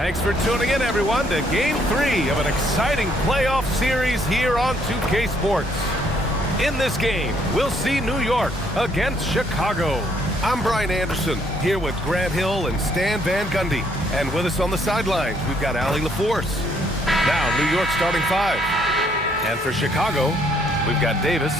Thanks for tuning in, everyone, to Game 3 of an exciting playoff series here on 2K Sports. In this game, we'll see New York against Chicago. I'm Brian Anderson, here with Grant Hill and Stan Van Gundy. And with us on the sidelines, we've got Allie LaForce. Now, New York starting 5. And for Chicago, we've got Davis,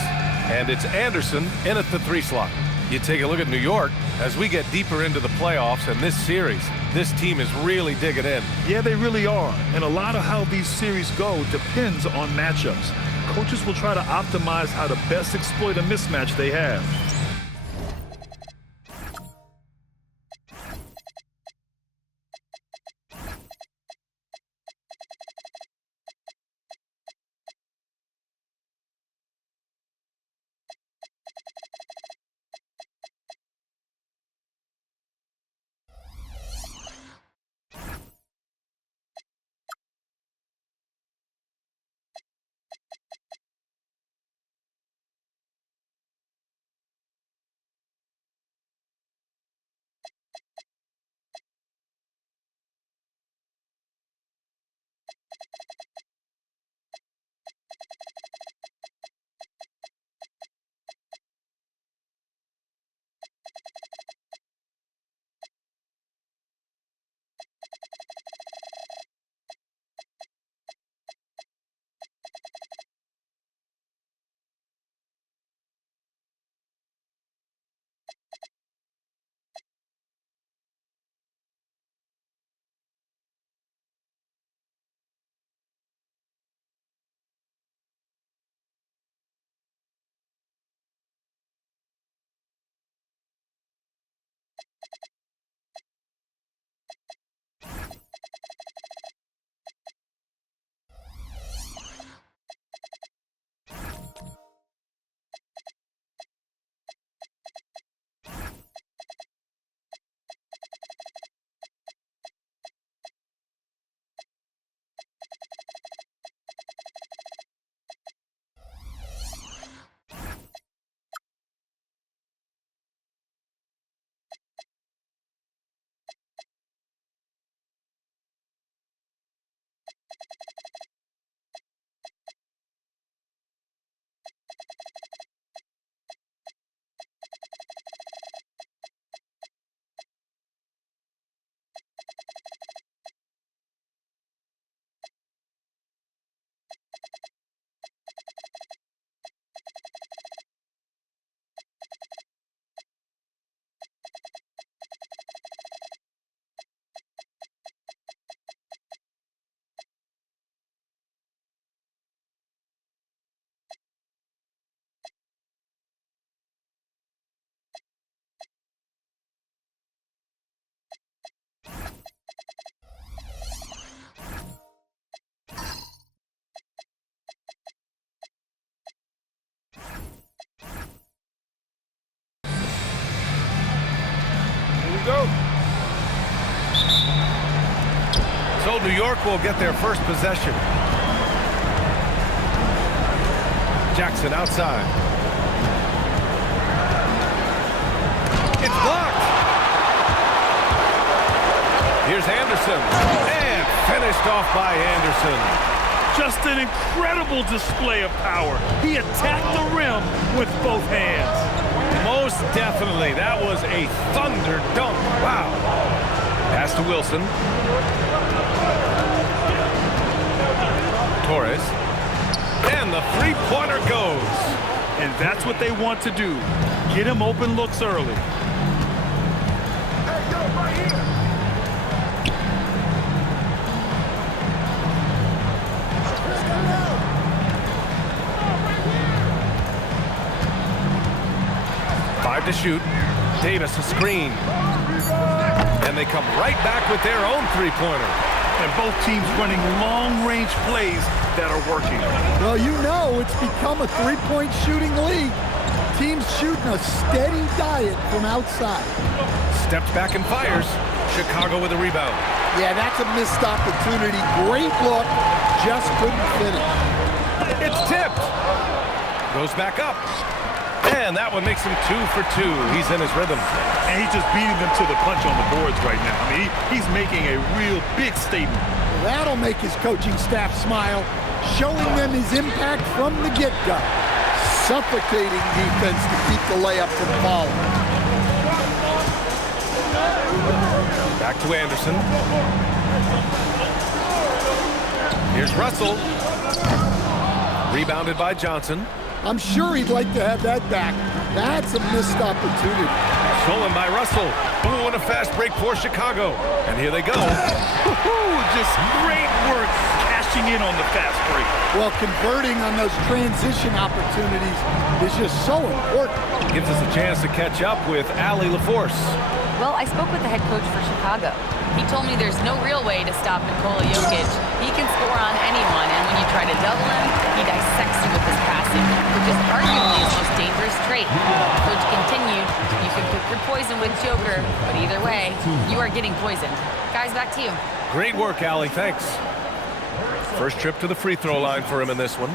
and it's Anderson in at the 3 slot. You take a look at New York as we get deeper into the playoffs and this series. This team is really digging in. Yeah, they really are. And a lot of how these series go depends on matchups. Coaches will try to optimize how to best exploit a mismatch they have. Go. So New York will get their first possession. Jackson outside. It's blocked. Here's Anderson. And finished off by Anderson. Just an incredible display of power. He attacked the rim with both hands. Most definitely. That was a thunder dunk. Wow. Pass to Wilson. Torres. And the three-pointer goes. And that's what they want to do. Get him open looks early. Hey, yo, right here. 5 to shoot. Davis a screen. And they come right back with their own three-pointer. And both teams running long-range plays that are working. Well, you know it's become a three-point shooting league. Teams shooting a steady diet from outside. Steps back and fires. Chicago with a rebound. Yeah, that's a missed opportunity. Great look, just couldn't finish. It's tipped. Goes back up. And that one makes him 2 for 2. He's in his rhythm. And he's just beating them to the punch on the boards right now. I mean, he's making a real big statement. That'll make his coaching staff smile, showing them his impact from the get-go. Suffocating defense to keep the layup from falling. Back to Anderson. Here's Russell. Rebounded by Johnson. I'm sure he'd like to have that back. That's a missed opportunity. Stolen by Russell. Ooh, and a fast break for Chicago. And here they go. Just great work cashing in on the fast break. Well, converting on those transition opportunities is just so important. Gives us a chance to catch up with Allie LaForce. Well, I spoke with the head coach for Chicago. He told me there's no real way to stop Nikola Jokic. He can score on anyone, and when you try to double him, he dissects you with his passing, which is arguably his most dangerous trait. Coach continued, you can pick your poison with Joker, but either way, you are getting poisoned. Guys, back to you. Great work, Allie. Thanks. First trip to the free throw line for him in this one.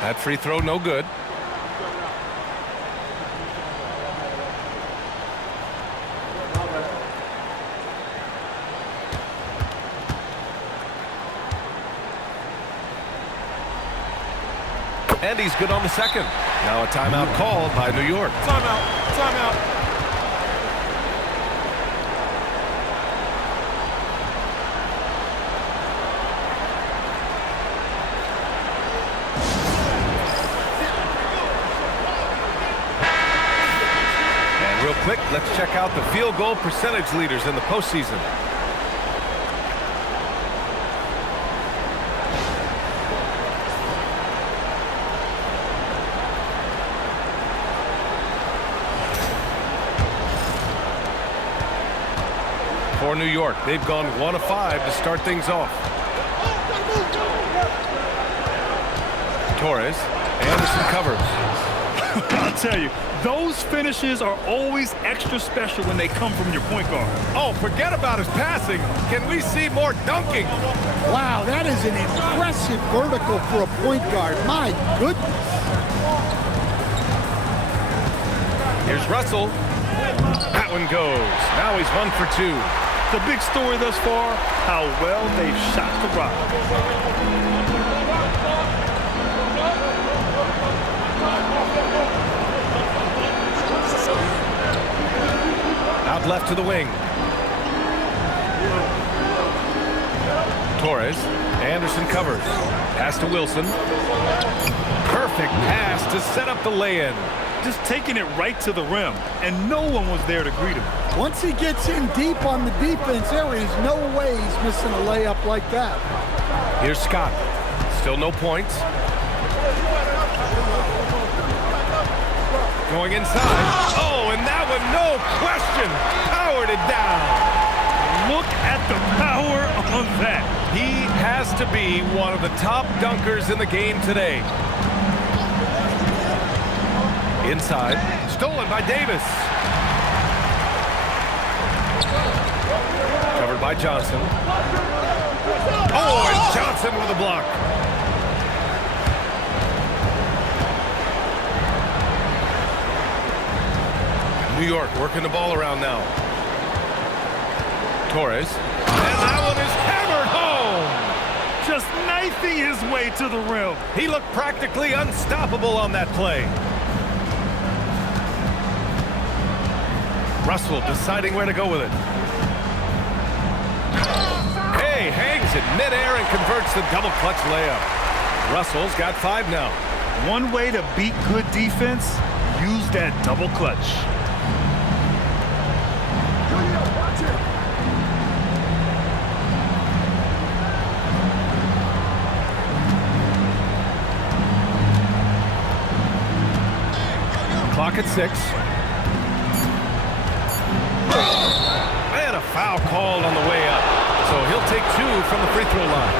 That free throw, no good. And he's good on the second. Now a timeout called by New York. Timeout. Real quick, let's check out the field goal percentage leaders in the postseason. For New York, they've gone 1 of 5 to start things off. Torres, Anderson covers. I'll tell you, those finishes are always extra special when they come from your point guard. Oh, forget about his passing. Can we see more dunking? Wow, that is an impressive vertical for a point guard. My goodness. Here's Russell. That one goes. Now he's 1 for 2. The big story thus far, how well they've shot the rock. Out left to the wing. Torres. Anderson covers. Pass to Wilson. Perfect pass to set up the lay-in. Just taking it right to the rim, and no one was there to greet him. Once he gets in deep on the defense, there is no way he's missing a layup like that. Here's Scott. Still no points. Going inside. Oh, and that one, no question, powered it down. Look at the power on that. He has to be one of the top dunkers in the game today. Inside, stolen by Davis. Covered by Johnson. Oh, and Johnson with a block. New York working the ball around now. Torres. And that one is hammered home. Just knifing his way to the rim. He looked practically unstoppable on that play. Russell deciding where to go with it. Hey, hangs it midair and converts the double clutch layup. Russell's got 5 now. One way to beat good defense, use that double clutch. Clock at 6. And a foul called on the way up. So he'll take 2 from the free throw line.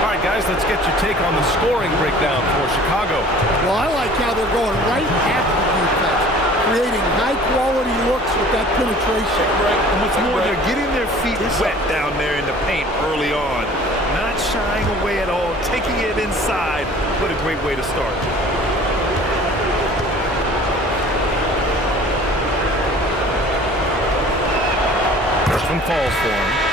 All right, guys, let's get your take on the scoring breakdown for Chicago. Well, I like how they're going right at the defense, creating high-quality looks with that penetration. And what's more, they're getting their feet wet down there in the paint early on. Not shying away at all, taking it inside. What a great way to start. First one falls for him.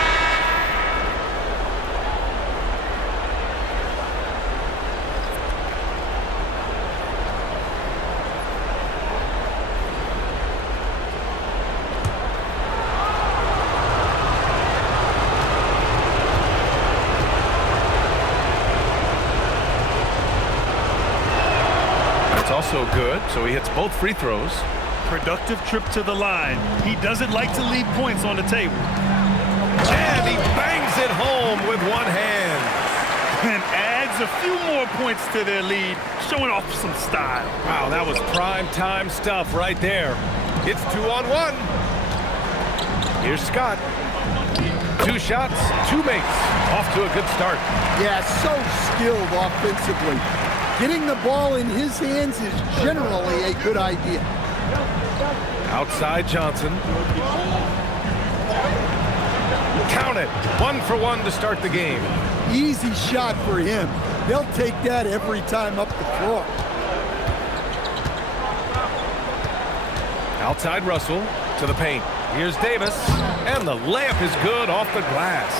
Also good, so he hits both free throws. Productive trip to the line. He doesn't like to leave points on the table. And he bangs it home with one hand. And adds a few more points to their lead, showing off some style. Wow, that was prime time stuff right there. It's 2-on-1. Here's Scott. 2 shots, 2 makes. Off to a good start. Yeah, so skilled offensively. Getting the ball in his hands is generally a good idea. Outside Johnson. Count it. 1 for 1 to start the game. Easy shot for him. They'll take that every time up the floor. Outside Russell to the paint. Here's Davis. And the layup is good off the glass.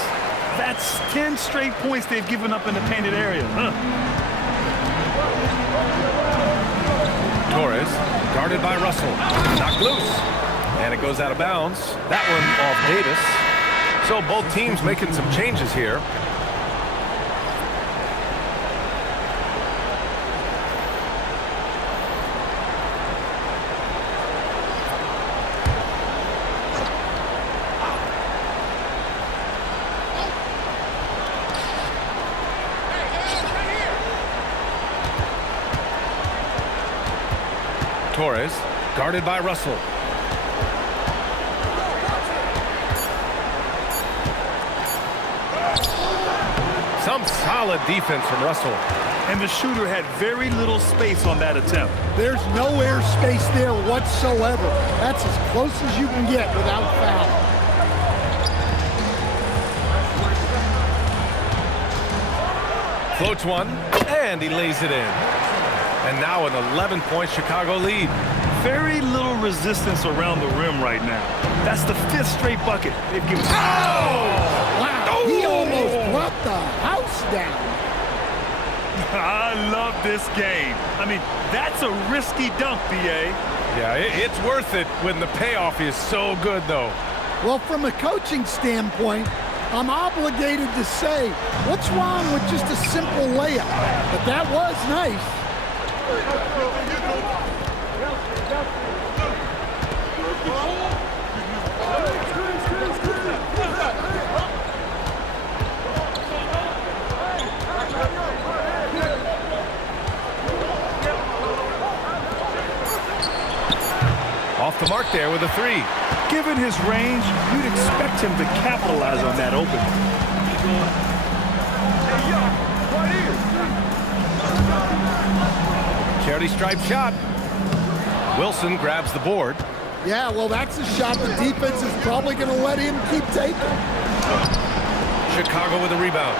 That's 10 straight points they've given up in the painted area. Torres, guarded by Russell, knocked loose, and it goes out of bounds. That one off Davis. So both teams making some changes here. Torres, guarded by Russell. Some solid defense from Russell. And the shooter had very little space on that attempt. There's no air space there whatsoever. That's as close as you can get without foul. Floats one, and he lays it in. And now an 11-point Chicago lead. Very little resistance around the rim right now. That's the 5th straight bucket they've given. Wow, he almost brought the house down. I love this game. I mean, that's a risky dunk, B.A. Yeah, it's worth it when the payoff is so good, though. Well, from a coaching standpoint, I'm obligated to say, what's wrong with just a simple layup? But that was nice. Off the mark there with a 3. Given his range, you'd expect him to capitalize on that opening. Charity stripe shot. Wilson grabs the board. Yeah, well, that's a shot the defense is probably going to let him keep taking. Chicago with a rebound.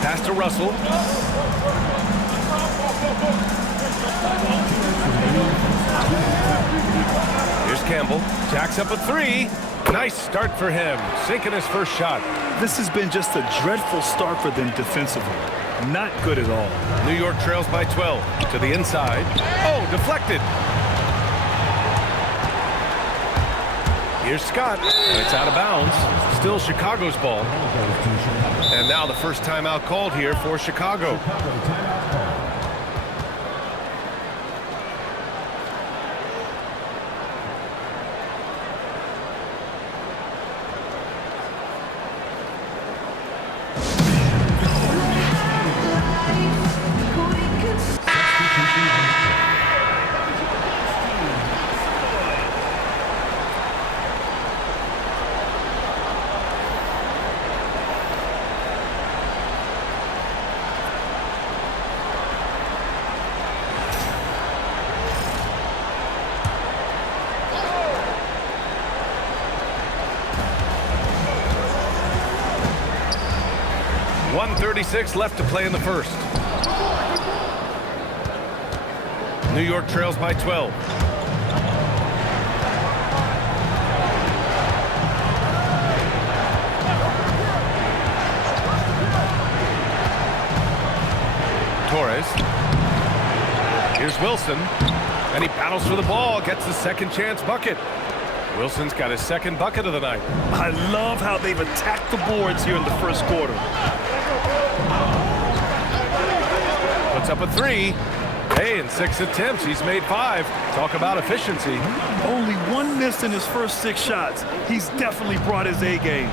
Pass to Russell. Here's Campbell. Jacks up a 3. Nice start for him. Sinking his first shot. This has been just a dreadful start for them defensively. Not good at all. New York trails by 12. To the inside. Oh, deflected. Here's Scott. And it's out of bounds. Still Chicago's ball. And now the first timeout called here for Chicago. 1:36 left to play in the first. New York trails by 12. Torres. Here's Wilson. And he battles for the ball, gets the second chance bucket. Wilson's got his second bucket of the night. I love how they've attacked the boards here in the first quarter. Puts up a three. Hey, in 6 attempts, he's made 5. Talk about efficiency. Only 1 miss in his first 6 shots. He's definitely brought his A game.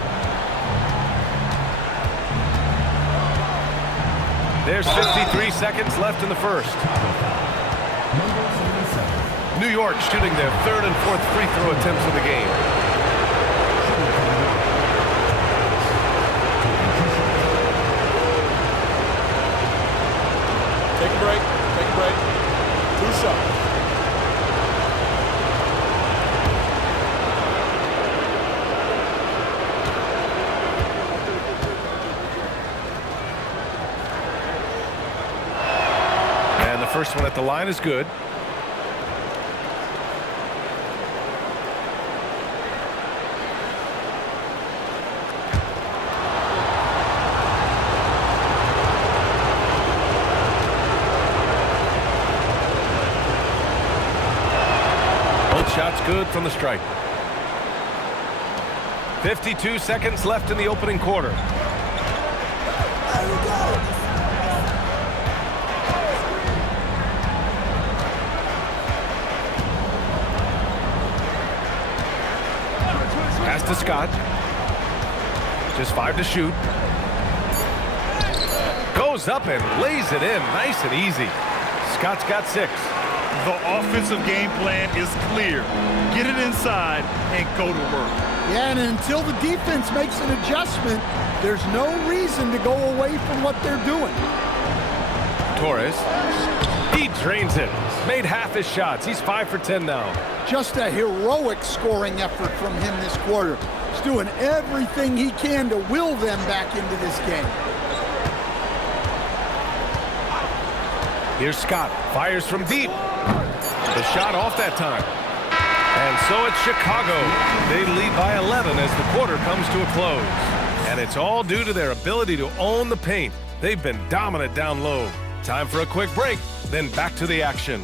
There's 53 seconds left in the first. New York shooting their 3rd and 4th free throw attempts of the game. Take a break. Take a break. 2 shots. And the first one at the line is good. Shot's good from the stripe. 52 seconds left in the opening quarter. Pass to Scott. Just 5 to shoot. Goes up and lays it in nice and easy. Scott's got 6. The offensive game plan is clear. Get it inside and go to work. Yeah, and until the defense makes an adjustment, there's no reason to go away from what they're doing. Torres. He drains it. Made half his shots. He's 5 for 10 now. Just a heroic scoring effort from him this quarter. He's doing everything he can to will them back into this game. Here's Scott. Fires from deep. The shot off that time. And so it's Chicago. They lead by 11 as the quarter comes to a close. And it's all due to their ability to own the paint. They've been dominant down low. Time for a quick break, then back to the action.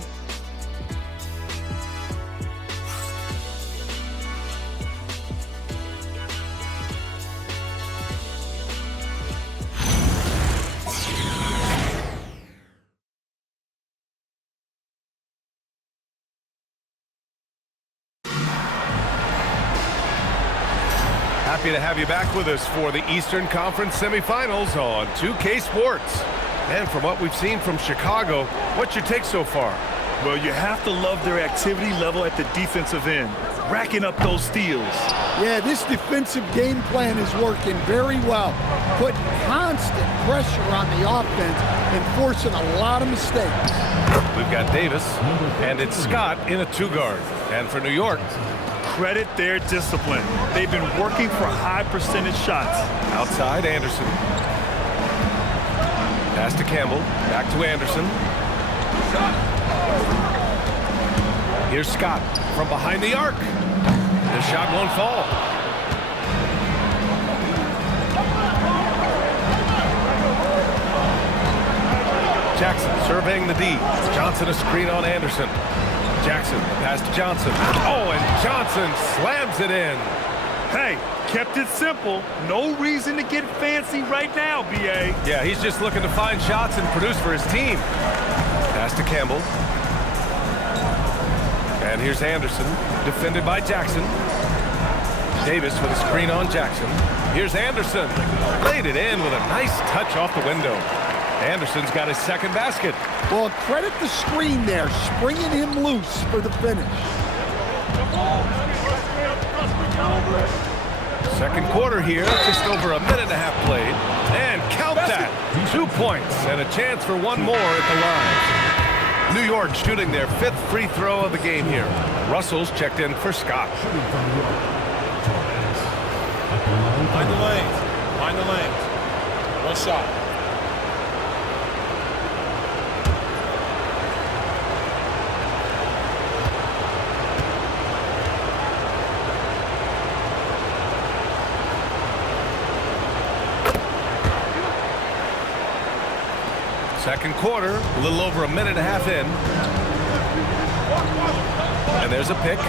Happy to have you back with us for the Eastern Conference semifinals on 2K Sports. And from what we've seen from Chicago, what's your take so far? Well, you have to love their activity level at the defensive end, racking up those steals. Yeah, this defensive game plan is working very well, putting constant pressure on the offense and forcing a lot of mistakes. We've got Davis, and it's Scott in a 2-guard. And for New York, credit their discipline. They've been working for high percentage shots. Outside, Anderson. Pass to Campbell. Back to Anderson. Here's Scott from behind the arc. The shot won't fall. Jackson surveying the D. Johnson a screen on Anderson. Jackson, pass to Johnson. Oh, and Johnson slams it in. Hey, kept it simple. No reason to get fancy right now, B.A. Yeah, he's just looking to find shots and produce for his team. Pass to Campbell. And here's Anderson, defended by Jackson. Davis with a screen on Jackson. Here's Anderson. Laid it in with a nice touch off the window. Anderson's got his second basket. Well, credit the screen there, springing him loose for the finish. Second quarter here, just over a minute and a half played. And count that, 2 points and a chance for one more at the line. New York shooting their 5th free throw of the game here. Russell's checked in for Scott. Find the lanes. Find the lanes. One shot. Second quarter, a little over a minute and a half in. And there's a pick.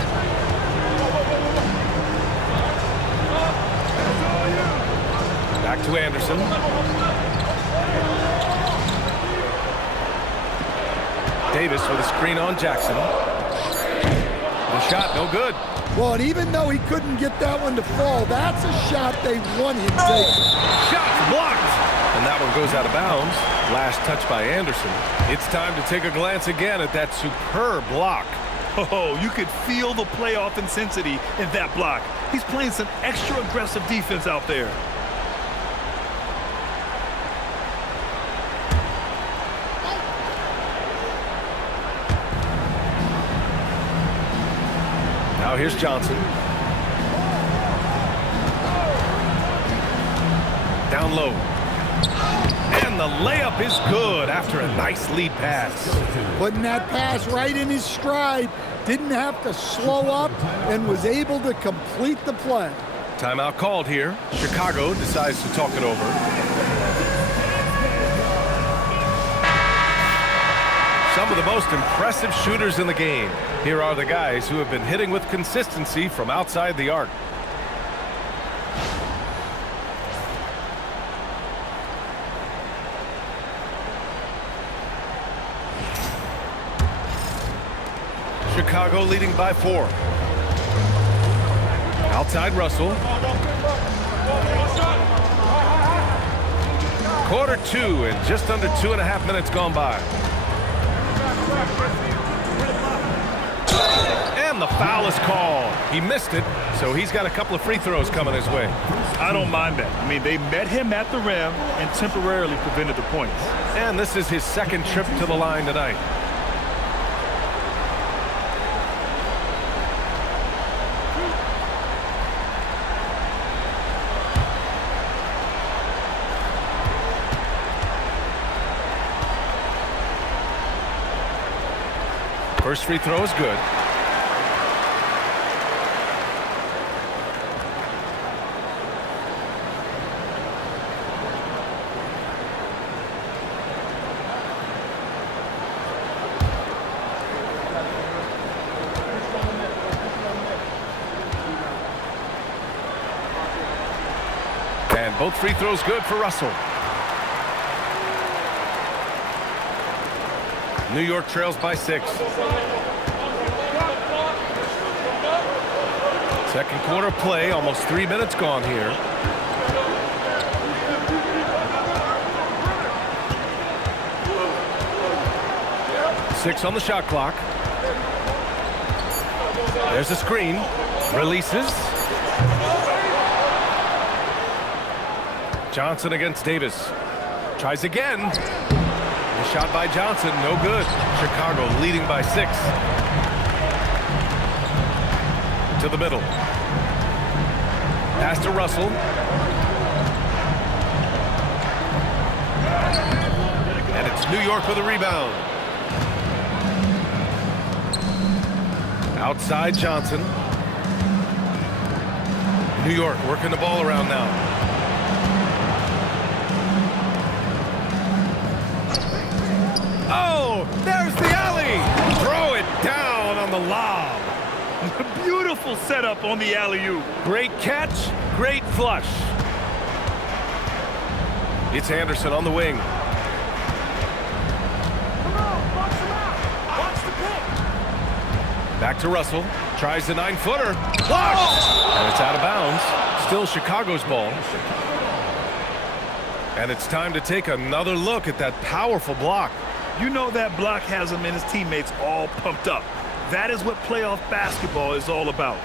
Back to Anderson. Davis with a screen on Jackson. The shot, no good. Well, and even though he couldn't get that one to fall, that's a shot they want him taking. Shot blocked. And that one goes out of bounds. Last touch by Anderson. It's time to take a glance again at that superb block. Oh, you could feel the playoff intensity in that block. He's playing some extra aggressive defense out there. Now here's Johnson. Down low. And the layup is good after a nice lead pass. Putting that pass right in his stride. Didn't have to slow up and was able to complete the play. Timeout called here. Chicago decides to talk it over. Some of the most impressive shooters in the game. Here are the guys who have been hitting with consistency from outside the arc. Chicago leading by 4. Outside Russell. Quarter 2 and just under 2.5 minutes gone by. And the foul is called. He missed it, so he's got a couple of free throws coming his way. I don't mind that. I mean, they met him at the rim and temporarily prevented the points. And this is his second trip to the line tonight. First free throw is good. And both free throws good for Russell. New York trails by 6. Second quarter play, almost 3 minutes gone here. Six on the shot clock. There's a screen. Releases. Johnson against Davis. Tries again. The shot by Johnson, no good. Chicago leading by 6. To the middle. Pass to Russell. And it's New York with a rebound. Outside Johnson. New York working the ball around now. Oh, there's the alley. Throw it down on the lob. Beautiful setup on the alley-oop. Great catch, great flush. It's Anderson on the wing. Back to Russell. Tries the 9-footer. Blocked! And it's out of bounds. Still Chicago's ball. And it's time to take another look at that powerful block. You know that block has him and his teammates all pumped up. That is what playoff basketball is all about.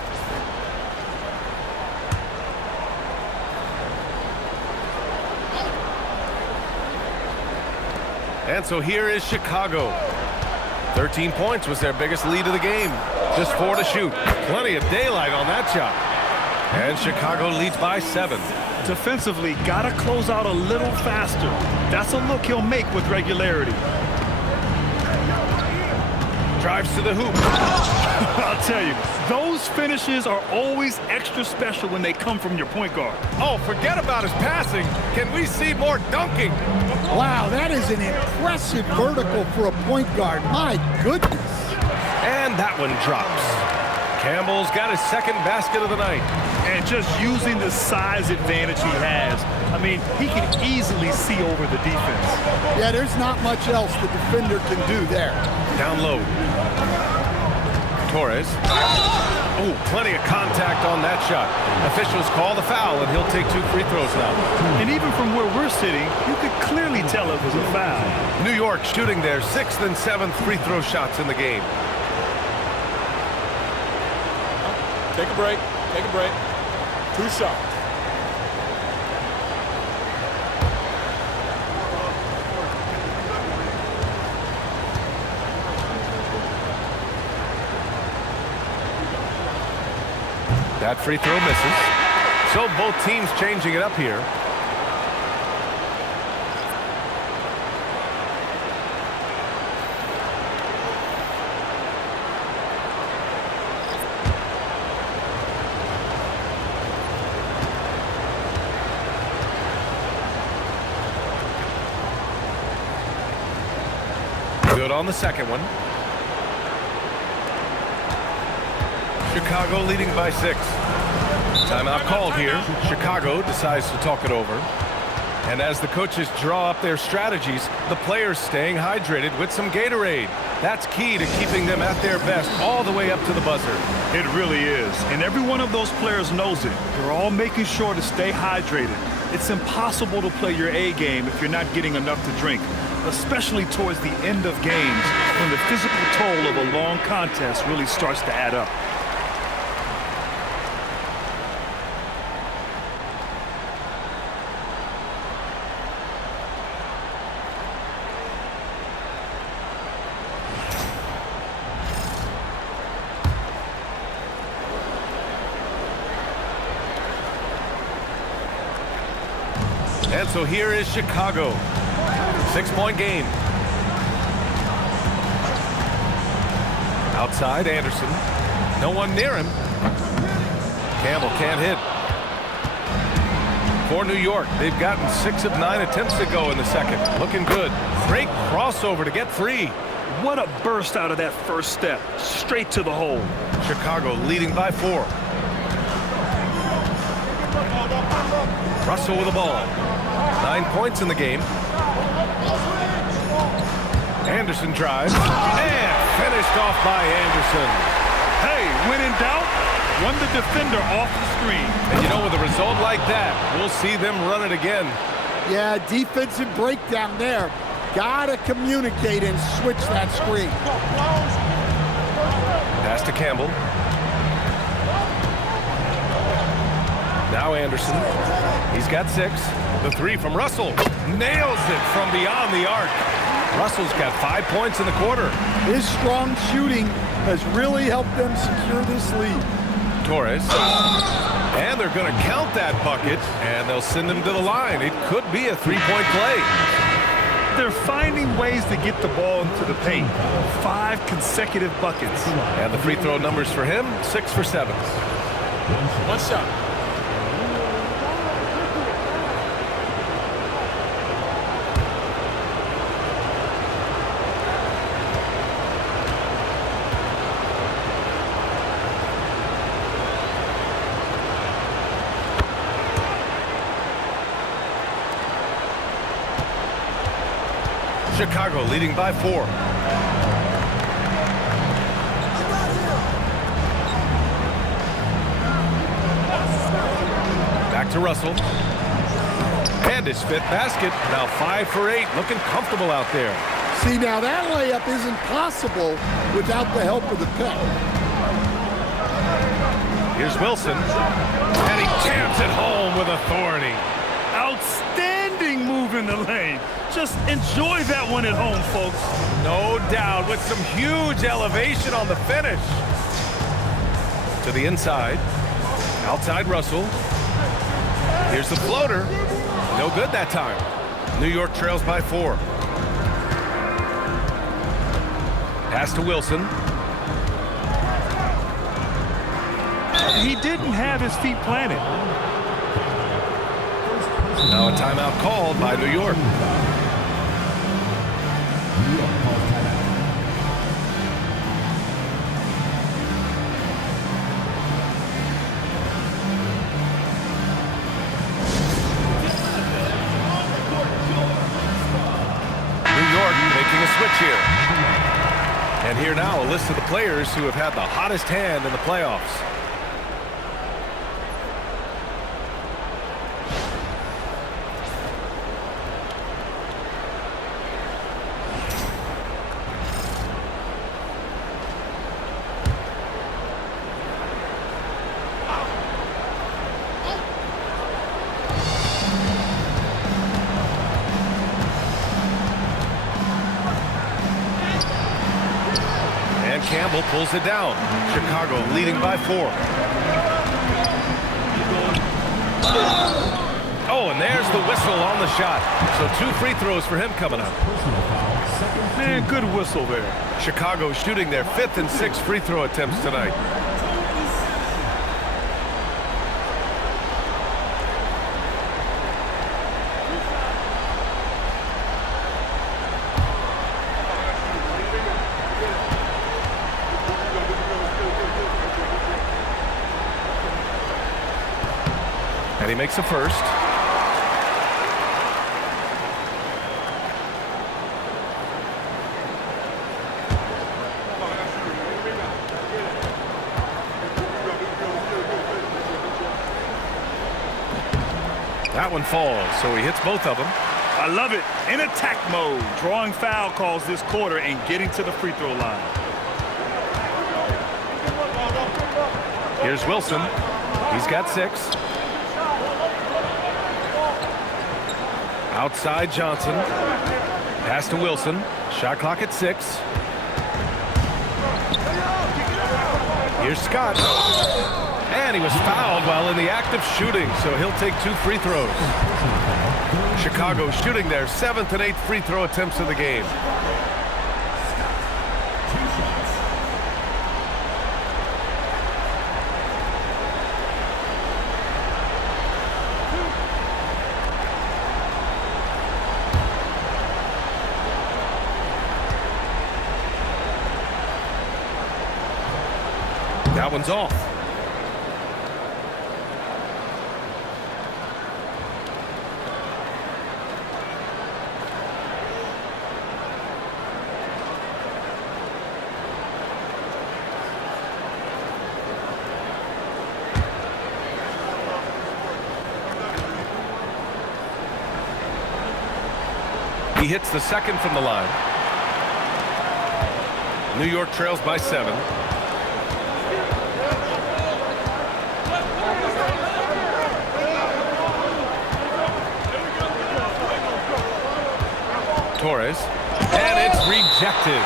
And so here is Chicago. 13 points was their biggest lead of the game. Just 4 to shoot. Plenty of daylight on that shot. And Chicago leads by 7. Defensively, gotta close out a little faster. That's a look he'll make with regularity. Drives to the hoop. I'll tell you, those finishes are always extra special when they come from your point guard. Oh, forget about his passing. Can we see more dunking? Wow, that is an impressive vertical for a point guard. My goodness. And that one drops. Campbell's got his second basket of the night. And just using the size advantage he has, I mean, he can easily see over the defense. Yeah, there's not much else the defender can do there. Down low. Torres. Oh, plenty of contact on that shot. Officials call the foul, and he'll take 2 free throws now. And even from where we're sitting, you could clearly tell it was a foul. New York shooting their 6th and 7th free throw shots in the game. Take a break. Take a break. 2 shots. That free throw misses. So both teams changing it up here. Good on the second one. Chicago leading by 6. Timeout called here. Chicago decides to talk it over. And as the coaches draw up their strategies, the players staying hydrated with some Gatorade. That's key to keeping them at their best all the way up to the buzzer. It really is. And every one of those players knows it. They're all making sure to stay hydrated. It's impossible to play your A game if you're not getting enough to drink, especially towards the end of games when the physical toll of a long contest really starts to add up. And so here is Chicago. 6-point game. Outside, Anderson. No one near him. Campbell can't hit. For New York, they've gotten 6 of 9 attempts to go in the second. Looking good. Great crossover to get free. What a burst out of that first step. Straight to the hole. Chicago leading by 4. Russell with the ball. 9 points in the game. Anderson drives. And finished off by Anderson. Hey, when in doubt, run the defender off the screen. And you know, with a result like that, we'll see them run it again. Yeah, defensive breakdown there. Gotta communicate and switch that screen. Pass to Campbell. Now Anderson. He's got 6. The 3 from Russell. Nails it from beyond the arc. Russell's got 5 points in the quarter. His strong shooting has really helped them secure this lead. Torres. And they're going to count that bucket, and they'll send him to the line. It could be a 3-point play. They're finding ways to get the ball into the paint. 5 consecutive buckets. And the free throw numbers for him, 6 for 7. 1 shot. Chicago leading by 4. Back to Russell. And his 5th basket. Now 5 for 8. Looking comfortable out there. See, now that layup isn't possible without the help of the pick. Here's Wilson. And he jams it home with authority. Outstanding move in the lane. Just enjoy that one at home, folks. No doubt, with some huge elevation on the finish. To the inside. Outside Russell. Here's the floater. No good that time. New York trails by 4. Pass to Wilson. He didn't have his feet planted. Now a timeout called by New York. Making a switch here. And here now a list of the players who have had the hottest hand in the playoffs. Campbell pulls it down. Chicago leading by 4. Oh, and there's the whistle on the shot. So 2 free throws for him coming up. Man, good whistle there. Chicago shooting their 5th and 6th free throw attempts tonight. And he makes a first. That one falls, so he hits both of them. I love it. In attack mode, drawing foul calls this quarter and getting to the free throw line. Here's Wilson. He's got 6. Outside Johnson. Pass to Wilson. Shot clock at 6. Here's Scott. And he was fouled while in the act of shooting, so he'll take 2 free throws. Chicago shooting their 7th and 8th free throw attempts of the game. That one's off. He hits the second from the line. New York trails by 7. Torres, and it's rejected.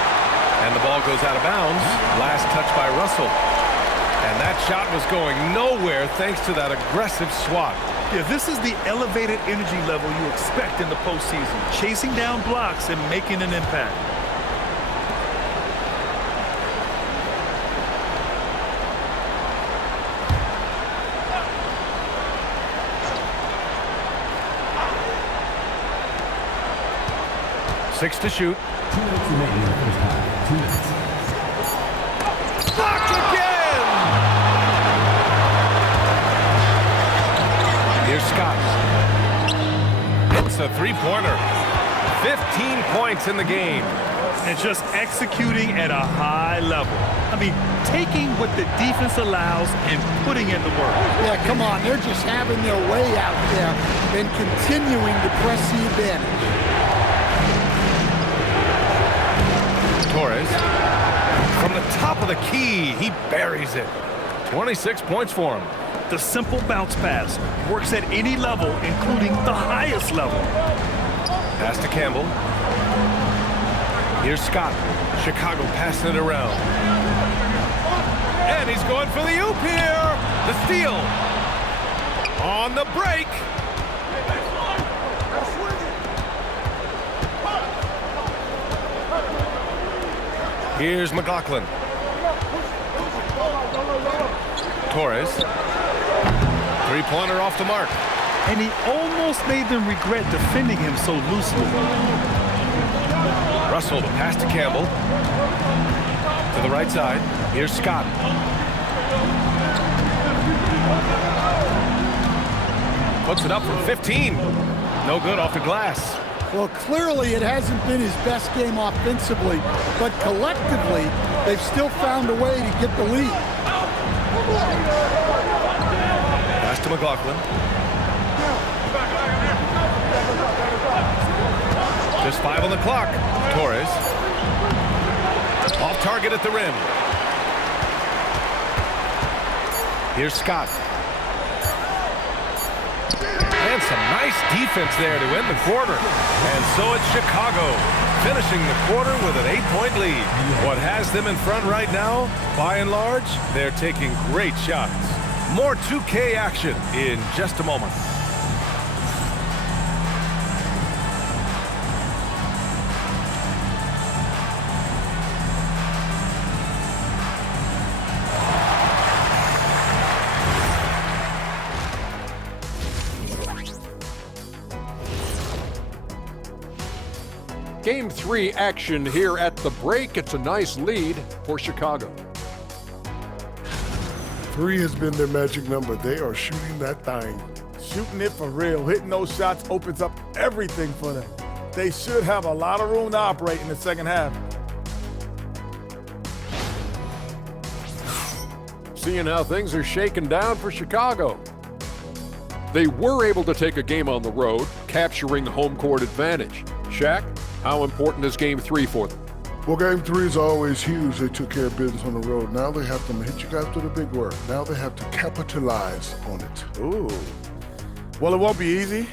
And the ball goes out of bounds. Last touch by Russell. And that shot was going nowhere thanks to that aggressive swat. Yeah, this is the elevated energy level you expect in the postseason. Chasing down blocks and making an impact. Six to shoot. 2 minutes remaining in the first half. 2 minutes. Blocked again! Here's Scott. It's a 3-pointer. 15 points in the game. And just executing at a high level. I mean, taking what the defense allows and putting in the work. Yeah, come on. They're just having their way out there and continuing to press the advantage. Torres, from the top of the key, he buries it. 26 points for him. The simple bounce pass works at any level, including the highest level. Pass to Campbell. Here's Scott. Chicago passing it around. And he's going for the oop here. The steal. On the break. Here's McLaughlin. Torres. Three-pointer off the mark. And he almost made them regret defending him so loosely. Russell, the pass to Campbell. To the right side. Here's Scott. Puts it up from 15. No good off the glass. Well, clearly it hasn't been his best game offensively, but collectively, they've still found a way to get the lead. Pass to McLaughlin. Just 5 on the clock. Torres. Off target at the rim. Here's Scott. And some nice defense there to end the quarter. And so it's Chicago finishing the quarter with an 8-point lead. What has them in front right now, by and large, they're taking great shots. More 2K action in just a moment. Game 3 action here at the break. It's a nice lead for Chicago. 3 has been their magic number. They are shooting that thing. Shooting it for real. Hitting those shots opens up everything for them. They should have a lot of room to operate in the second half. Seeing how things are shaking down for Chicago. They were able to take a game on the road, capturing home court advantage. Shaq, how important is Game 3 for them? Well, Game 3 is always huge. They took care of business on the road. Now they have to hit you guys with a big word. Now they have to capitalize on it. Ooh. Well, it won't be easy,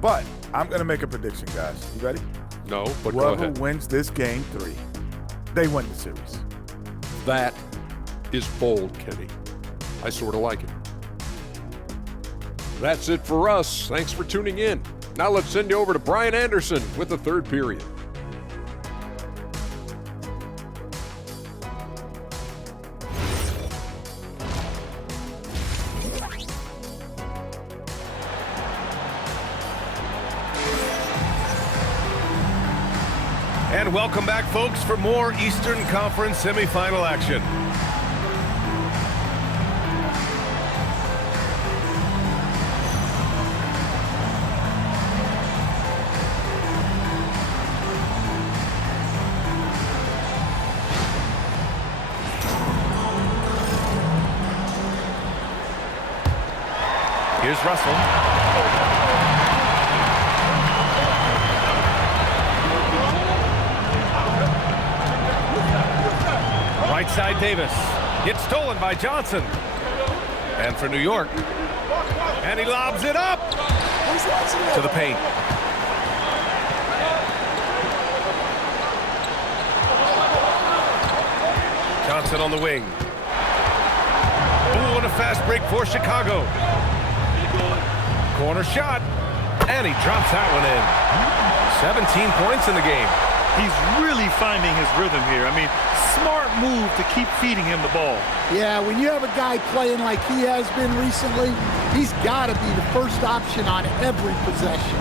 but I'm going to make a prediction, guys. You ready? No, but go Whoever ahead. wins this Game 3, they win the series. That is bold, Kenny. I sort of like it. That's it for us. Thanks for tuning in. Now let's send you over to Brian Anderson with the third period. And welcome back, folks, for more Eastern Conference semifinal action. Here's Russell. Right side Davis. It's stolen by Johnson. And for New York. And he lobs it up to the paint. Johnson on the wing. Ooh, and a fast break for Chicago. Corner shot, and he drops that one in. 17 points in the game. He's really finding his rhythm here. I mean, smart move to keep feeding him the ball. Yeah, when you have a guy playing like he has been recently, he's got to be the first option on every possession.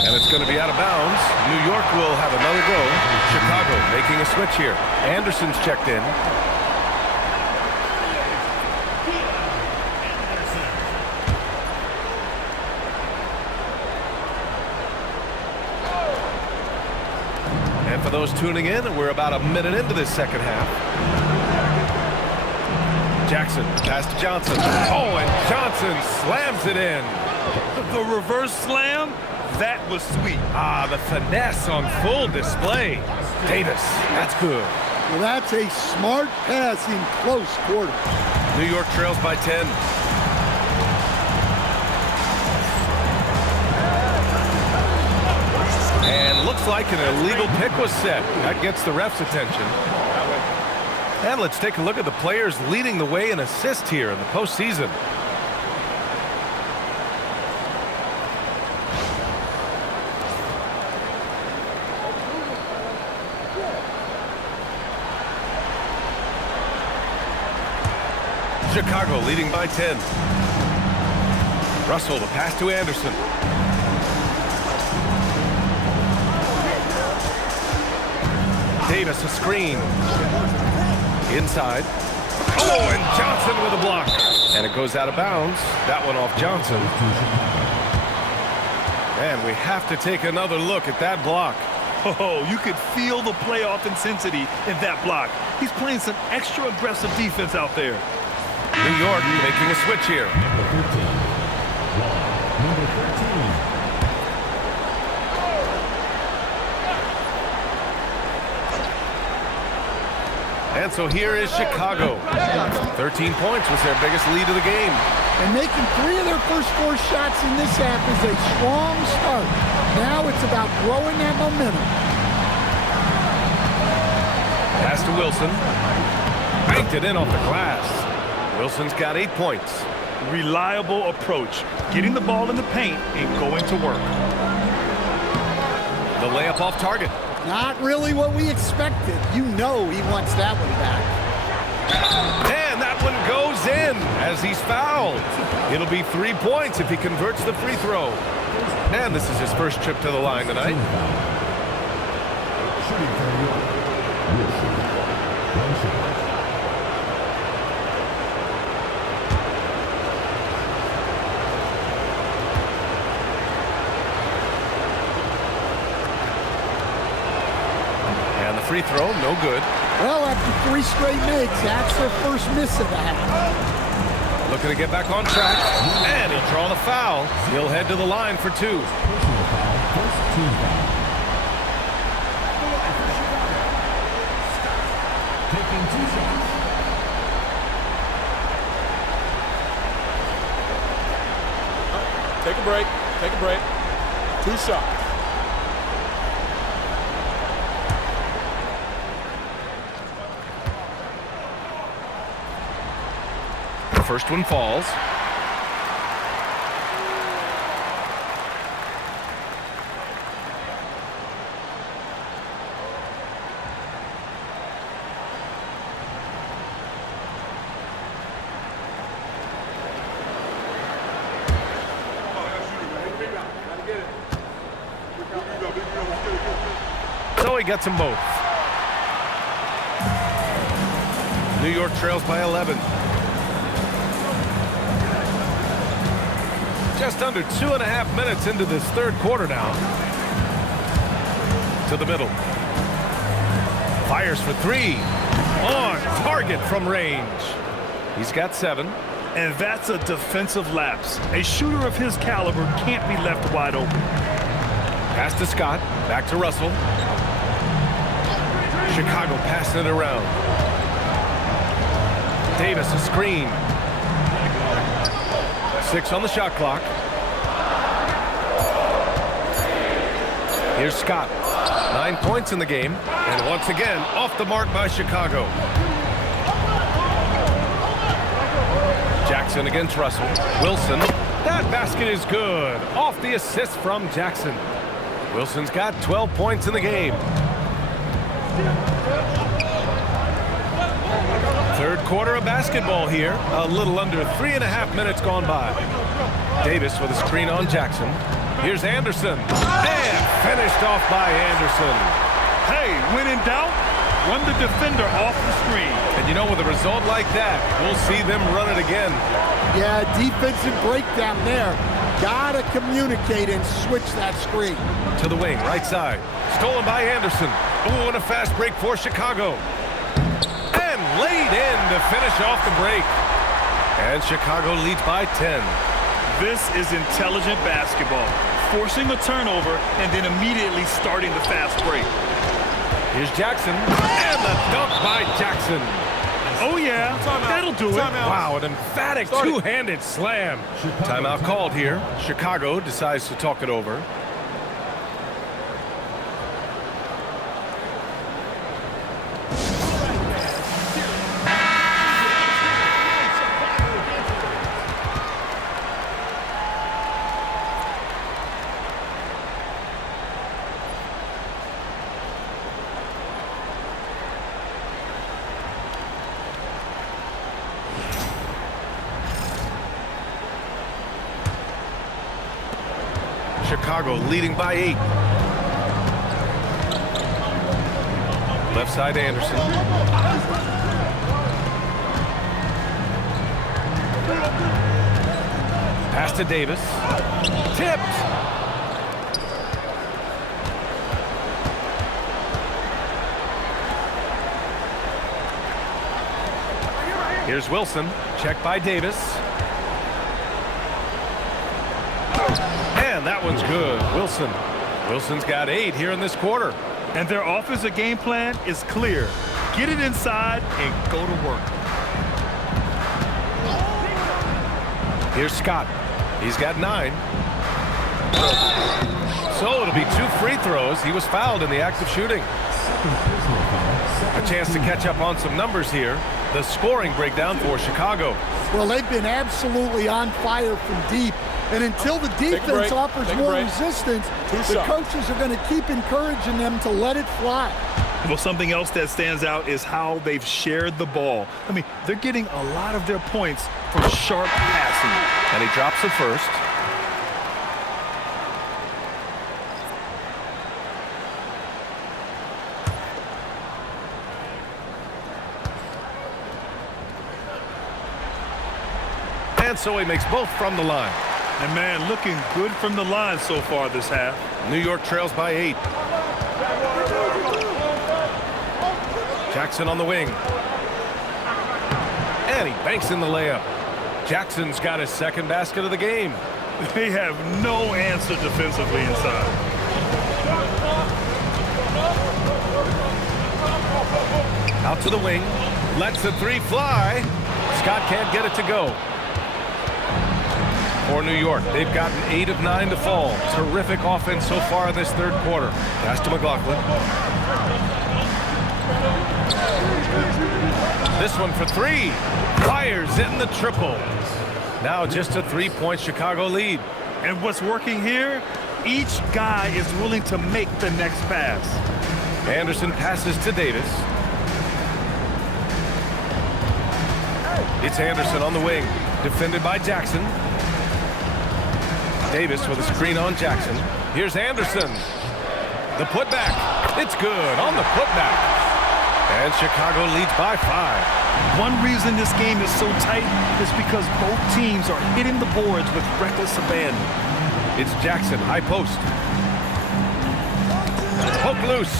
And it's going to be out of bounds. New York will have another go. Chicago making a switch here. Anderson's checked in. And for those tuning in, we're about a minute into this second half. Jackson, pass to Johnson. Oh, and Johnson slams it in. The reverse slam, that was sweet. Ah, the finesse on full display. Davis, that's good. Well, that's a smart pass in close quarters. New York trails by 10. And looks like an illegal pick was set. That gets the ref's attention. And let's take a look at the players leading the way in assists here in the postseason. Chicago leading by 10. Russell, the pass to Anderson. Davis, a screen. Inside. Oh, and Johnson with a block. And it goes out of bounds. That one off Johnson. And we have to take another look at that block. Oh, you could feel the playoff intensity in that block. He's playing some extra aggressive defense out there. New York making a switch here. Number 13. And so here is Chicago. 13 points was their biggest lead of the game. And making 3 of their first 4 shots in this half is a strong start. Now it's about growing that momentum. Pass to Wilson. Banked it in off the glass. Wilson's got 8 points. Reliable approach. Getting the ball in the paint and going to work. The layup off target. Not really what we expected. You know he wants that one back. And that one goes in as he's fouled. It'll be 3 points if he converts the free throw. And this is his first trip to the line tonight. Shooting for New York. Wilson. One shot. Free throw, no good. Well, after 3 straight makes, that's their first miss of the half. Looking to get back on track, and he'll draw the foul. He'll head to the line for 2. Personal foul. First team foul. Taking 2 shots. Take a break. Take a break. 2 shots. First one falls. So he gets them both. New York trails by 11. Just under 2.5 minutes into this third quarter now. To the middle. Fires for 3. On target from range. He's got 7. And that's a defensive lapse. A shooter of his caliber can't be left wide open. Pass to Scott. Back to Russell. Chicago passing it around. Davis a screen. 6 on the shot clock. Here's Scott. 9 points in the game. And once again, off the mark by Chicago. Jackson against Russell. Wilson. That basket is good. Off the assist from Jackson. Wilson's got 12 points in the game. Third quarter of basketball here. A little under 3.5 minutes gone by. Davis with a screen on Jackson. Here's Anderson. And finished off by Anderson. Hey, when in doubt, run the defender off the screen. And you know, with a result like that, we'll see them run it again. Yeah, defensive breakdown there. Gotta communicate and switch that screen. To the wing, right side. Stolen by Anderson. Oh, and a fast break for Chicago. And laid in to finish off the break. And Chicago leads by 10. This is intelligent basketball. Forcing a turnover and then immediately starting the fast break. Here's Jackson. And the dunk by Jackson. Oh, yeah. That'll do it. Wow, an emphatic two-handed slam. Timeout called here. Chicago decides to talk it over. Chicago leading by 8. Left side Anderson. Pass to Davis. Tipped. Here's Wilson. Check by Davis. And that one's good. Wilson's got 8 here in this quarter. And their offensive game plan is clear. Get it inside and go to work. Here's Scott. He's got 9. So it'll be 2 free throws. He was fouled in the act of shooting. A chance to catch up on some numbers here. The scoring breakdown for Chicago. Well, they've been absolutely on fire from deep. And until the defense offers more resistance, the coaches are going to keep encouraging them to let it fly. Well, something else that stands out is how they've shared the ball. I mean, they're getting a lot of their points from sharp passing. And he drops it first. And so he makes both from the line. And, man, looking good from the line so far this half. New York trails by 8. Jackson on the wing. And he banks in the layup. Jackson's got his second basket of the game. They have no answer defensively inside. Out to the wing. Lets the 3 fly. Scott can't get it to go. For New York, they've gotten 8 of 9 to fall. Terrific offense so far in this third quarter. Pass to McLaughlin. This one for 3. Fires in the triple. Now just a 3-point Chicago lead. And what's working here? Each guy is willing to make the next pass. Anderson passes to Davis. It's Anderson on the wing. Defended by Jackson. Davis with a screen on Jackson. Here's Anderson. The putback. It's good on the putback. And Chicago leads by 5. One reason this game is so tight is because both teams are hitting the boards with reckless abandon. It's Jackson, high post. Poke loose.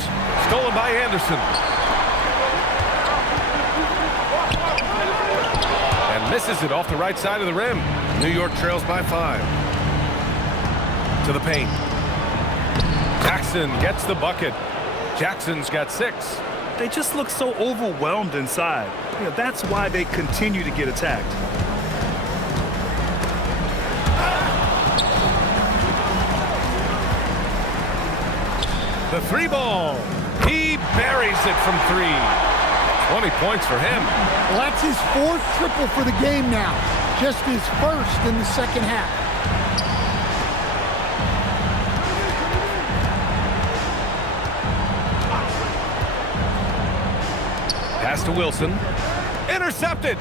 Stolen by Anderson. And misses it off the right side of the rim. New York trails by 5. To the paint. Jackson gets the bucket. Jackson's got 6. They just look so overwhelmed inside. You know, that's why they continue to get attacked. The 3 ball. He buries it from 3. 20 points for him. Well, that's his 4th triple for the game now. Just his 1st in the second half. Pass to Wilson. Intercepted.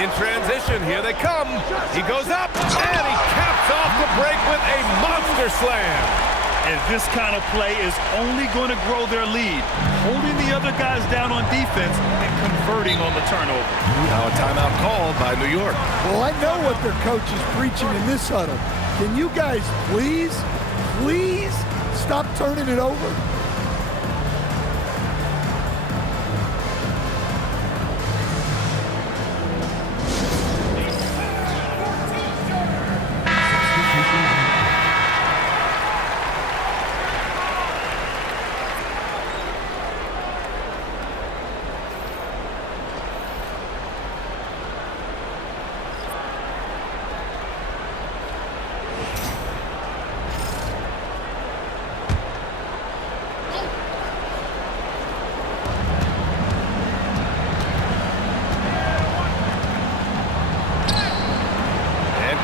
In transition, here they come. He goes up, and he caps off the break with a monster slam. And this kind of play is only going to grow their lead, holding the other guys down on defense and converting on the turnover. Now a timeout called by New York. Well, I know what their coach is preaching in this huddle. Can you guys please stop turning it over?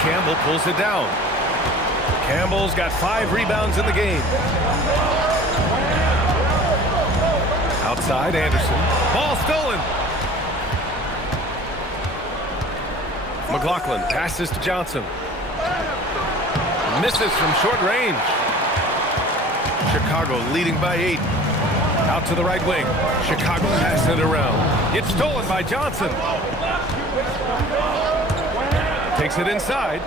Campbell pulls it down. Campbell's got 5 rebounds in the game. Outside, Anderson. Ball stolen. McLaughlin passes to Johnson. Misses from short range. Chicago leading by 8. Out to the right wing. Chicago passing it around. It's stolen by Johnson. Takes it inside.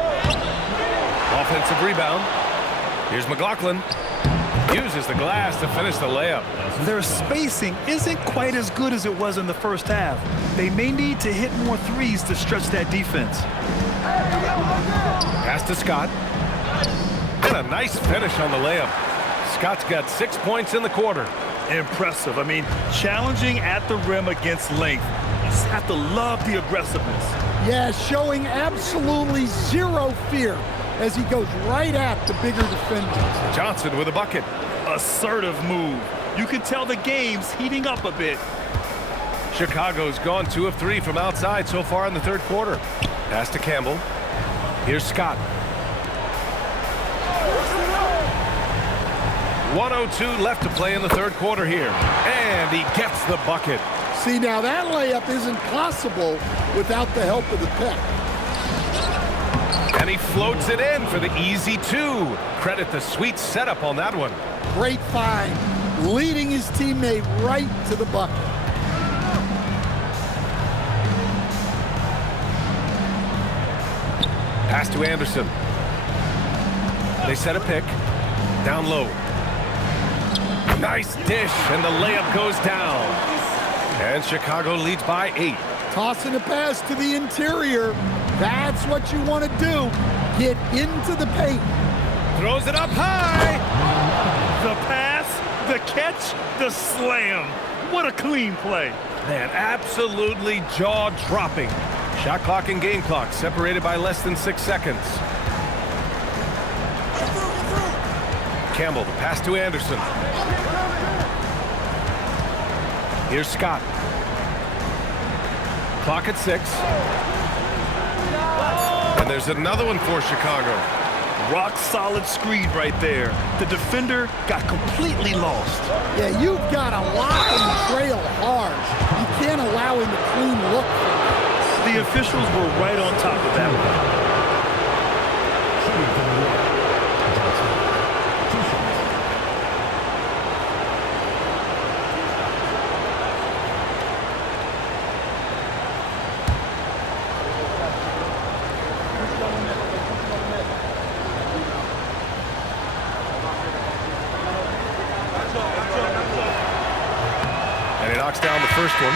Offensive rebound. Here's McLaughlin. Uses the glass to finish the layup. Their spacing isn't quite as good as it was in the first half. They may need to hit more threes to stretch that defense. Pass to Scott. And a nice finish on the layup. Scott's got 6 points in the quarter. Impressive. I mean, challenging at the rim against length. You just have to love the aggressiveness. Yeah, showing absolutely zero fear as he goes right at the bigger defenders. Johnson with a bucket. Assertive move. You can tell the game's heating up a bit. Chicago's gone 2 of 3 from outside so far in the third quarter. Pass to Campbell. Here's Scott. 1:02 left to play in the third quarter here. And he gets the bucket. See, now that layup isn't possible without the help of the pick. And he floats it in for the easy 2. Credit the sweet setup on that one. Great find, leading his teammate right to the bucket. Pass to Anderson. They set a pick. Down low. Nice dish, and the layup goes down. And Chicago leads by 8. Tossing a pass to the interior. That's what you want to do. Get into the paint. Throws it up high. The pass, the catch, the slam. What a clean play. Man, absolutely jaw-dropping. Shot clock and game clock separated by less than 6 seconds. Campbell, the pass to Anderson. Here's Scott. Clock at 6. And there's another one for Chicago. Rock solid screen right there. The defender got completely lost. Yeah, you've got to lock and trail hard. You can't allow him to clean look. The officials were right on top of that one. And he knocks down the first one.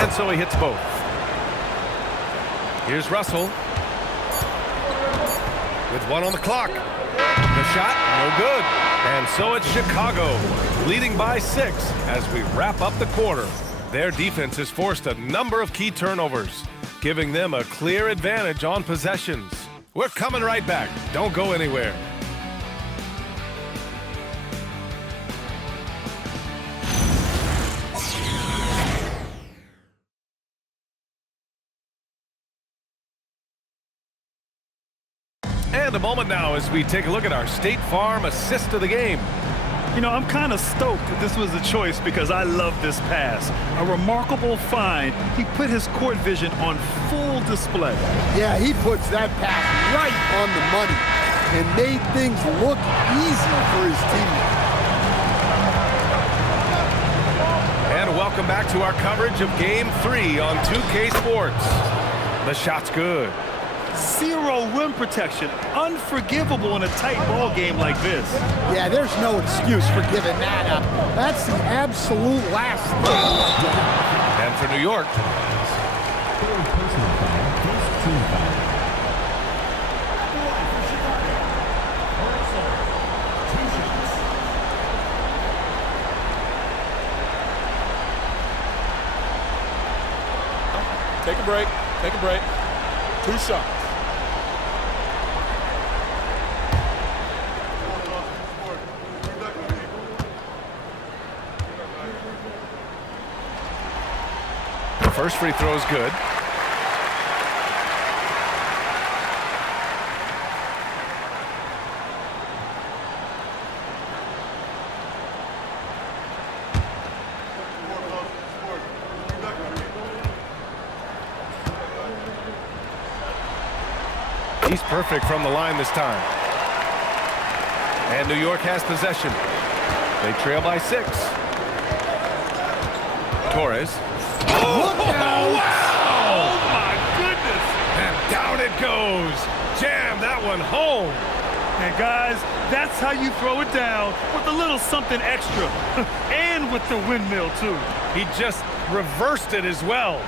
And so he hits both. Here's Russell. With 1 on the clock. The shot, no good. And so it's Chicago, leading by 6 as we wrap up the quarter. Their defense has forced a number of key turnovers, giving them a clear advantage on possessions. We're coming right back. Don't go anywhere. And a moment now as we take a look at our State Farm assist of the game. You know, I'm kind of stoked that this was a choice because I love this pass. A remarkable find. He put his court vision on full display. Yeah, he puts that pass right on the money and made things look easy for his team. And welcome back to our coverage of Game 3 on 2K Sports. The shot's good. Zero rim protection. Unforgivable in a tight ball game like this. Yeah, there's no excuse for giving that up. That's the absolute last thing. And for New York. Take a break. Take a break. 2 shots. First free throw is good. perfect from the line this time. And New York has possession. They trail by 6. Torres. Oh, wow! Oh, my goodness! And down it goes. Jam that one home. And guys, that's how you throw it down, with a little something extra. And with the windmill, too. He just reversed it as well.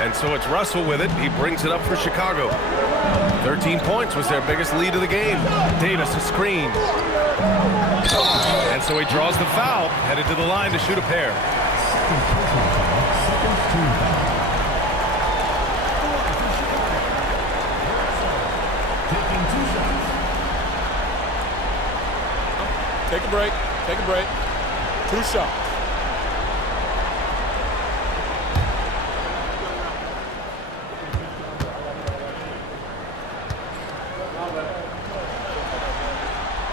And so it's Russell with it. He brings it up for Chicago. 13 points was their biggest lead of the game. Davis, a screen. And so he draws the foul, headed to the line to shoot a pair. Take a break. Take a break. 2 shots.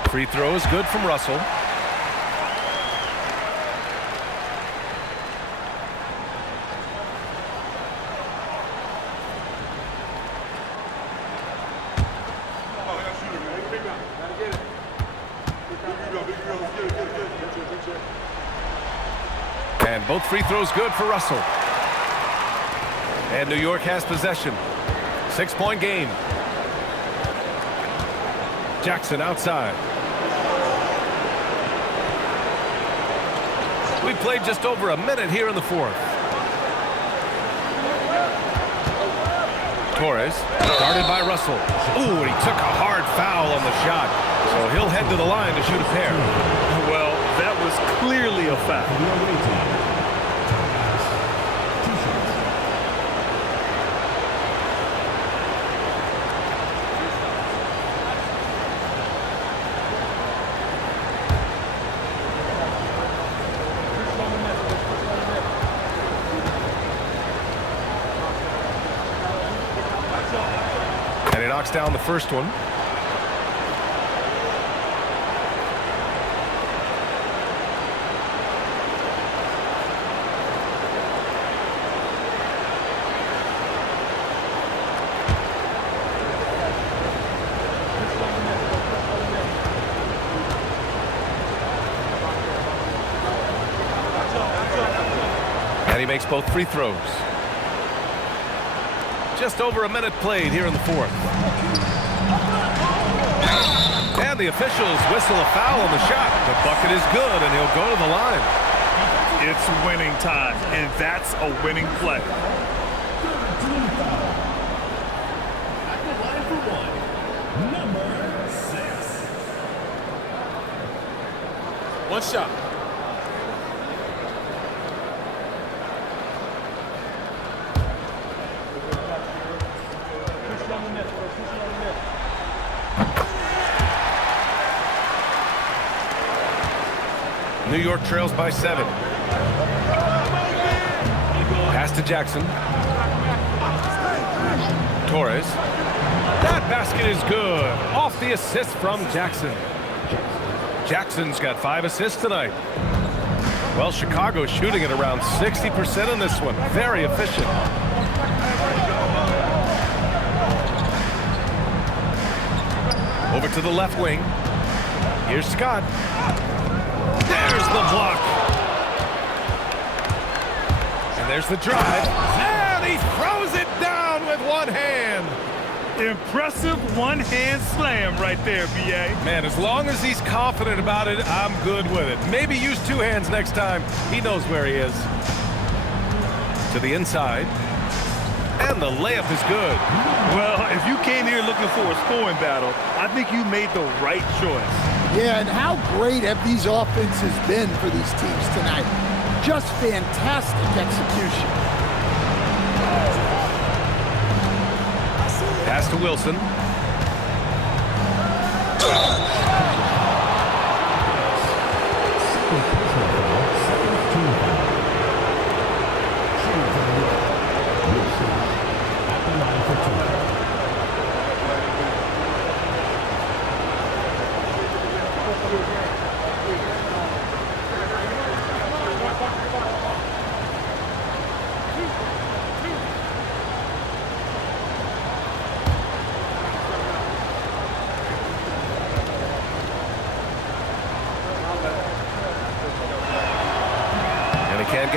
Free throw is good from Russell. And both free throws good for Russell. And New York has possession. 6-point game. Jackson outside. We played just over a minute here in the 4th. Torres, guarded by Russell. Ooh, and he took a hard foul on the shot. So he'll head to the line to shoot a pair. Well, that was clearly a foul. And he knocks down the first one. And he makes both free throws. Just over a minute played here in the 4th. And the officials whistle a foul on the shot. The bucket is good, and he'll go to the line. It's winning time, and that's a winning play. Number 6. 1 shot. New York trails by 7. Pass to Jackson. Torres. That basket is good. Off the assist from Jackson. Jackson's got 5 assists tonight. Well, Chicago's shooting at around 60% in this one. Very efficient. Over to the left wing. Here's Scott. There's the block. And there's the drive. And he throws it down with one hand. Impressive one-hand slam right there, B.A. Man, as long as he's confident about it, I'm good with it. Maybe use 2 hands next time. He knows where he is. To the inside. And the layup is good. Well, if you came here looking for a scoring battle, I think you made the right choice. Yeah, and how great have these offenses been for these teams tonight? Just fantastic execution. Pass to Wilson.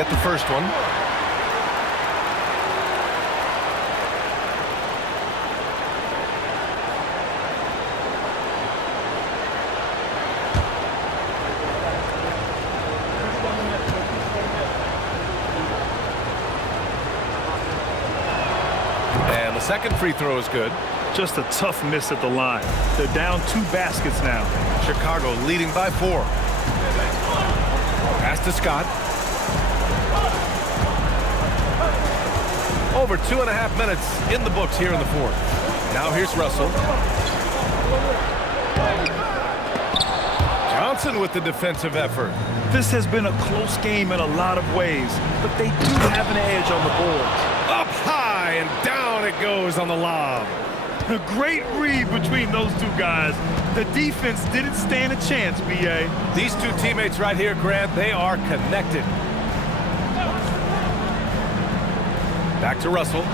get the first one. And the second free throw is good. Just a tough miss at the line. They're down 2 baskets now. Chicago leading by 4. Pass to Scott. Over 2.5 minutes in the books here in the fourth. Now here's Russell. Johnson with the defensive effort. This has been a close game in a lot of ways, but they do have an edge on the boards. Up high and down it goes on the lob. A great read between those two guys. The defense didn't stand a chance, B.A. These two teammates right here, Grant, they are connected. Back to Russell.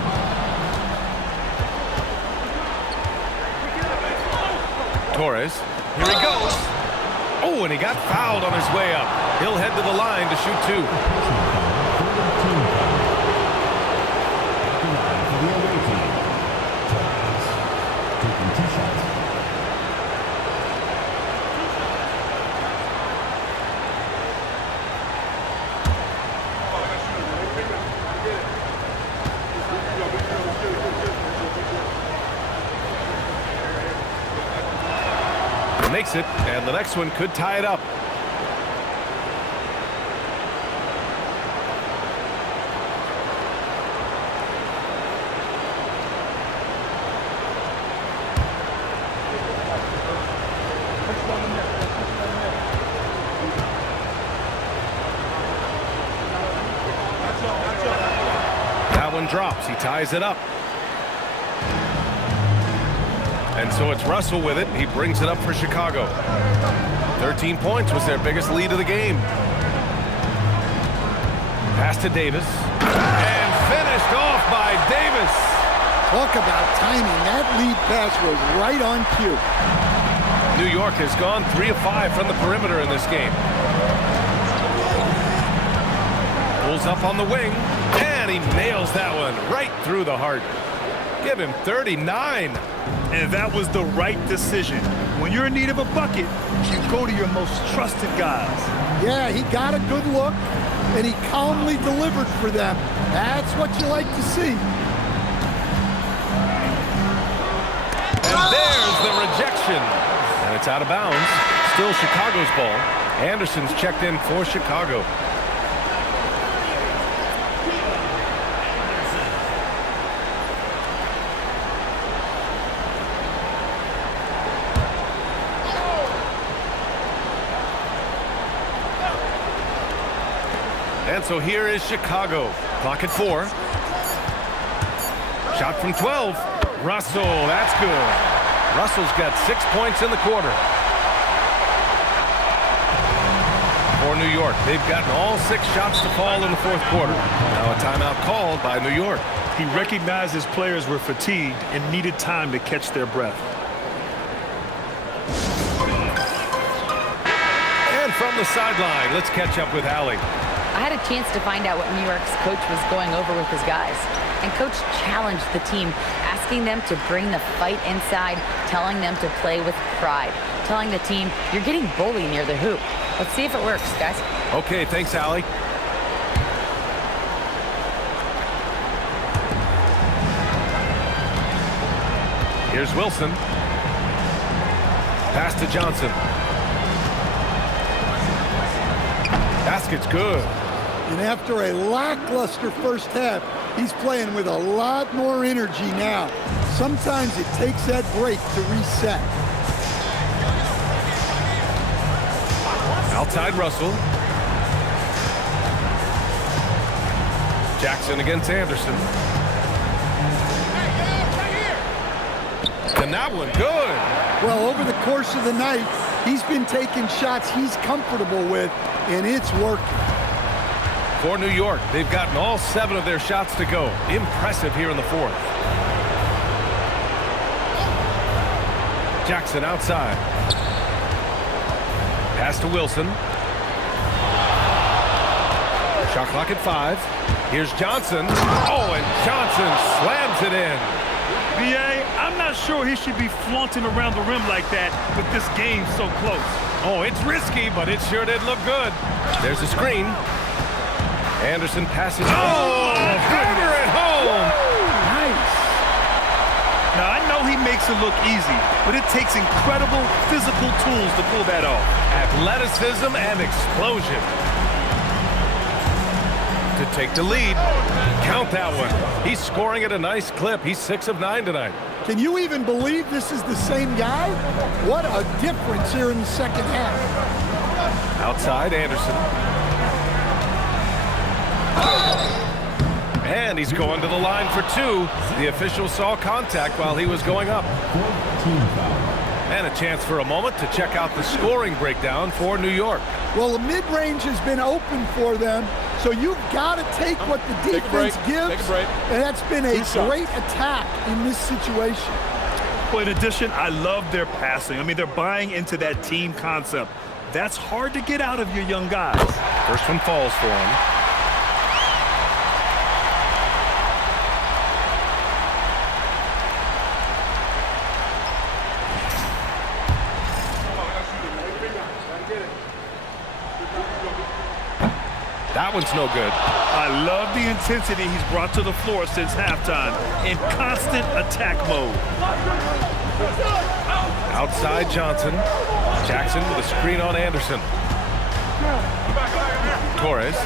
Torres. Here he goes. Oh, and he got fouled on his way up. He'll head to the line to shoot 2. Taking 2 shots. Makes it, and the next one could tie it up. That one drops. He ties it up. And so it's Russell with it. He brings it up for Chicago. 13 points was their biggest lead of the game. Pass to Davis. And finished off by Davis. Talk about timing. That lead pass was right on cue. New York has gone 3 of 5 from the perimeter in this game. Pulls up on the wing. And he nails that one right through the heart. Give him 39. And that was the right decision. When you're in need of a bucket, you go to your most trusted guys. Yeah, he got a good look, and he calmly delivered for them. That's what you like to see. And there's the rejection. And it's out of bounds. Still Chicago's ball. Anderson's checked in for Chicago. And so here is Chicago. Clock at 4. Shot from 12. Russell, that's good. Russell's got 6 points in the quarter. For New York, they've gotten all 6 shots to fall in the fourth quarter. Now a timeout called by New York. He recognized his players were fatigued and needed time to catch their breath. And from the sideline, let's catch up with Allie. I had a chance to find out what New York's coach was going over with his guys. And coach challenged the team, asking them to bring the fight inside, telling them to play with pride, telling the team, you're getting bullied near the hoop. Let's see if it works, guys. Okay, thanks, Allie. Here's Wilson. Pass to Johnson. Basket's good. And after a lackluster first half, he's playing with a lot more energy now. Sometimes it takes that break to reset. Outside Russell. Jackson against Anderson. And that one, good. Well, over the course of the night, he's been taking shots he's comfortable with, and it's working. For New York, they've gotten all 7 of their shots to go. Impressive here in the fourth. Jackson outside. Pass to Wilson. Shot clock at 5. Here's Johnson. Oh, and Johnson slams it in. BA, I'm not sure he should be flaunting around the rim like that with this game so close. Oh, it's risky, but it sure did look good. There's a screen. Anderson passes. Oh, hammer it home. Nice. Now, I know he makes it look easy, but it takes incredible physical tools to pull that off. Athleticism and explosion. To take the lead. Count that one. He's scoring at a nice clip. He's 6 of 9 tonight. Can you even believe this is the same guy? What a difference here in the second half. Outside, Anderson. And he's going to the line for 2. The official saw contact while he was going up. And a chance for a moment to check out the scoring breakdown for New York. Well, the mid-range has been open for them, so you've got to take what the defense gives, and that's been a great attack in this situation. Well, in addition, I love their passing. I mean, they're buying into that team concept. That's hard to get out of your young guys. First one falls for him. That one's no good. I love the intensity he's brought to the floor since halftime in constant attack mode. Outside Johnson. Jackson with a screen on Anderson. Torres.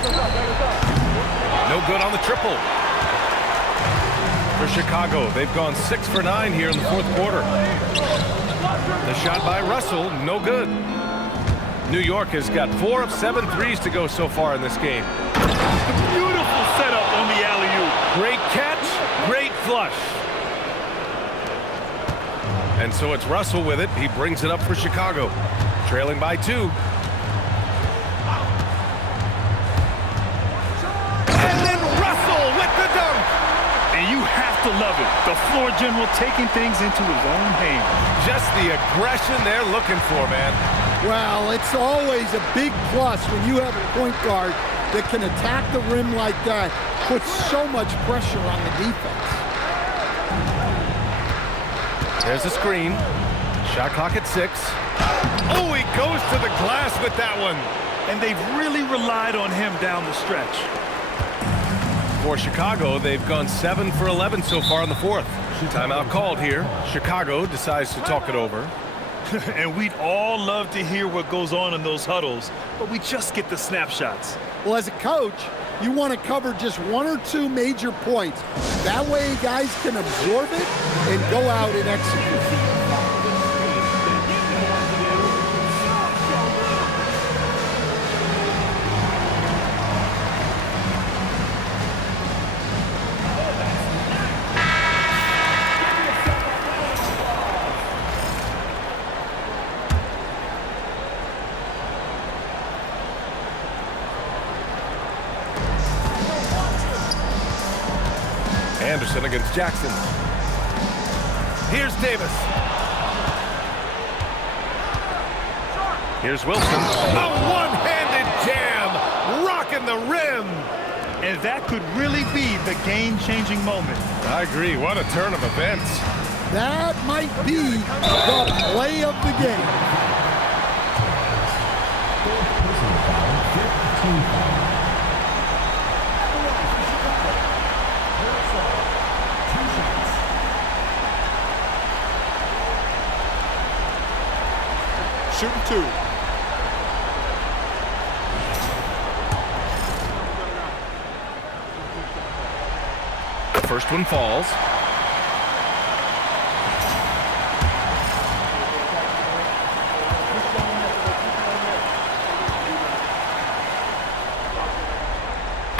No good on the triple. For Chicago, they've gone 6 for 9 here in the fourth quarter. The shot by Russell, no good. New York has got 4 of 7 threes to go so far in this game. Beautiful setup on the alley-oop. Great catch, great flush. And so it's Russell with it. He brings it up for Chicago, trailing by 2. And then Russell with the dunk. And you have to love it. The floor general taking things into his own hands. Just the aggression they're looking for, man. Well, it's always a big plus when you have a point guard that can attack the rim like that, puts so much pressure on the defense. There's a screen. Shot clock at 6. Oh, he goes to the glass with that one. And they've really relied on him down the stretch. For Chicago, they've gone 7 for 11 so far in the fourth. Timeout called here. Chicago decides to talk it over. And we'd all love to hear what goes on in those huddles, but we just get the snapshots. Well, as a coach, you want to cover just 1 or 2 major points. That way guys can absorb it and go out and execute. Anderson against Jackson. Here's Davis. Here's Wilson. A one-handed jam, rocking the rim. And that could really be the game-changing moment. I agree. What a turn of events. That might be the play of the game. Shooting 2. The first one falls.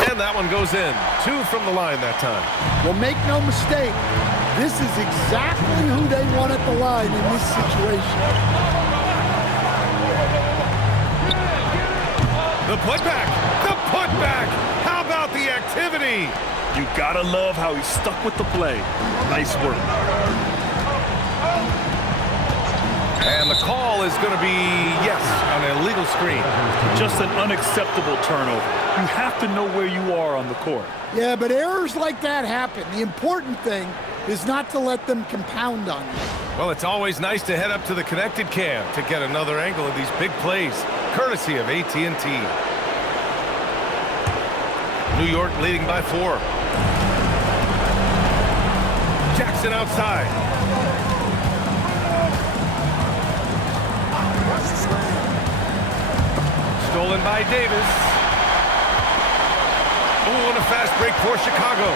And that one goes in. 2 from the line that time. Well, make no mistake, this is exactly who they want at the line in this situation. The putback! The putback! How about the activity? You gotta love how he stuck with the play. Nice work. And the call is going to be, yes, an illegal screen. Just an unacceptable turnover. You have to know where you are on the court. Yeah, but errors like that happen. The important thing is not to let them compound on you. Well, it's always nice to head up to the connected cam to get another angle of these big plays, courtesy of AT&T. New York leading by 4. Jackson outside. Stolen by Davis. Oh, and a fast break for Chicago.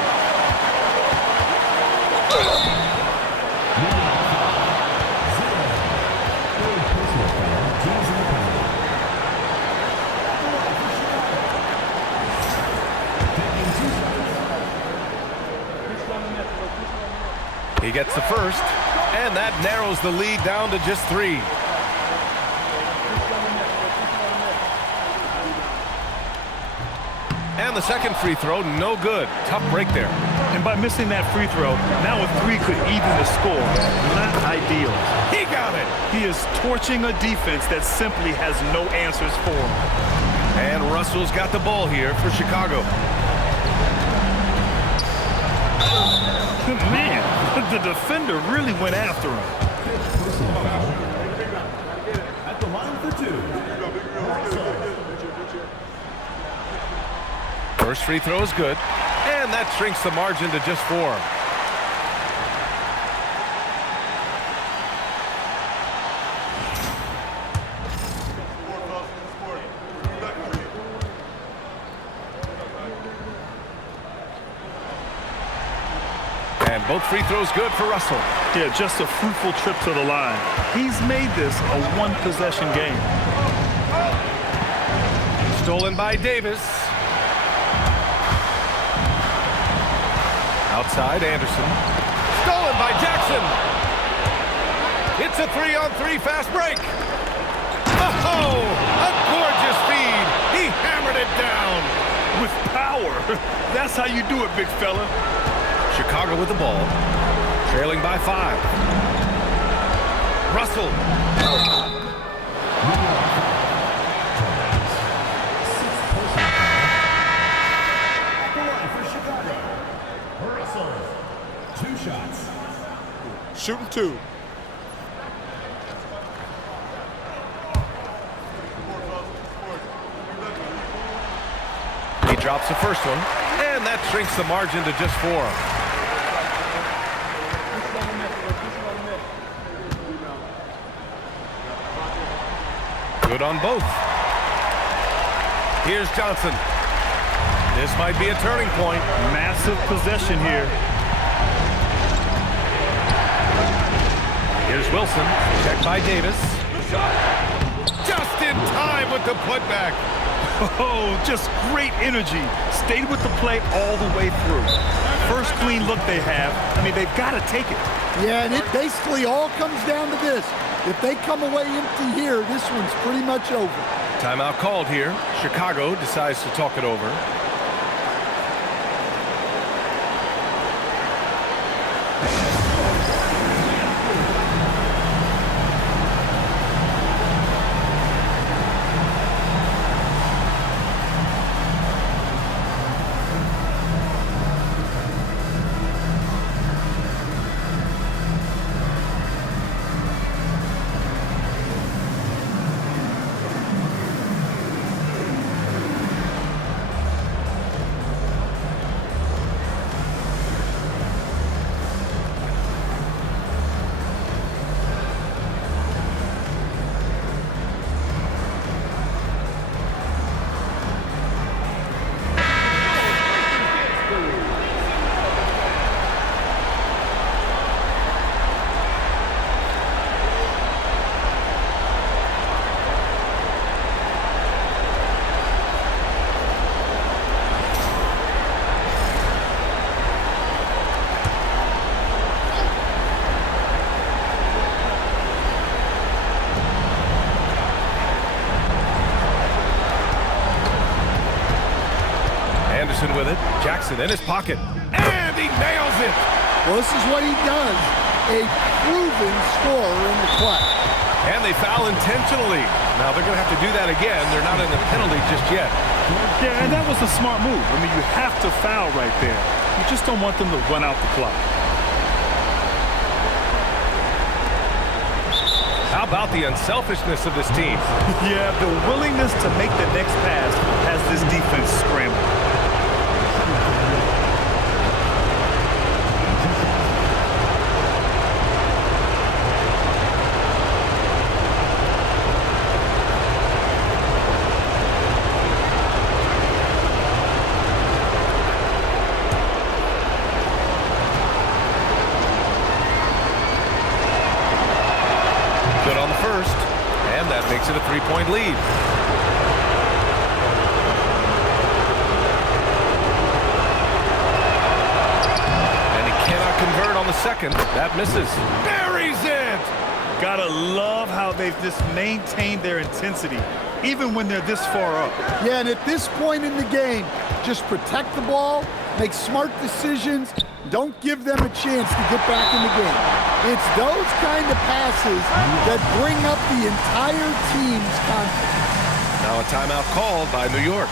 He gets the first, and that narrows the lead down to just 3. And the second free throw, no good. Tough break there. And by missing that free throw, now a 3 could even the score. Not ideal. He got it. He is torching a defense that simply has no answers for him. And Russell's got the ball here for Chicago. Man, the defender really went after him. At the line for 2. First free throw is good, and that shrinks the margin to just 4. And both free throws good for Russell. Yeah, just a fruitful trip to the line. He's made this a one-possession game. Stolen by Davis. Outside, Anderson. Stolen by Jackson. It's a 3-on-3 fast break. Oh, a gorgeous feed. He hammered it down. With power. That's how you do it, big fella. Chicago with the ball. Trailing by 5. Russell. Shooting 2. He drops the first one, and that shrinks the margin to just 4. Good on both. Here's Johnson. This might be a turning point. Massive possession here. Here's Wilson. Checked by Davis. Just in time with the putback. Oh, just great energy. Stayed with the play all the way through. First clean look they have. I mean, they've got to take it. Yeah, and it basically all comes down to this. If they come away empty here, this one's pretty much over. Timeout called here. Chicago decides to talk it over. With it, Jackson in his pocket, and he nails it. Well, this is what he does, a proven scorer in the clutch. And they foul intentionally. Now they're going to have to do that again. They're not in the penalty just yet. Yeah, and that was a smart move. I mean, you have to foul right there. You just don't want them to run out the clock. How about the unselfishness of this team? Yeah, the willingness to make the next pass has this defense scrambling. Good on the first, and that makes it a 3-point lead. And he cannot convert on the second. That misses. Buries it! Gotta love how they've just maintained their intensity, even when they're this far up. Yeah, and at this point in the game, just protect the ball, make smart decisions, don't give them a chance to get back in the game. It's those kind of passes that bring up the entire team's confidence. Now a timeout called by New York.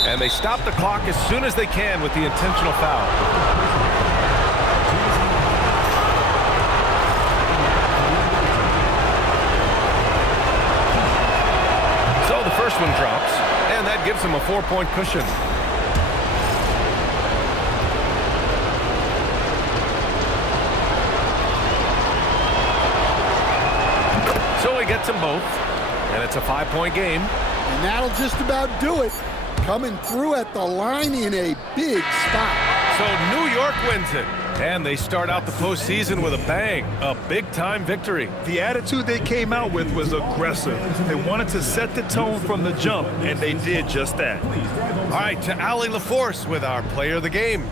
And they stop the clock as soon as they can with the intentional foul. So the first one drops, and that gives them a 4-point cushion. So he gets them both, and it's a 5-point game. And that'll just about do it. Coming through at the line in a big spot. So New York wins it, and they start out the postseason with a bang, a big-time victory. The attitude they came out with was aggressive. They wanted to set the tone from the jump, and they did just that. All right, to Allie LaForce with our player of the game.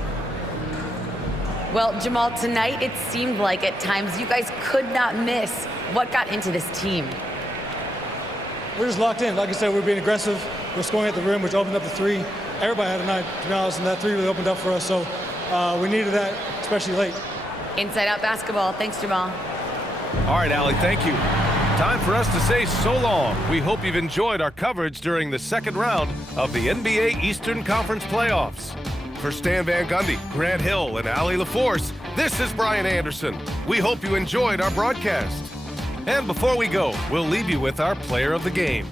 Well, Jamal, tonight it seemed like at times you guys could not miss. What got into this team? We're just locked in. Like I said, we're being aggressive. We're scoring at the rim, which opened up the three. Everybody had a night, to be honest, and that three really opened up for us. So we needed that, especially late. Inside Out basketball. Thanks, Jamal. All right, Allie, thank you. Time for us to say so long. We hope you've enjoyed our coverage during the second round of the NBA Eastern Conference playoffs. For Stan Van Gundy, Grant Hill, and Allie LaForce, this is Brian Anderson. We hope you enjoyed our broadcast. And before we go, we'll leave you with our player of the game.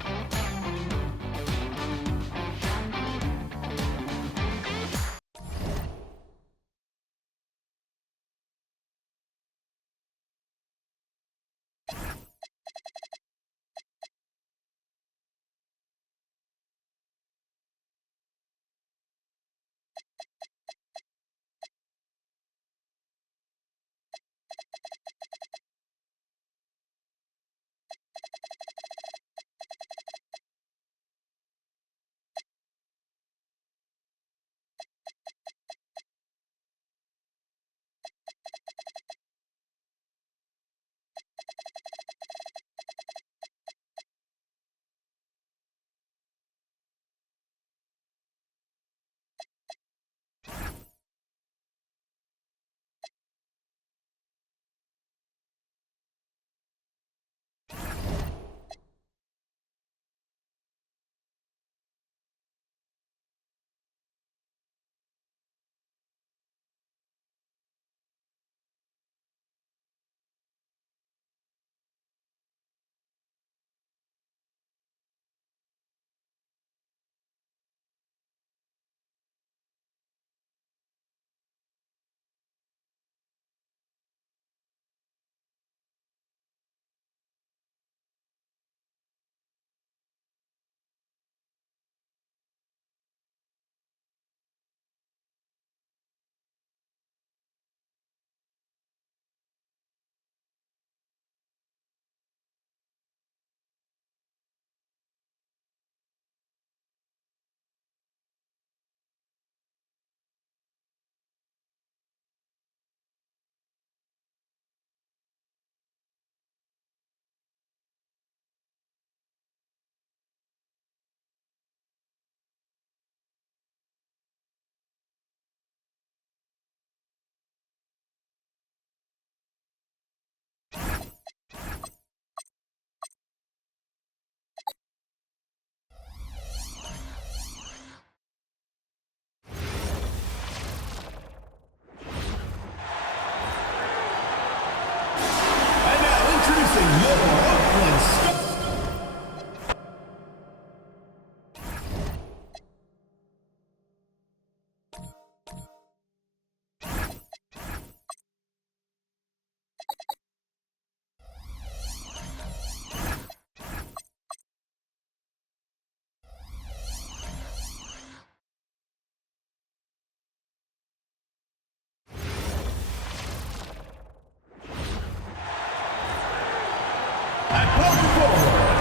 Power forward,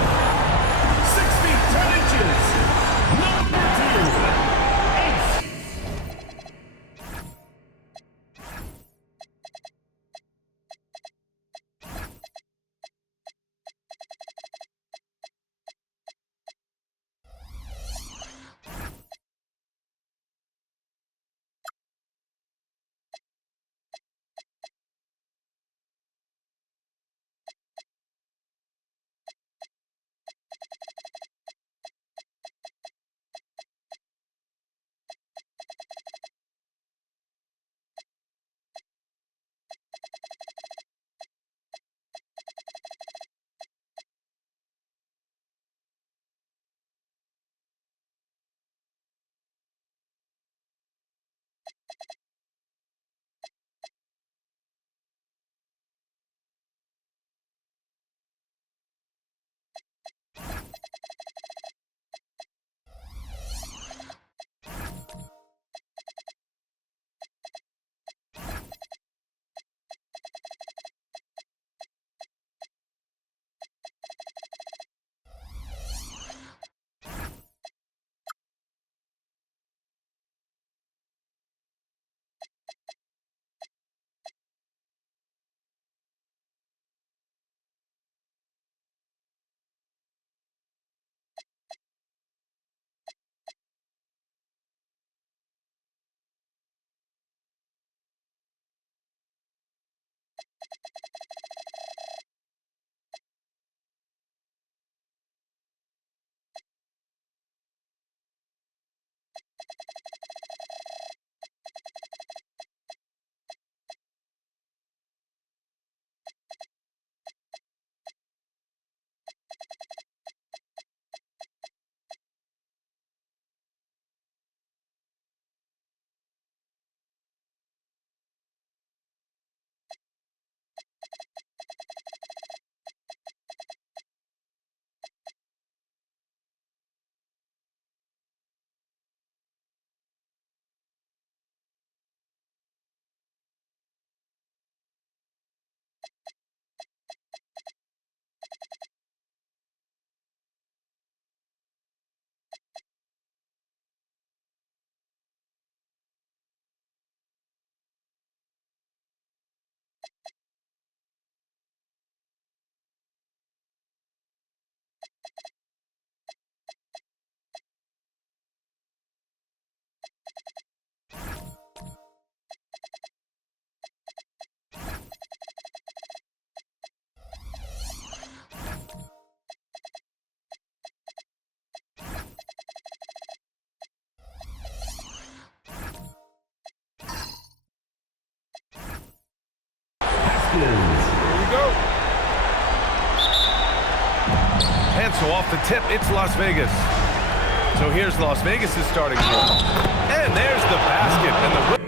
6 feet 10 inches, number 2, Ace. Here we go. And so off the tip, it's Las Vegas. So here's Las Vegas' starting point. And there's the basket and the win.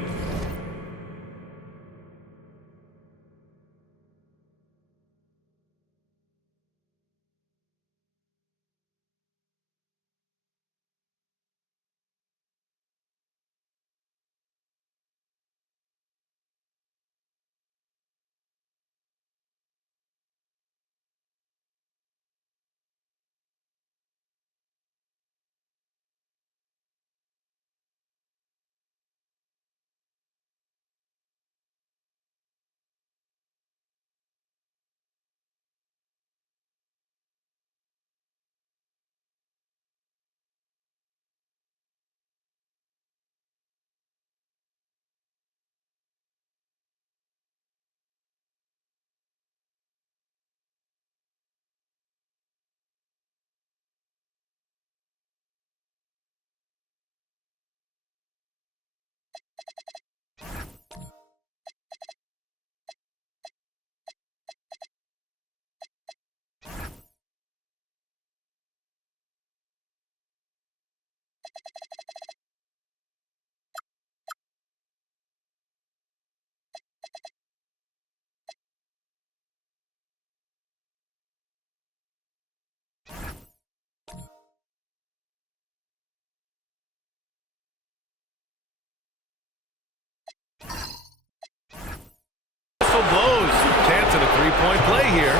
Blows. Chance at a three-point play here.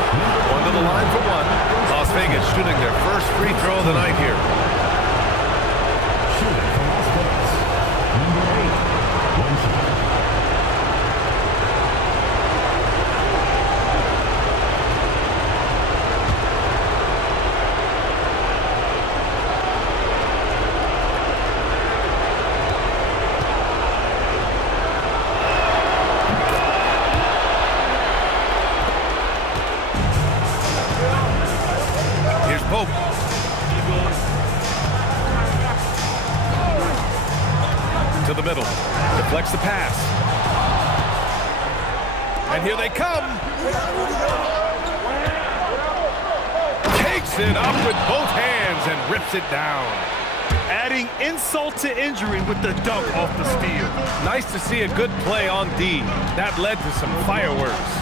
One to the line for one. Las Vegas shooting their first free throw of the night here. Shooting for Las Vegas. Number 8. One shot. Pope. To the middle. Deflects the pass. And here they come. Takes it up with both hands and rips it down. Adding insult to injury with the dunk off the steal. Nice to see a good play on D. That led to some fireworks.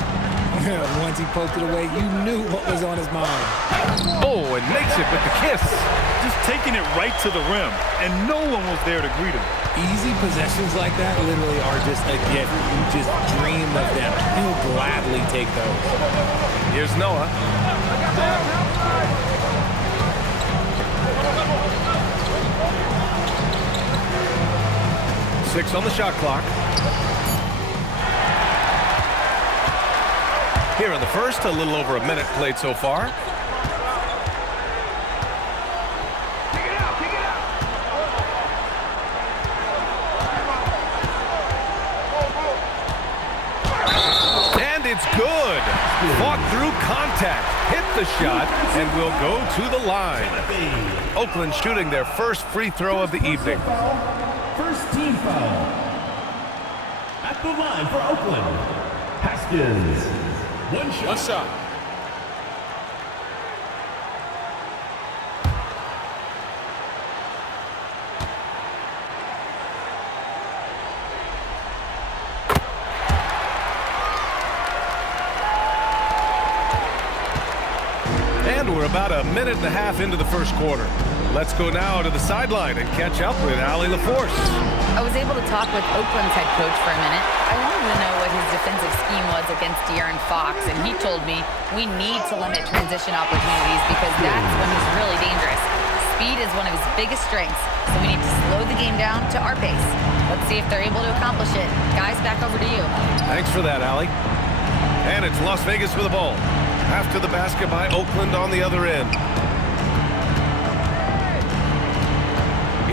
Once he poked it away, you knew what was on his mind. Oh, and makes it with the kiss. Just taking it right to the rim, and no one was there to greet him. Easy possessions like that literally are just a gift. You just dream of them. He'll gladly take those. Here's Noah. 6 on the shot clock. Here in the first, a little over a minute played so far. And it's good. Fought through contact, hit the shot, and will go to the line. Oakland shooting their first free throw of the evening. First team foul. At the line for Oakland, Haskins. One shot. And we're about a minute and a half into the first quarter. Let's go now to the sideline and catch up with Allie LaForce. I was able to talk with Oakland's head coach for a minute. I wanted to know what his defensive scheme was against De'Aaron Fox, and he told me we need to limit transition opportunities because that's when he's really dangerous. Speed is one of his biggest strengths, so we need to slow the game down to our pace. Let's see if they're able to accomplish it. Guys, back over to you. Thanks for that, Allie. And it's Las Vegas with the ball. After the basket by Oakland on the other end.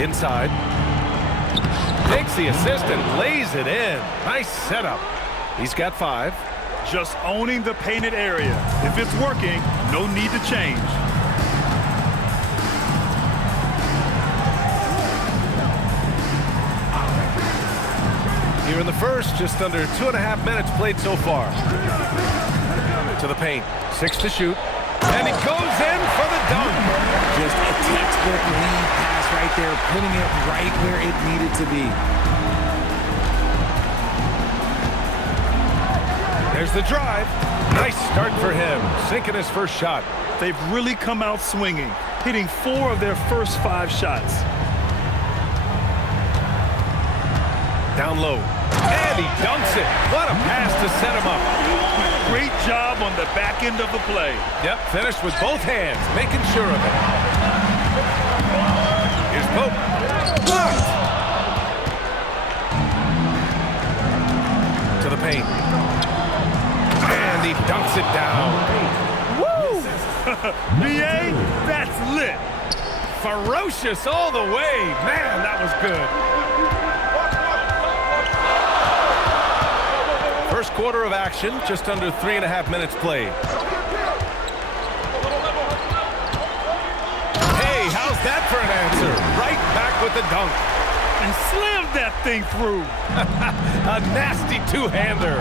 Inside. Takes the assist and lays it in. Nice setup. He's got 5. Just owning the painted area. If it's working, no need to change. Here in the first, just under 2.5 minutes played so far. To the paint. 6 to shoot. And he goes in for the dunk. Just a textbook lead pass right there, putting it right where it needed to be. There's the drive. Nice start for him. Sinking his first shot. They've really come out swinging, hitting 4 of their first 5 shots. Down low. And he dunks it. What a pass to set him up. Great job on the back end of the play. Yep, finished with both hands, making sure of it. Here's Pope. Blocked. To the paint. And he dunks it down. Woo! BA, that's lit. Ferocious all the way. Man, that was good. First quarter of action, just under 3.5 minutes played. Hey, how's that for an answer? Right back with the dunk. And slammed that thing through. A nasty two-hander.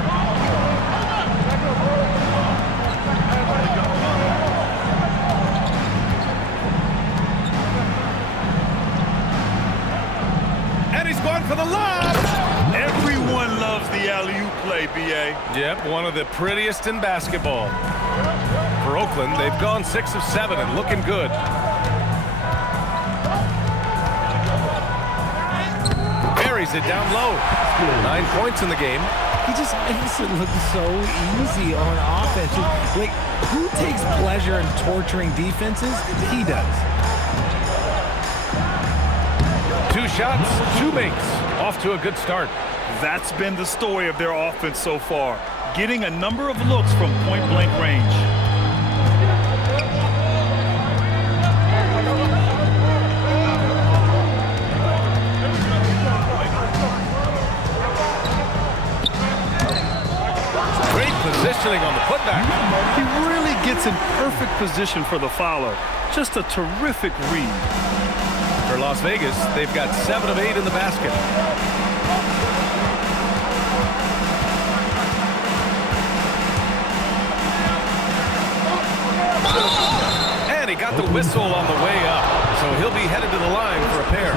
And he's going for the lob. Everyone loves the alley-oop play, BA. Yep, one of the prettiest in basketball. For Oakland, they've gone 6 of 7 and looking good. Buries it down low. 9 points in the game. He just makes it look so easy on offense. Like, who takes pleasure in torturing defenses? He does. 2 shots, 2 makes. Off to a good start. That's been the story of their offense so far, getting a number of looks from point-blank range. Great positioning on the putback. He really gets in perfect position for the follow. Just a terrific read. For Las Vegas, they've got 7 of 8 in the basket. And he got the whistle on the way up, so he'll be headed to the line for a pair.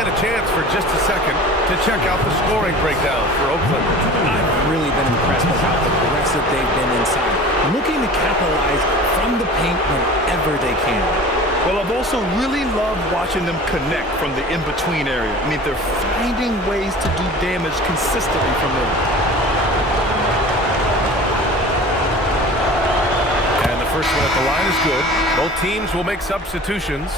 And a chance for just a second to check out the scoring breakdown for Oakland. I've really been impressed with how aggressive they've been inside, looking to capitalize from the paint whenever they can. Well, I've also really loved watching them connect from the in-between area. I mean, they're finding ways to do damage consistently from there. And the first one at the line is good. Both teams will make substitutions.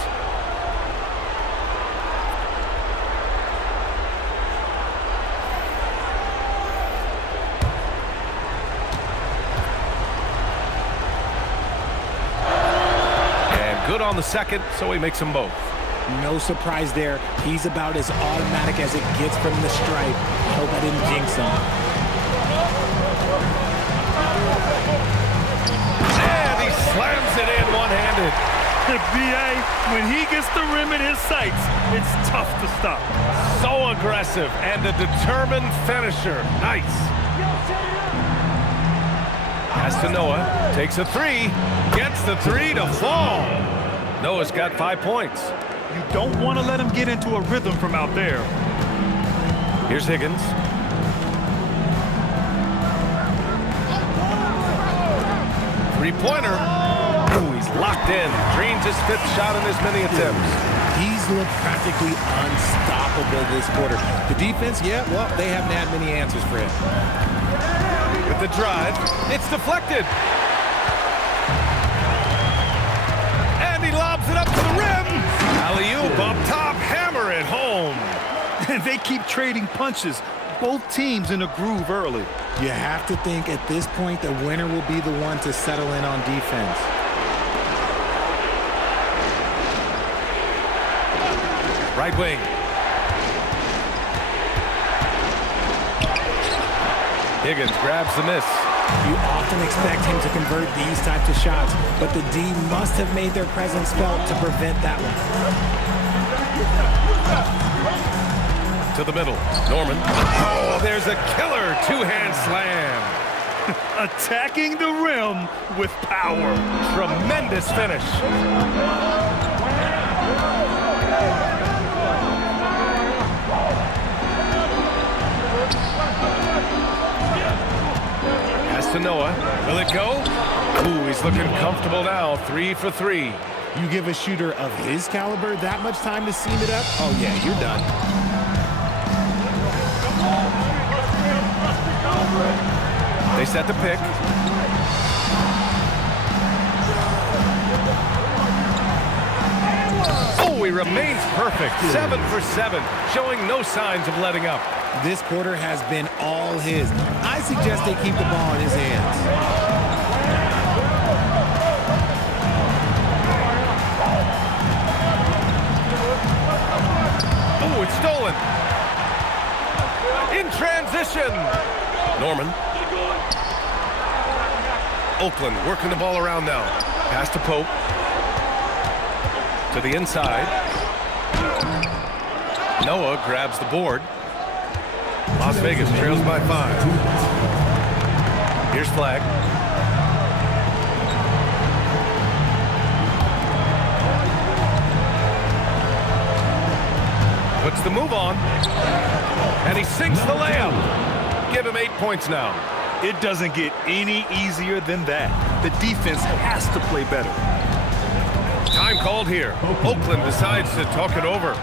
Good on the second, so he makes them both. No surprise there. He's about as automatic as it gets from the stripe. I hope I didn't jinx him. And he slams it in one-handed. B.A., when he gets the rim in his sights, it's tough to stop. So aggressive and a determined finisher. Nice. Pass to Noah. Takes a 3. Gets the 3 to fall. Noah's got 5 points. You don't want to let him get into a rhythm from out there. Here's Higgins. Three-pointer. Ooh, he's locked in. Dreams his 5th shot in as many attempts. He's looked practically unstoppable this quarter. The defense, yeah, well, they haven't had many answers for him. With the drive, it's deflected. And he lobs it up to the rim. Alley-oop up top, hammer it home. And they keep trading punches. Both teams in a groove early. You have to think at this point the winner will be the one to settle in on defense. Right wing. Higgins grabs the miss. You often expect him to convert these types of shots, but the D must have made their presence felt to prevent that one. To the middle. Norman. Oh, there's a killer 2-hand slam. Attacking the rim with power. Tremendous finish. To Noah. Will it go? Ooh, he's looking comfortable now. 3 for 3. You give a shooter of his caliber that much time to seam it up? Oh, yeah, you're done. They set the pick. Oh, he remains perfect. 7 for 7, showing no signs of letting up. This quarter has been all his. I suggest they keep the ball in his hands. Oh, it's stolen. In transition. Norman. Oakland working the ball around now. Pass to Pope. To the inside. Noah grabs the board. Las Vegas trails by 5. Here's Flag. Puts the move on. And he sinks the layup. Give him 8 points now. It doesn't get any easier than that. The defense has to play better. Time called here. Oakland decides to talk it over.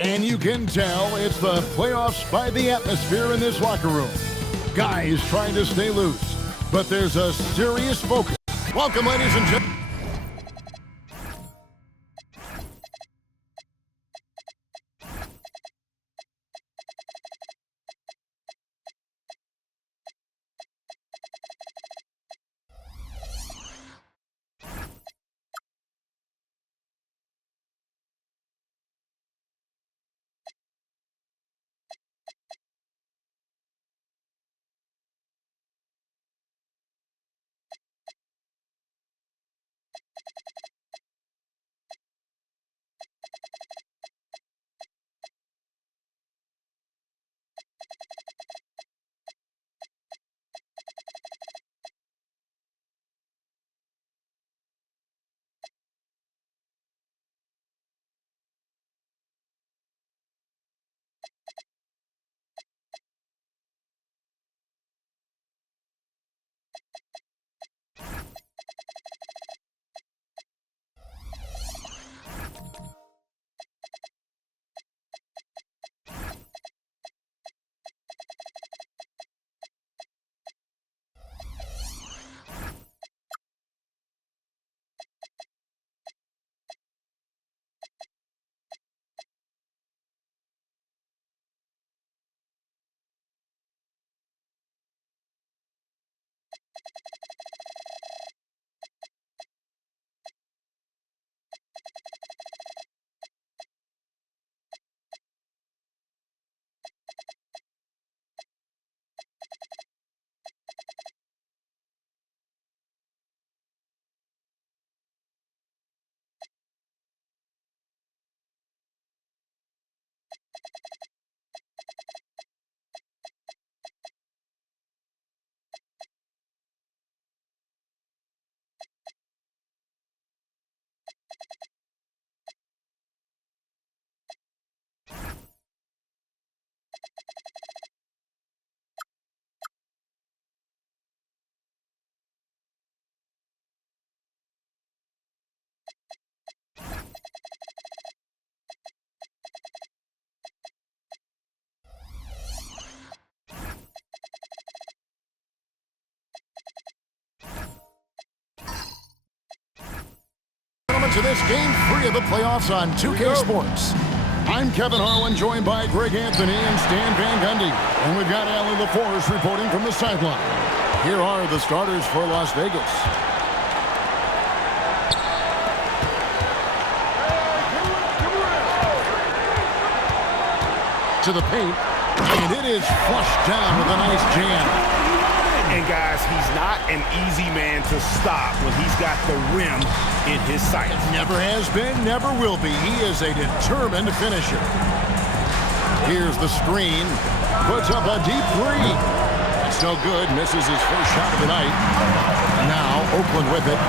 And you can tell it's the playoffs by the atmosphere in this locker room. Guys trying to stay loose, but there's a serious focus. Welcome, ladies and gentlemen. To this game 3 of the playoffs on 2K Sports. I'm Kevin Harlan, joined by Greg Anthony and Stan Van Gundy. And we've got Allie LaForce reporting from the sideline. Here are the starters for Las Vegas. To the paint, and it is flushed down with a nice jam. And guys, he's not an easy man to stop when he's got the rim in his sights. Never has been, never will be. He is a determined finisher. Here's the screen. Puts up a deep three. It's no good. Misses his first shot of the night. Now Oakland with it.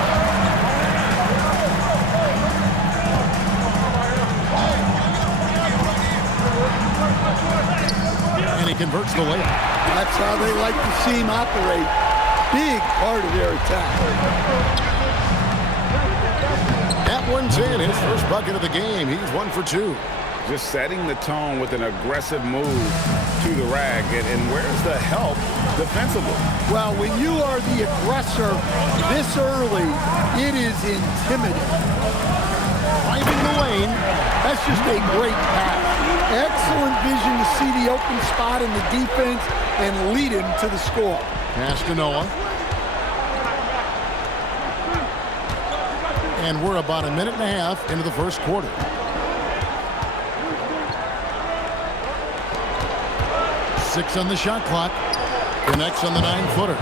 And he converts the layup. That's how they like to see him operate. Big part of their attack. That one's in. His first bucket of the game. He's 1 for 2. Just setting the tone with an aggressive move to the rack. And where's the help defensively? Well, when you are the aggressor this early, it is intimidating. Driving the lane. That's just a great pass. Excellent vision to see the open spot in the defense and lead him to the score. Pass to Noah. And we're about a minute and a half into the first quarter. Six on the shot clock. Connects on the 9-footer.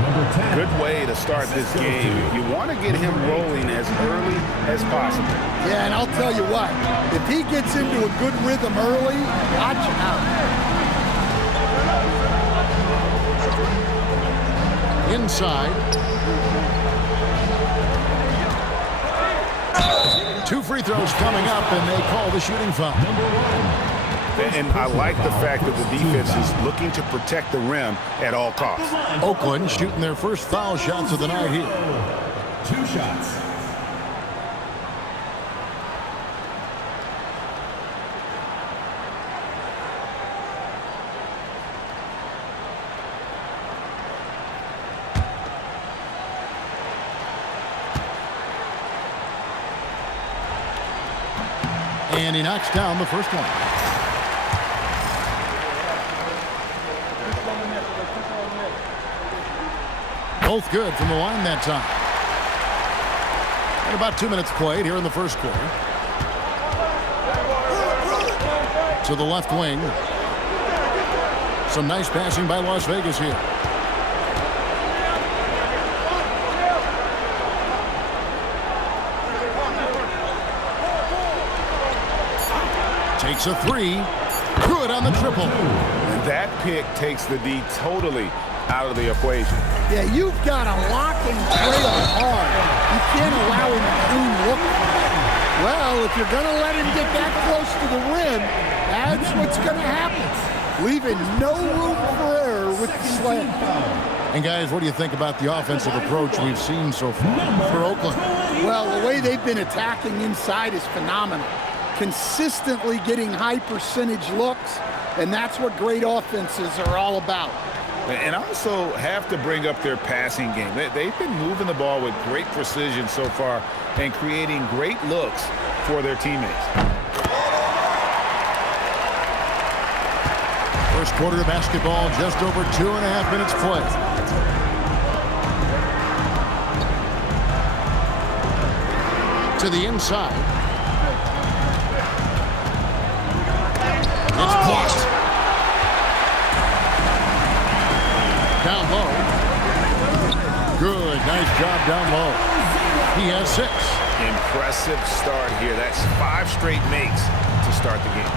Good way to start this game. You want to get him rolling as early as possible. Yeah, and I'll tell you what, if he gets into a good rhythm early, watch out. Inside. 2 free throws coming up, and they call the shooting foul. And I like the fact that the defense is looking to protect the rim at all costs. Oakland shooting their first foul shots of the night here. 2 shots. And he knocks down the first one. Both good from the line that time. And about 2 minutes played here in the first quarter. To the left wing. Some nice passing by Las Vegas here. Takes a three. Good on the triple. That pick takes the D totally out of the equation. Yeah, you've got to lock and play hard. You can't allow him to clean look. Well, if you're going to let him get that close to the rim, that's what's going to happen. Leaving no room for error with the slam. And guys, what do you think about the offensive approach we've seen so far for Oakland? Well, the way they've been attacking inside is phenomenal. Consistently getting high percentage looks, and that's what great offenses are all about. And also have to bring up their passing game. They've been moving the ball with great precision so far and creating great looks for their teammates. First quarter of basketball, just over 2.5 minutes played. To the inside. It's blocked. Down low. Good. Nice job down low. He has 6. Impressive start here. That's 5 straight makes to start the game.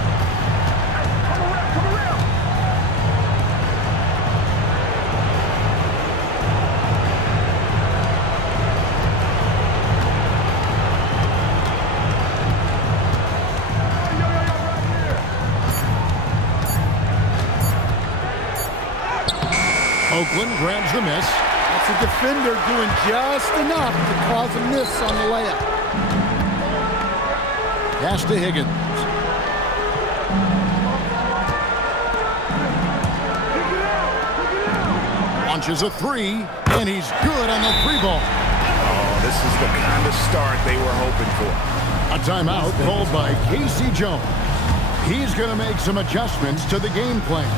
Oakland grabs the miss. That's a defender doing just enough to cause a miss on the layup. Pass to Higgins. Launches a 3, and he's good on the 3-ball. Oh, this is the kind of start they were hoping for. A timeout called by Casey Jones. He's going to make some adjustments to the game plan.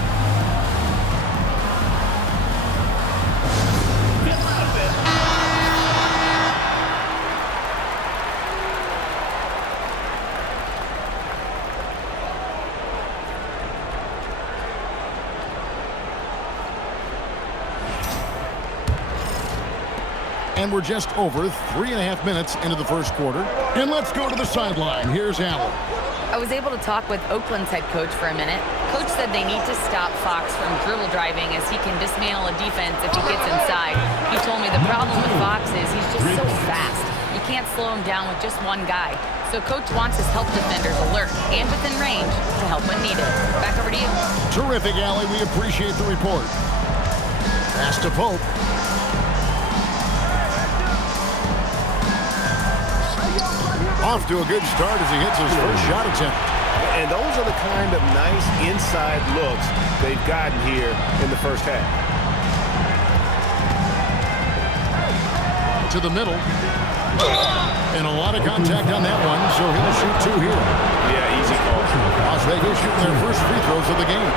And we're just over 3.5 minutes into the first quarter. And let's go to the sideline. Here's Allen. I was able to talk with Oakland's head coach for a minute. Coach said they need to stop Fox from dribble driving as he can dismantle a defense if he gets inside. He told me the problem with Fox is he's just so fast. You can't slow him down with just one guy. So Coach wants his help defenders alert and within range to help when needed. Back over to you. Terrific, Allie. We appreciate the report. Pass to Pope. Off to a good start as he hits his first shot attempt. And those are the kind of nice inside looks they've gotten here in the first half. To the middle. And a lot of contact on that one, so he'll shoot 2 here. Yeah, easy call. Las Vegas shooting their first free throws of the game.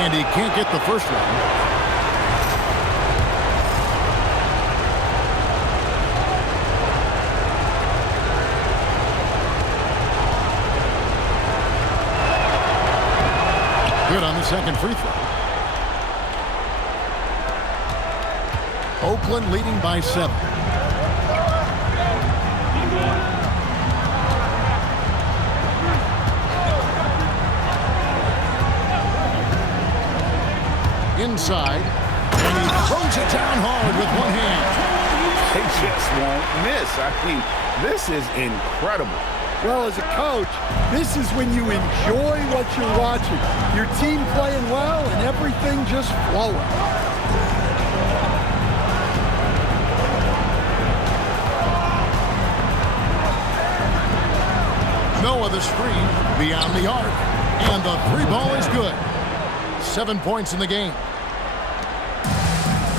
And he can't get the first one. Good on the second free throw. Oakland leading by 7. Inside, and he throws it down hard with one hand. They just won't miss. I mean, this is incredible. Well, as a coach, this is when you enjoy what you're watching. Your team playing well and everything just flowing. Noah the screen beyond the arc. And the three ball is good. 7 points in the game.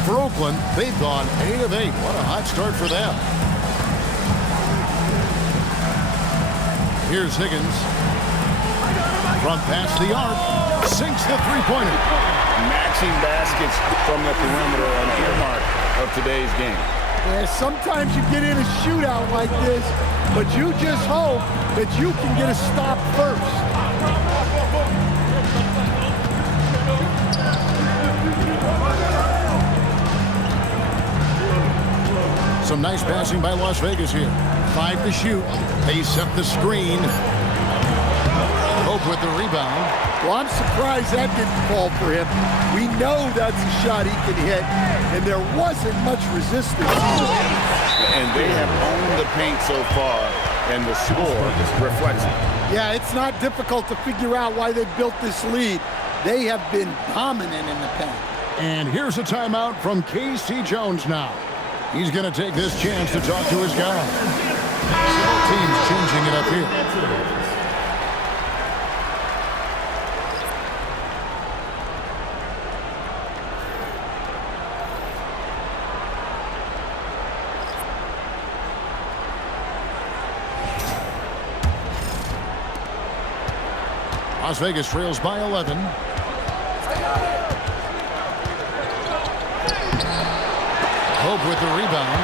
For Oakland, they've gone 8 of 8. What a hot start for them. Here's Higgins. From past the arc. Sinks the three-pointer. Matching baskets from the perimeter on the earmark of today's game. Yeah, sometimes you get in a shootout like this, but you just hope that you can get a stop first. Some nice passing by Las Vegas here. 5 to shoot. They set the screen. Hope with the rebound. Well, I'm surprised that didn't fall for him. We know that's a shot he can hit, and there wasn't much resistance either. And they have owned the paint so far, and the score reflects it. Yeah, it's not difficult to figure out why they built this lead. They have been dominant in the paint. And here's a timeout from K.C. Jones now. He's going to take this chance to talk to his guys. Both teams changing it up here. Las Vegas trails by 11. Hope with the rebound.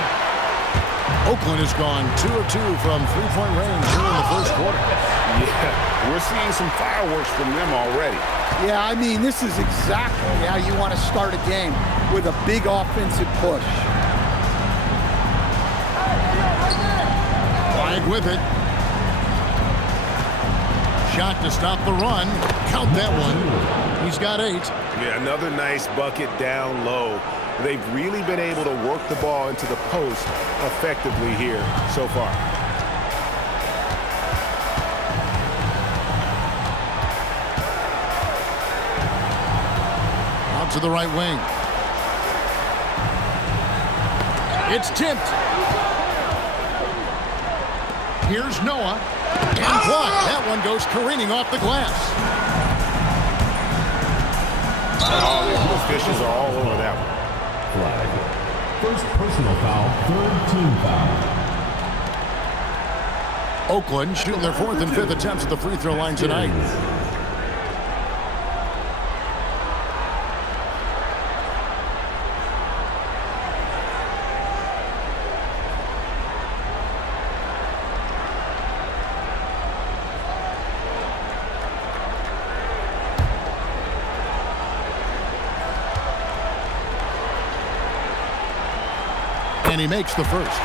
Oakland has gone 2 of 2 from three-point range here in the first quarter. Yeah, we're seeing some fireworks from them already. Yeah, I mean, this is exactly how you want to start a game, with a big offensive push. Wide with it. Shot to stop the run. Count that one. He's got 8. Yeah, another nice bucket down low. They've really been able to work the ball into the post effectively here so far. Out to the right wing. It's tipped. Here's Noah. And blocked. That one goes careening off the glass. Oh, the officials are all over that one. Flag. First personal foul, third team foul. Oakland shooting their 4th and 5th attempts at the free throw line tonight. And he makes the first.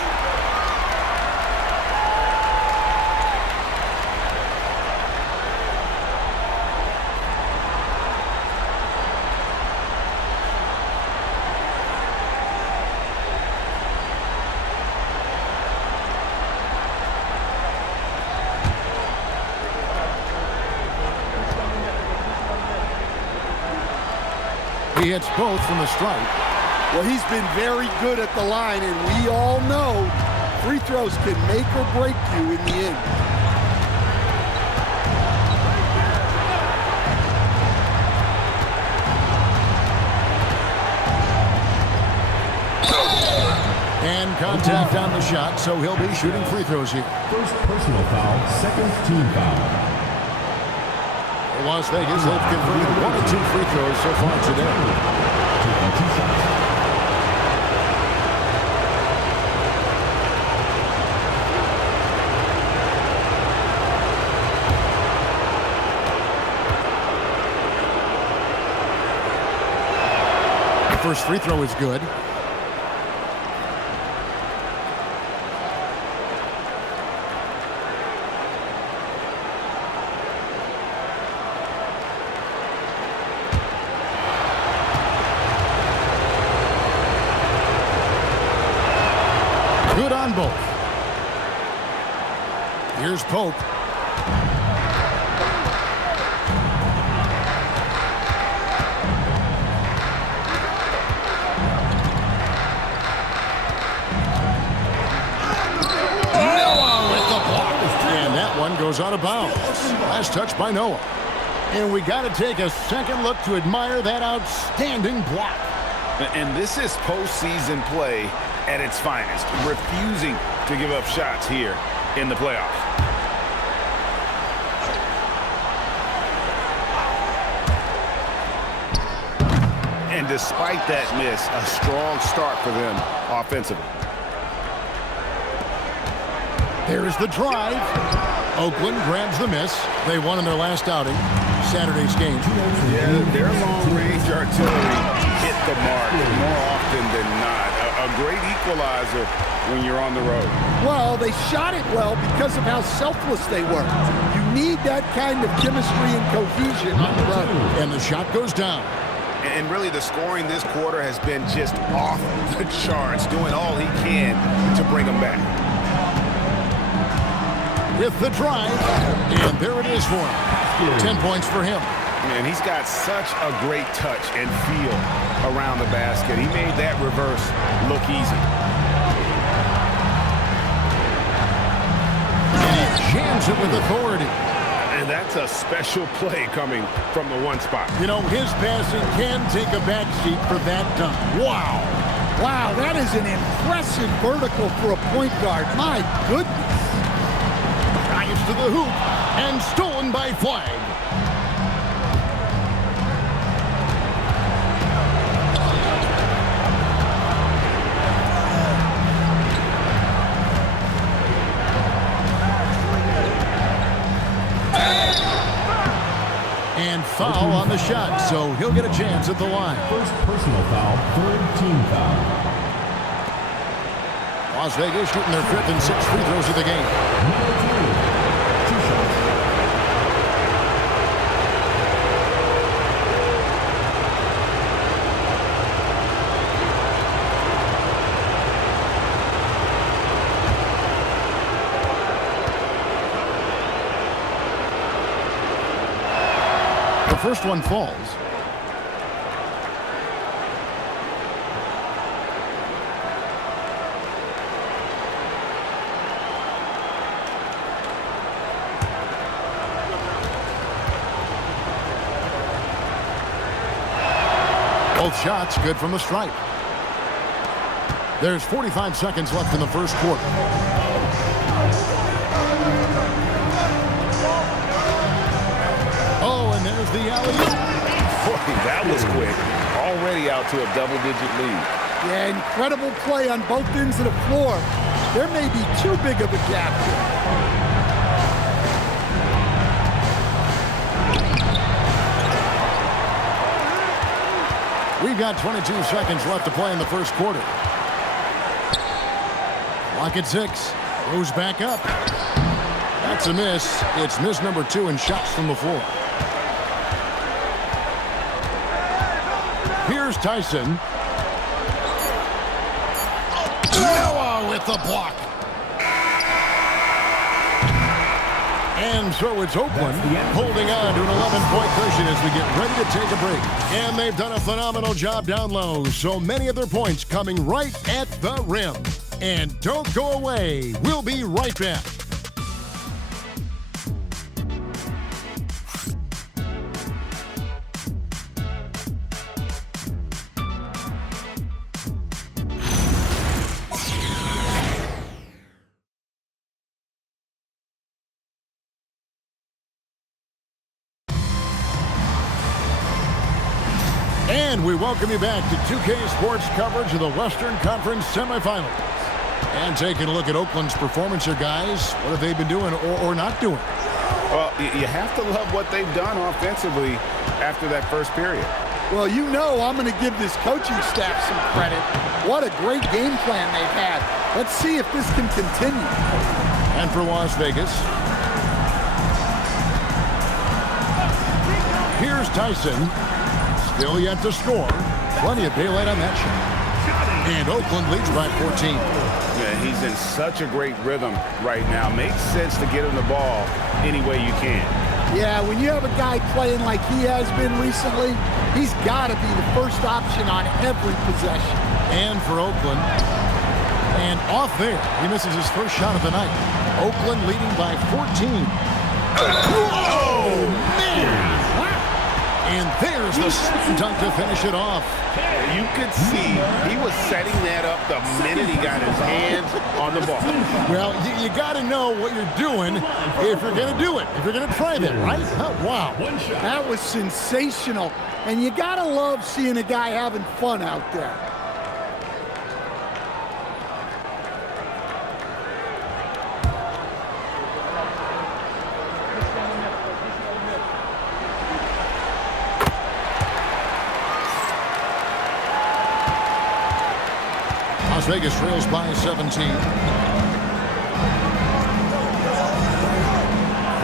He hits both from the stripe. Well, he's been very good at the line, and we all know free throws can make or break you in the end. And contact on the shot, so he'll be shooting free throws here. First personal foul, second team foul. Las Vegas, they've converted 1 of 2 free throws so far today. Taking 2 shots. First free throw is good. Good on both. Here's Pope. goes out of bounds. Last touch by Noah. And we got to take a second look to admire that outstanding block. And this is postseason play at its finest, refusing to give up shots here in the playoffs. And despite that miss, a strong start for them offensively. There is the drive. Oakland grabs the miss. They won in their last outing, Saturday's game. Yeah, their long-range artillery hit the mark more often than not. A great equalizer when you're on the road. Well, they shot it well because of how selfless they were. You need that kind of chemistry and cohesion on the road. And the shot goes down. And really, the scoring this quarter has been just off the charts, doing all he can to bring them back. With the drive, and there it is for him. 10 points for him. And he's got such a great touch and feel around the basket. He made that reverse look easy. And he jams it with authority. And that's a special play coming from the one spot. You know, his passing can take a backseat for that dunk. Wow. Wow, that is an impressive vertical for a point guard. My goodness. Drives to the hoop and stolen by Flag. And foul on the shot, so he'll get a chance at the line. First personal foul, third team foul. Las Vegas shooting their 5th and 6th free throws of the game. The first one falls. Both shots good from the stripe. There's 45 seconds left in the first quarter. Oh, and there's the alley-oop. Boy, that was quick. Already out to a double-digit lead. Yeah, incredible play on both ends of the floor. There may be too big of a gap here. We've got 22 seconds left to play in the first quarter. Clock at 6. Goes back up. That's a miss. It's miss number 2 in shots from the floor. Here's Tyson. Noah with the block. And so it's Oakland holding on to an 11-point cushion as we get ready to take a break. And they've done a phenomenal job down low. So many of their points coming right at the rim. And don't go away. We'll be right back. And we welcome you back to 2K Sports coverage of the Western Conference semifinals. And taking a look at Oakland's performance here, guys. What have they been doing or not doing? Well, you have to love what they've done offensively after that first period. Well, you know I'm going to give this coaching staff some credit. What a great game plan they've had. Let's see if this can continue. And for Las Vegas, here's Tyson. Still yet to score. Plenty of daylight on that shot. And Oakland leads by 14. Yeah, he's in such a great rhythm right now. Makes sense to get him the ball any way you can. Yeah, when you have a guy playing like he has been recently, he's got to be the first option on every possession. And for Oakland, and off there, he misses his first shot of the night. Oakland leading by 14. Whoa, man! And there's the slam dunk to finish it off. You could see he was setting that up the minute he got his hands on the ball. Well, you got to know what you're doing if you're going to do it, if you're going to try that, right? Oh, wow. That was sensational. And you got to love seeing a guy having fun out there. Las Vegas trails by 17.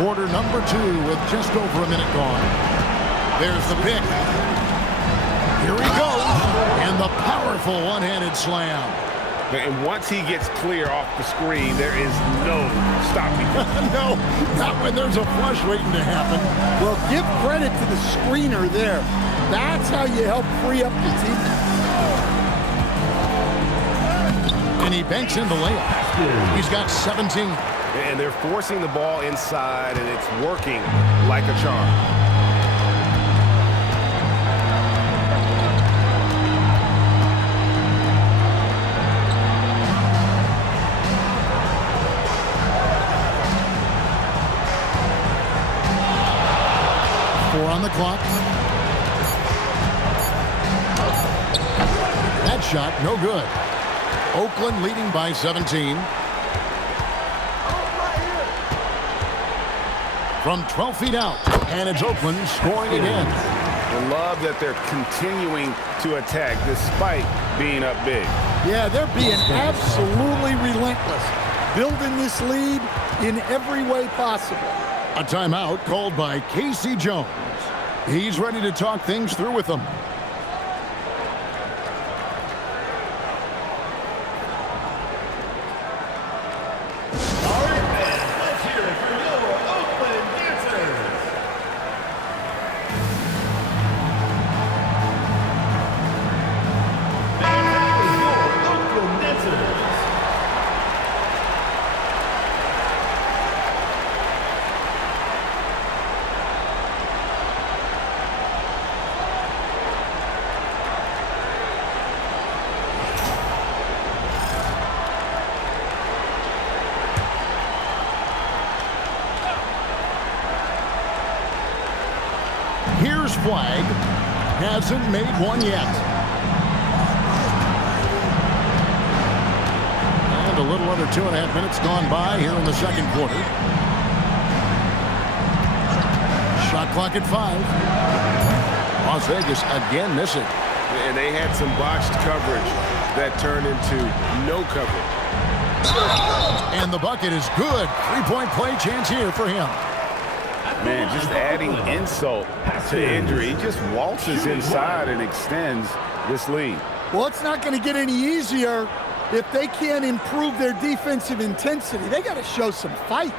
Quarter number 2 with just over a minute gone. There's the pick. Here he goes. And the powerful one-handed slam. And once he gets clear off the screen, there is no stopping him. No, not when there's a flush waiting to happen. Well, give credit to the screener there. That's how you help free up the team. And he banks in the layup. He's got 17. And they're forcing the ball inside, and it's working like a charm. Four on the clock. That shot, no good. Oakland leading by 17. From 12 feet out, and it's Oakland scoring again. I love that they're continuing to attack despite being up big. Yeah, they're being absolutely relentless, building this lead in every way possible. A timeout called by Casey Jones. He's ready to talk things through with them. Here's flag. Hasn't made one yet. And a little under 2.5 minutes gone by here in the second quarter. Shot clock at 5. Las Vegas again missing. And they had some botched coverage that turned into no coverage. And the bucket is good. 3-point play chance here for him. Man, just adding insult to injury. He just waltzes inside and extends this lead. Well, it's not going to get any easier if they can't improve their defensive intensity. They got to show some fight.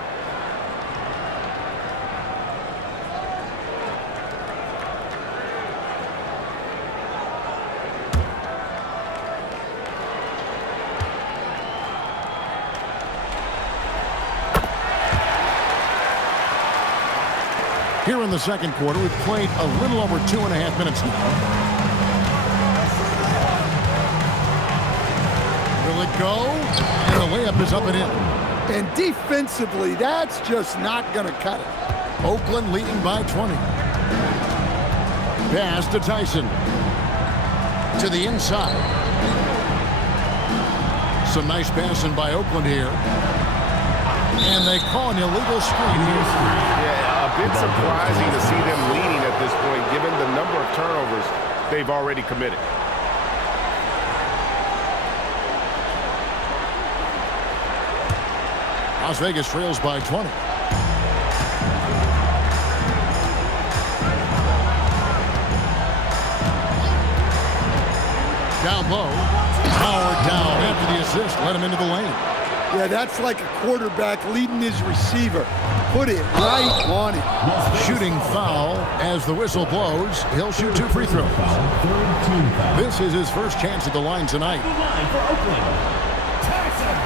Here in the second quarter, we've played a little over 2.5 minutes now. Will it go? And the layup is up and in. And defensively, that's just not going to cut it. Oakland leading by 20. Pass to Tyson. To the inside. Some nice passing by Oakland here. And they call an illegal screen here. A bit surprising to see them leading at this point, given the number of turnovers they've already committed. Las Vegas trails by 20. Down low. Howard down after the assist. Let him into the lane. Yeah, that's like a quarterback leading his receiver. Put it right on it. Shooting foul as the whistle blows. He'll shoot 2 free throws. This is his first chance at the line tonight. Line for Oakland. Tyson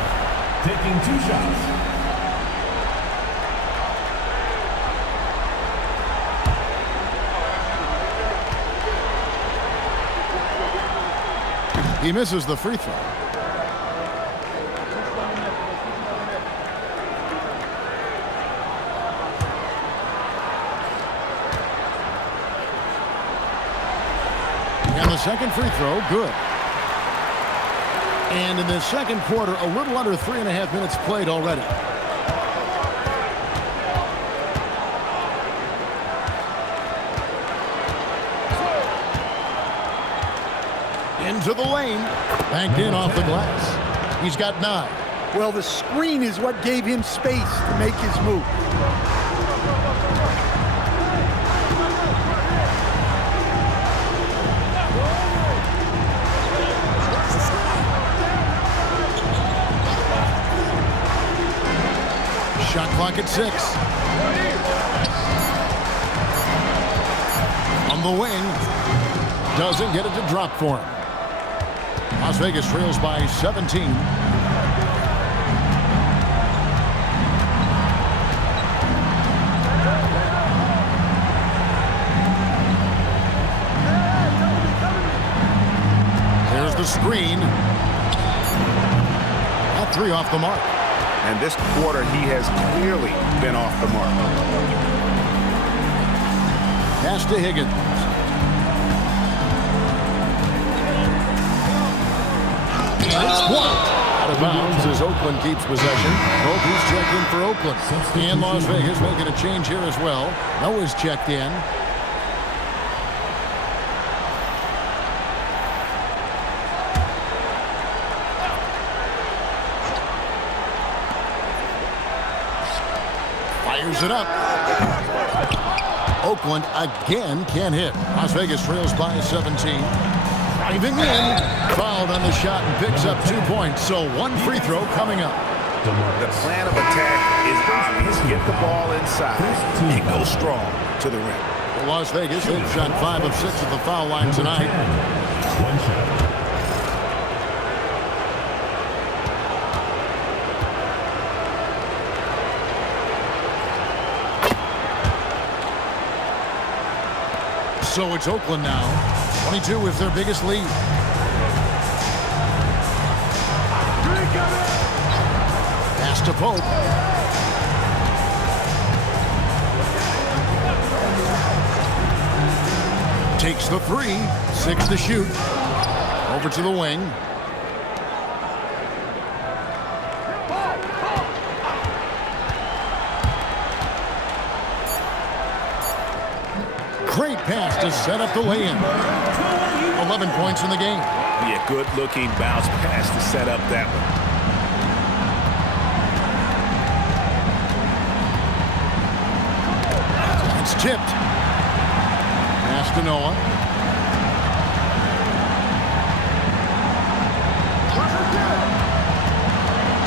taking 2 shots. He misses the free throw. And the second free throw, good. And in the second quarter, a little under 3.5 minutes played already. Into the lane. Banked in off the glass. He's got 9. Well, the screen is what gave him space to make his move. Shot clock at 6. On the wing. Doesn't get it to drop for him. Las Vegas trails by 17. There's the screen. That 3 off the mark. And this quarter, he has clearly been off the mark. Pass to Higgins. It's blocked. Out of bounds as Oakland keeps possession. Kobe's checked in for Oakland. And Las Vegas making a change here as well. Noah's checked in. Fires it up. Oakland again can't hit. Las Vegas trails by 17. Driving in. Fouled on the shot and picks up 2 points. So 1 free throw coming up. The plan of attack is obvious. Get the ball inside and go strong to the rim. Well, Las Vegas, they've shot 5 of 6 at the foul line tonight. 1 shot. So it's Oakland now. 22 is their biggest lead. Pass to Pope. Takes the 3. 6 to shoot. Over to the wing. Great pass to set up the lay-in. 11 points in the game. Be a good-looking bounce pass to set up that one. It's tipped. Pass to Noah.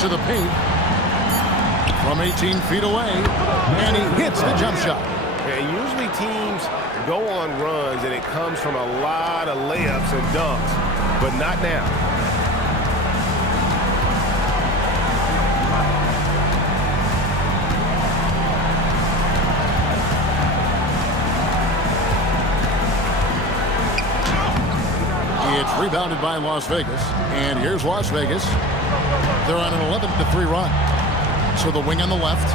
To the paint. From 18 feet away. And he hits the jump shot. And usually teams go on runs and it comes from a lot of layups and dunks, but not now. It's rebounded by Las Vegas. And here's Las Vegas. They're on an 11-3 run. So the wing on the left.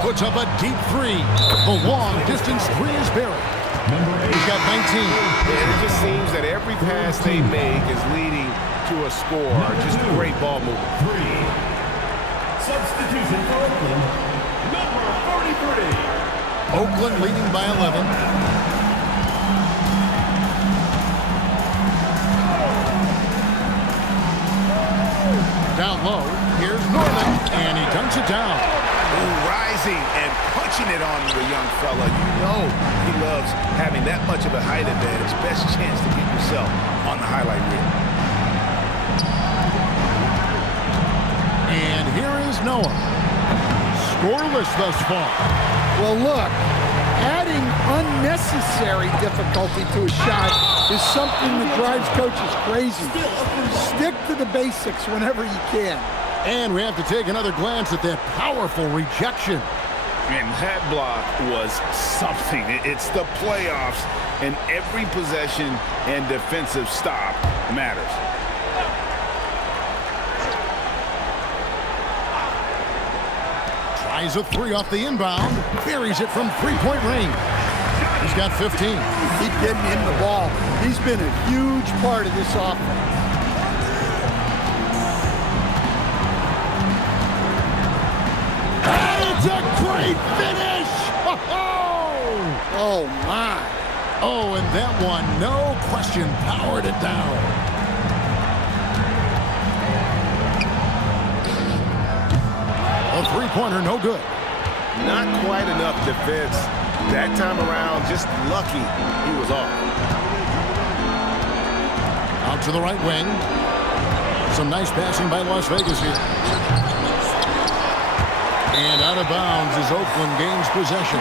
Puts up a deep 3. The long distance 3 is buried. He's got 19. And it just seems that every pass they make is leading to a score. Just great ball movement. 3. Substitution for Oakland, number 43. Oakland leading by 11. Down low. Here's Norman. And he dunks it down. Ooh, rising and punching it on the young fella. You know he loves having that much of a height advantage. Best chance to get yourself on the highlight reel. And here is Noah. Scoreless thus far. Well, look, adding unnecessary difficulty to a shot is something that drives coaches crazy. Stick to the basics whenever you can. And we have to take another glance at that powerful rejection. And that block was something. It's the playoffs, and every possession and defensive stop matters. Tries a three off the inbound. Buries it from three-point range. He's got 15. Keep getting him the ball. He's been a huge part of this offense. It's a great finish! Oh, my. Oh, and that one, no question, powered it down. A three-pointer, no good. Not quite enough defense. That time around, just lucky he was off. Out to the right wing. Some nice passing by Las Vegas here. And out of bounds as Oakland gains possession.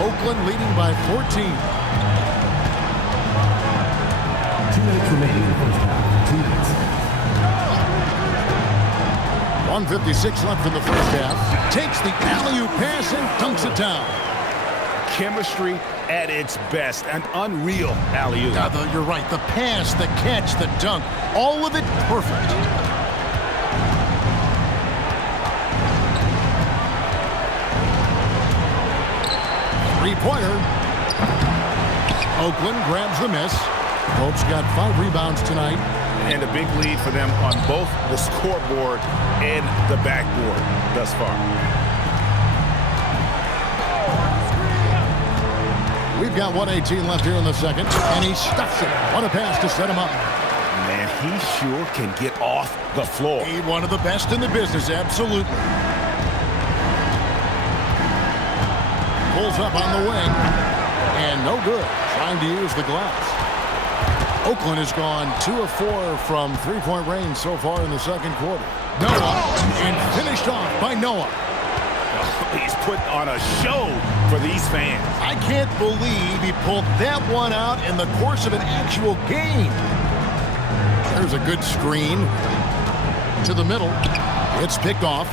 Oakland leading by 14. 2 minutes remaining in the first half. 2 minutes. 1:56 left in the first half. Takes the alley-oop pass and dunks it down. Chemistry at its best. An unreal alley-oop. Yeah, you're right. The pass, the catch, the dunk, all of it perfect. Three-pointer. Oakland grabs the miss. Hope's got 5 rebounds tonight. And a big lead for them on both the scoreboard and the backboard thus far. We've got 1:18 left here in the second, and he stuffs it. What a pass to set him up. Man, he sure can get off the floor. He's one of the best in the business, absolutely. Pulls up on the wing, and no good. Trying to use the glass. Oakland has gone 2 of 4 from three-point range so far in the second quarter. Noah, and finished off by Noah. He's put on a show for these fans. I can't believe he pulled that one out in the course of an actual game. There's a good screen to the middle. It's picked off.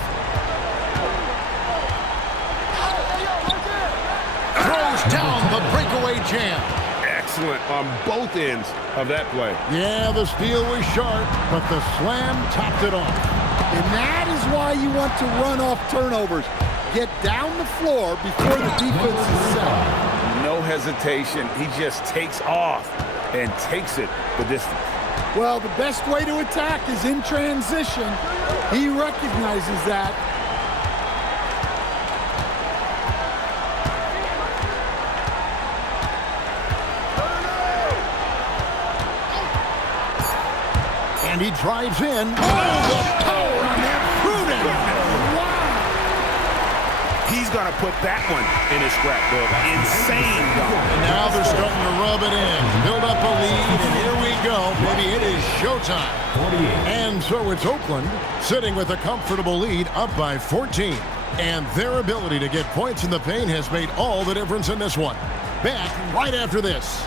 Throws down the breakaway jam. Excellent on both ends of that play. Yeah, the steal was sharp, but the slam topped it off. And that is why you want to run off turnovers. Get down the floor before the defense is set. No hesitation. He just takes off and takes it the distance. Well, the best way to attack is in transition. He recognizes that. And he drives in. Oh, the power on that Pruden. Wow. He's going to put that one in his scrapbook. Insane dunk. And now they're starting to rub it in. Build up a lead, and here we go. Maybe it is showtime. 48. And so it's Oakland sitting with a comfortable lead up by 14. And their ability to get points in the paint has made all the difference in this one. Back right after this.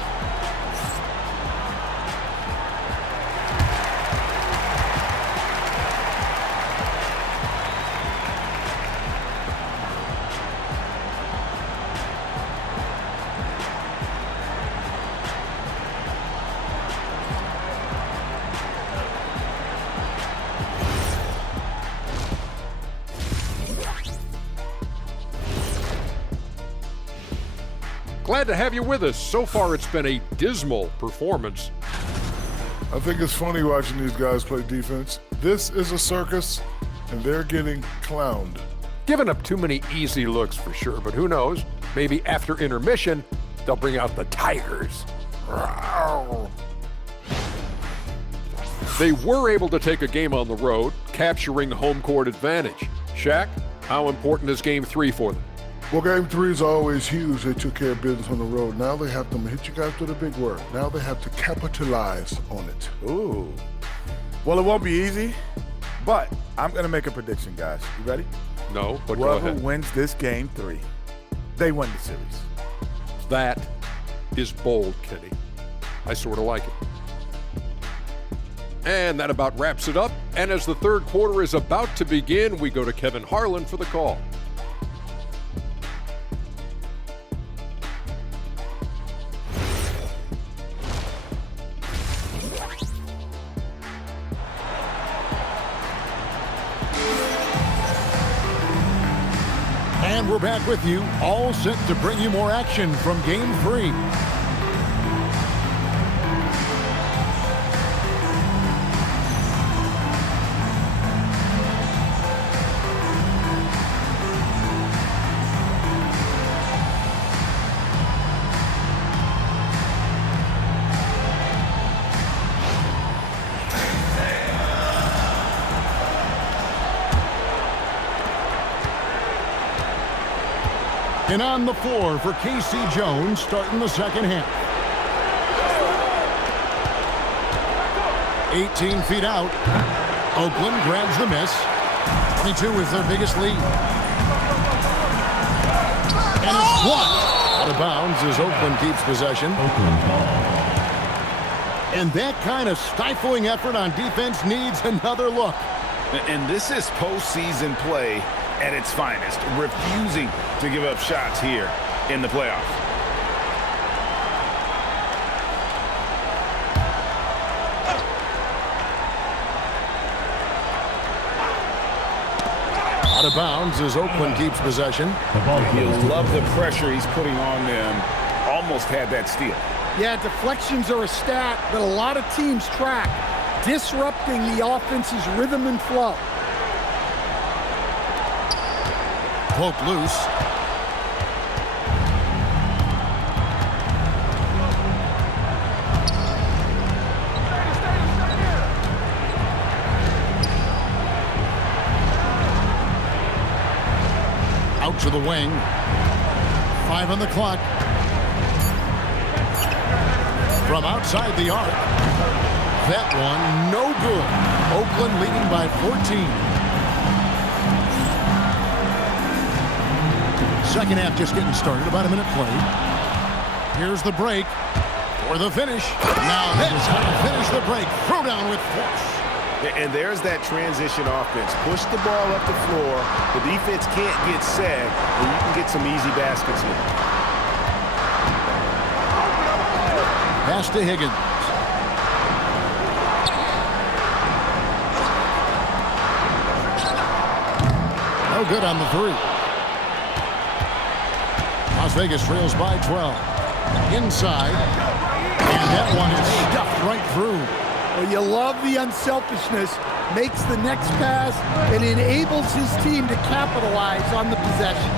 Glad to have you with us. So far, it's been a dismal performance. I think it's funny watching these guys play defense. This is a circus, and they're getting clowned. Giving up too many easy looks for sure, but who knows? Maybe after intermission, they'll bring out the Tigers. They were able to take a game on the road, capturing home court advantage. Shaq, how important is Game 3 for them? Well, Game 3 is always huge. They took care of business on the road. Now they have to hit you guys with a big word. Now they have to capitalize on it. Ooh. Well, it won't be easy, but I'm going to make a prediction, guys. You ready? No, but go Whoever ahead. wins this Game 3, they win the series. That is bold, Kenny. I sort of like it. And that about wraps it up. And as the third quarter is about to begin, we go to Kevin Harlan for the call. And we're back with you, all set to bring you more action from Game 3. And on the floor for Casey Jones, starting the second half. 18 feet out. Oakland grabs the miss. 22 is their biggest lead. And it's blocked. Out of bounds as Oakland keeps possession. And that kind of stifling effort on defense needs another look. And this is postseason play at its finest, refusing to give up shots here in the playoffs. Out of bounds as Oakland keeps possession. He'll love the pressure he's putting on them. Almost had that steal. Yeah, deflections are a stat that a lot of teams track, disrupting the offense's rhythm and flow. Poke loose. Out to the wing. 5 on the clock. From outside the arc. That one, no good. Oakland leading by 14. Second half just getting started, about a minute played. Here's the break for the finish. Now that's how to finish the break. Throw down with force. And there's that transition offense. Push the ball up the floor. The defense can't get set, and you can get some easy baskets here. Pass to Higgins. No good on the three. Las Vegas trails by 12. Inside. And that one is stuffed right through. Well, you love the unselfishness. Makes the next pass and enables his team to capitalize on the possession.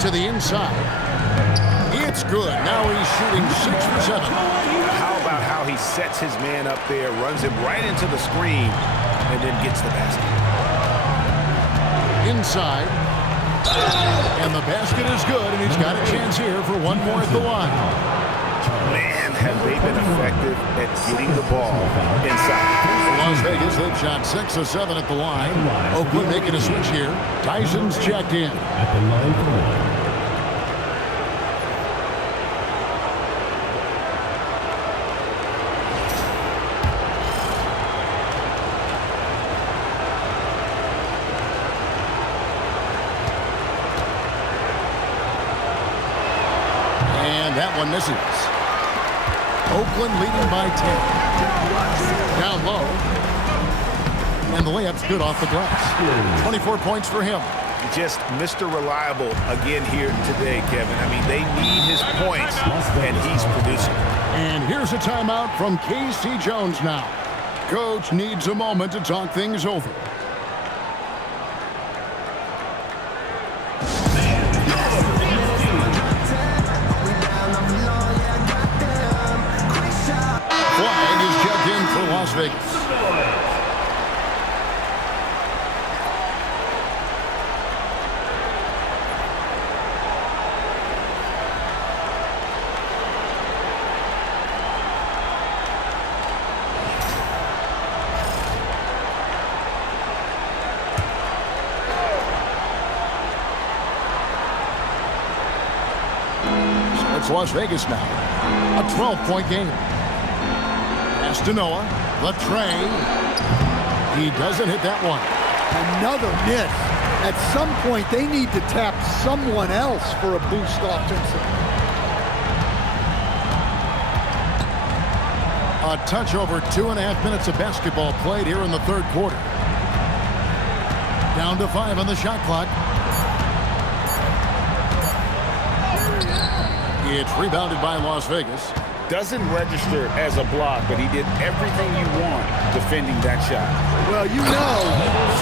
To the inside. It's good. Now he's shooting 6 for 7. How about how he sets his man up there, runs him right into the screen, and then gets the basket. Inside. And the basket is good, and he's got a chance here for one more at the line. Man, have they been effective at getting the ball inside. Las Vegas, they've shot 6 of 7 at the line. Oakland making a switch here. Tyson's checked in. At the line for one. That one misses. Oakland leading by 10. Down low. And the layup's good off the glass. 24 points for him. Just Mr. Reliable again here today, Kevin. I mean, they need his points, and he's producing. And here's a timeout from Casey Jones now. Coach needs a moment to talk things over. Flag is checked in for Las Vegas. It's Las Vegas now. A 12-point game. Pass to Noah. The tray. He doesn't hit that one. Another miss. At some point, they need to tap someone else for a boost offensively. A touch over 2.5 minutes of basketball played here in the third quarter. Down to 5 on the shot clock. It's rebounded by Las Vegas. Doesn't register as a block, but he did everything you want defending that shot. Well, you know,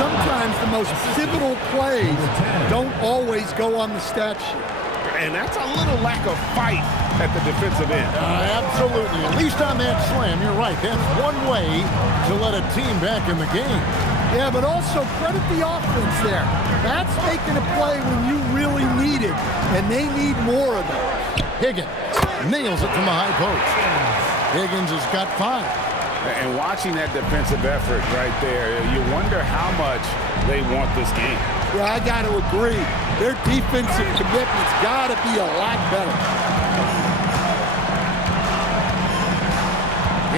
sometimes the most pivotal plays don't always go on the stat sheet. And that's a little lack of fight at the defensive end. Absolutely. At least on that slam, you're right. That's one way to let a team back in the game. Yeah, but also credit the offense there. That's making a play when you really need it, and they need more of those. Higgins nails it from the high post. Higgins has got 5. And watching that defensive effort right there, you wonder how much they want this game. Yeah, I got to agree. Their defensive commitment's got to be a lot better.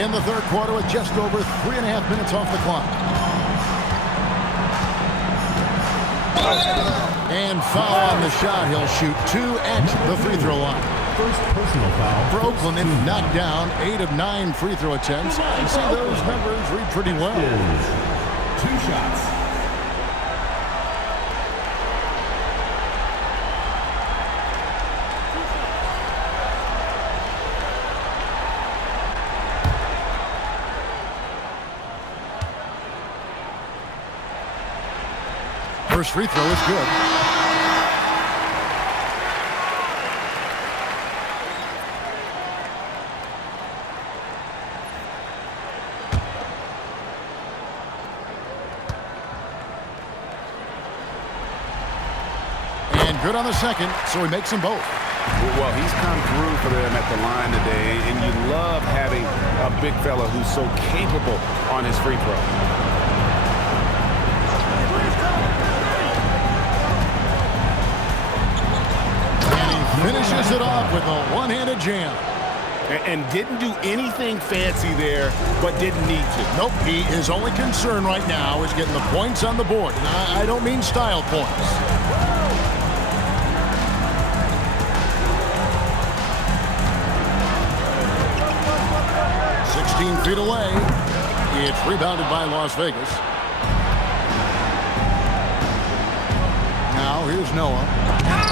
In the third quarter with just over 3.5 minutes off the clock. And foul on the shot. He'll shoot 2 at the free throw line. First personal foul. For Oakland, they've knocked down 8 of 9 free throw attempts. You see those numbers read pretty well. 2 shots. First free throw is good. And good on the second, so he makes them both. Well, he's come through for them at the line today, and you love having a big fella who's so capable on his free throw. Finishes it off with a one-handed jam. And didn't do anything fancy there, but didn't need to. Nope, his only concern right now is getting the points on the board. And I don't mean style points. Feet away. It's rebounded by Las Vegas. Now here's Noah.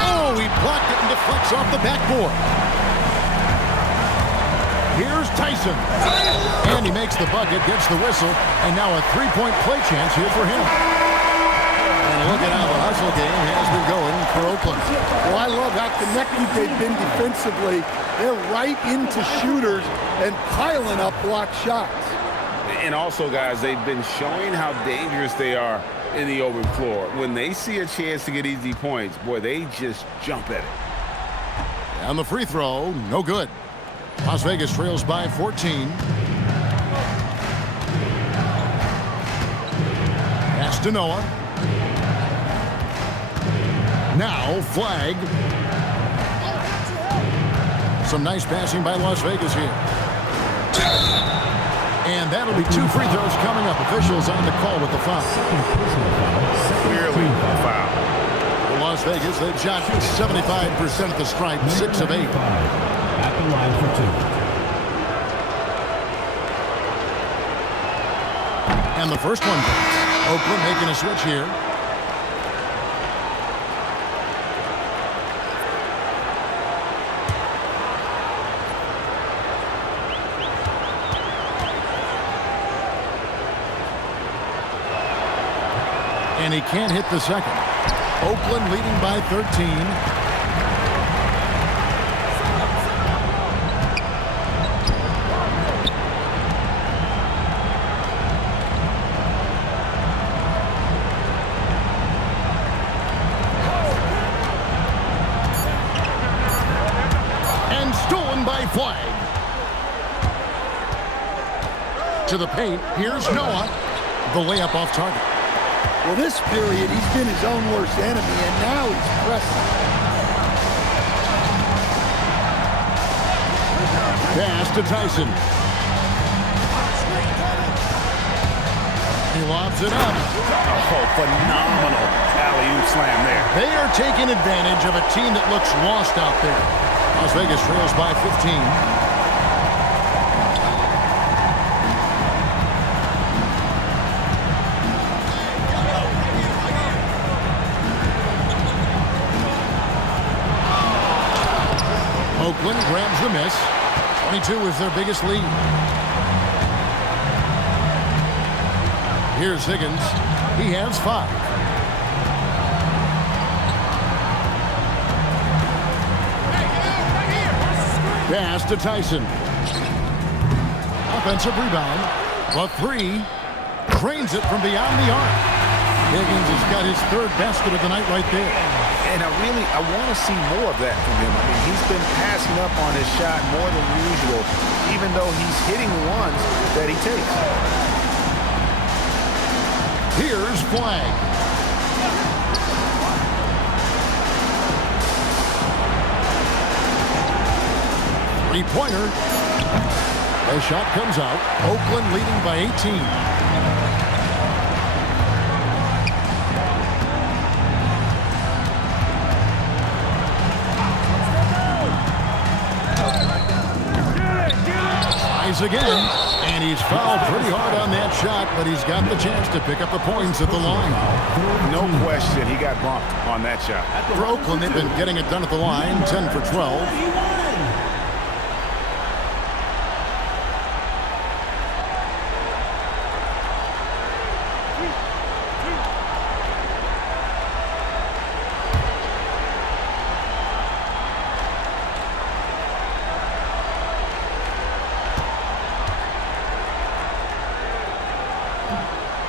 Oh, he blocked it and deflects off the backboard. Here's Tyson. And he makes the bucket, gets the whistle, and now a three-point play chance here for him. And look at how the hustle game has been going for Oakland. Well, I love how connected they've been defensively. They're right into shooters and piling up block shots. And also, guys, they've been showing how dangerous they are in the open floor. When they see a chance to get easy points, boy, they just jump at it. And the free throw, no good. Las Vegas trails by 14. Pass to Noah. Now, flag. Some nice passing by Las Vegas here. And that'll be 2 free throws coming up. Officials on the call with the foul. Clearly a foul. For Las Vegas, they've shot 75% at the stripe, 6 of 8. At the line for 2. And the first one goes. Oakland making a switch here. And he can't hit the second. Oakland leading by 13. And stolen by Flag. To the paint. Here's Noah. The layup off target. Well, this period, he's been his own worst enemy, and now he's pressing. Pass to Tyson. He lobs it up. Oh, phenomenal alley-oop slam there. They are taking advantage of a team that looks lost out there. Las Vegas trails by 15. Oakland grabs the miss. 22 is their biggest lead. Here's Higgins. He has 5. Pass to Tyson. Offensive rebound. The 3. Drains it from beyond the arc. Higgins has got his 3rd basket of the night right there. And I want to see more of that from him. I mean, he's been passing up on his shot more than usual, even though he's hitting ones that he takes. Here's Flag. Three-pointer. The shot comes out. Oakland leading by 18. Again, and he's fouled pretty hard on that shot, but he's got the chance to pick up the points at the line. No question, he got bumped on that shot. For Oakland, they've been getting it done at the line, 10 for 12.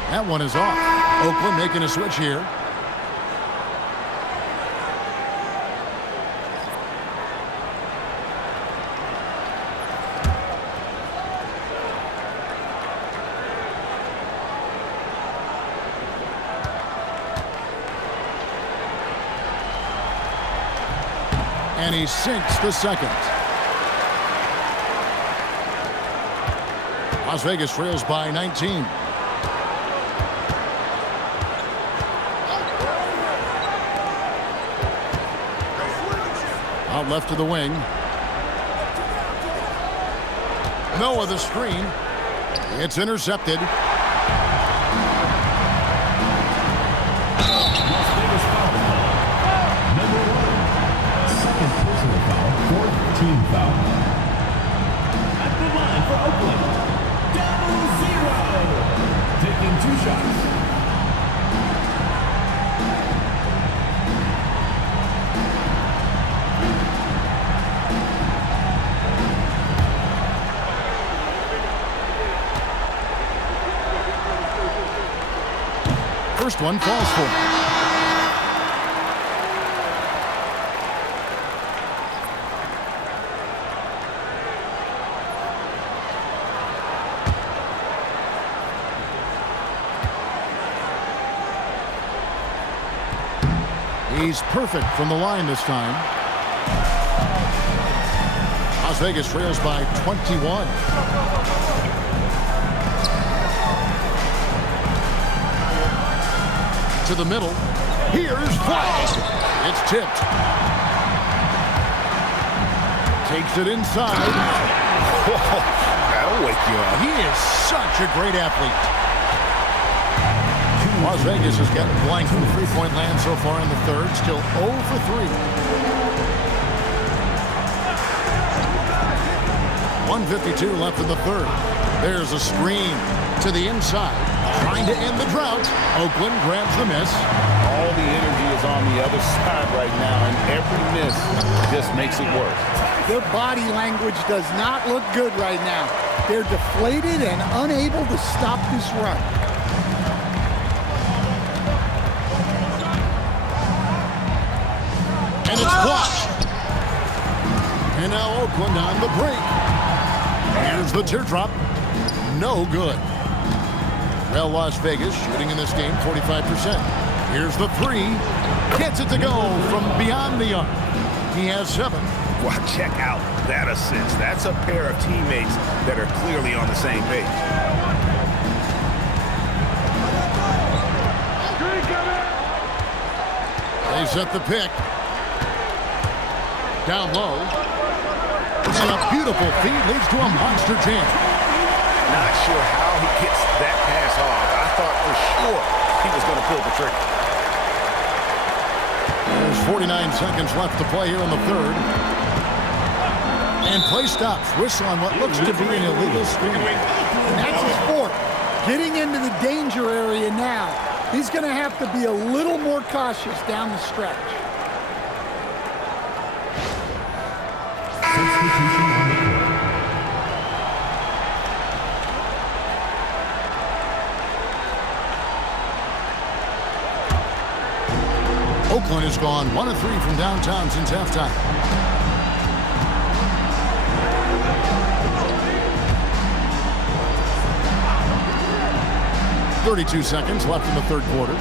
That one is off. Oakland making a switch here. And he sinks the second. Las Vegas trails by 19. Out left to the wing. Noah the screen. It's intercepted. Las Vegas foul. Number 1. Second personal foul. 4th team foul. At the line for Oakland. 0-0. Taking 2 shots. First one falls for him. He's perfect from the line this time. Las Vegas trails by 21. To the middle. Here's Flag. It's tipped. Takes it inside. That'll wake you up. He is such a great athlete. Las Vegas has gotten blank from three-point land so far in the third. Still 0 for 3. 1:52 left in the third. There's a screen to the inside. Trying to end the drought. Oakland grabs the miss. All the energy is on the other side right now, and every miss just makes it worse. Their body language does not look good right now. They're deflated and unable to stop this run. And it's blocked. And now Oakland on the break. Here's the teardrop. No good. Well, Las Vegas shooting in this game 45%. Here's the 3. Gets it to go from beyond the arc. He has 7. Wow, check out that assist. That's a pair of teammates that are clearly on the same page. They set the pick. Down low. And a beautiful feed leads to a monster jam. Not sure how he gets that pass off. I thought for sure he was going to pull the trigger. There's 49 seconds left to play here in the third. And play stops. Whistle on what looks to be an illegal screen. And that's his fourth. Getting into the danger area now. He's going to have to be a little more cautious down the stretch. Substitution on the court. Oakland has gone 1 of 3 from downtown since halftime. .32 seconds left in the third quarter.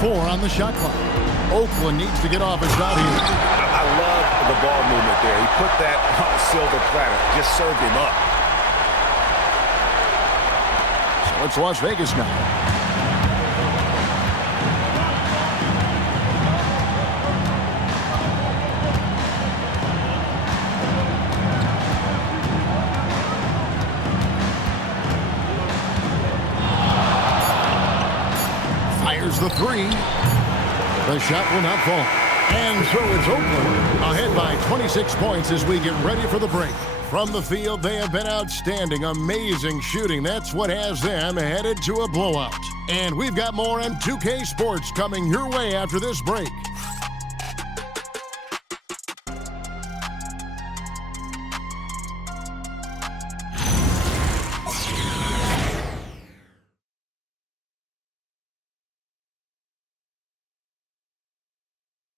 Four on the shot clock. Oakland needs to get off a shot here. I love the ball movement there. He put that on a silver platter. Just served him up. So it's Las Vegas now. The three. The shot will not fall. And so it's Oakland ahead by 26 points as we get ready for the break. From the field, they have been outstanding. Amazing shooting. That's what has them headed to a blowout. And we've got more on 2K Sports coming your way after this break.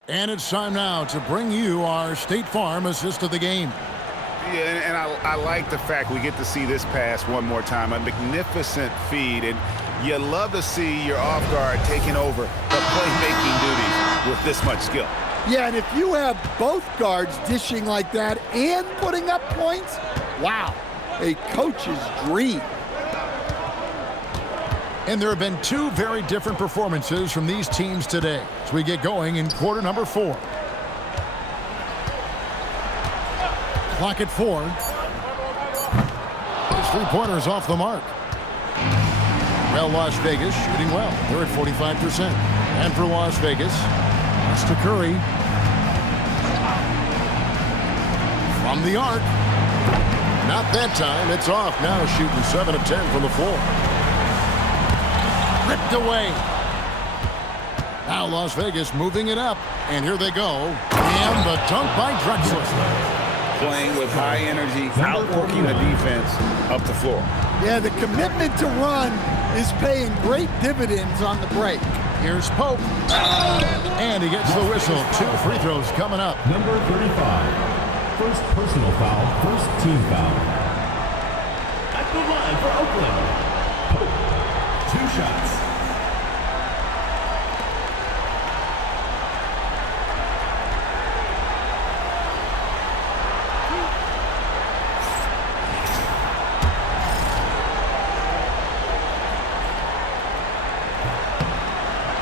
And it's time now to bring you our State Farm assist of the game. Yeah, and I like the fact we get to see this pass one more time. A magnificent feed, and you love to see your off guard taking over the playmaking duties with this much skill. Yeah, and if you have both guards dishing like that and putting up points, wow, a coach's dream. And there have been two very different performances from these teams today as we get going in quarter number 4. Clock at 4. His three-pointer is off the mark. Well, Las Vegas shooting well. They're at 45%. And for Las Vegas, that's to Curry. From the arc. Not that time. It's off now, shooting 7 of 10 from the floor. Ripped away. Now Las Vegas moving it up. And here they go. And the dunk by Drexler. Playing with high energy, outworking the defense up the floor. Yeah, the commitment to run is paying great dividends on the break. Here's Pope. And he gets the whistle. 2 free throws coming up. Number 35. First personal foul, first team foul. At the line for Oakland. Pope. 2 shots.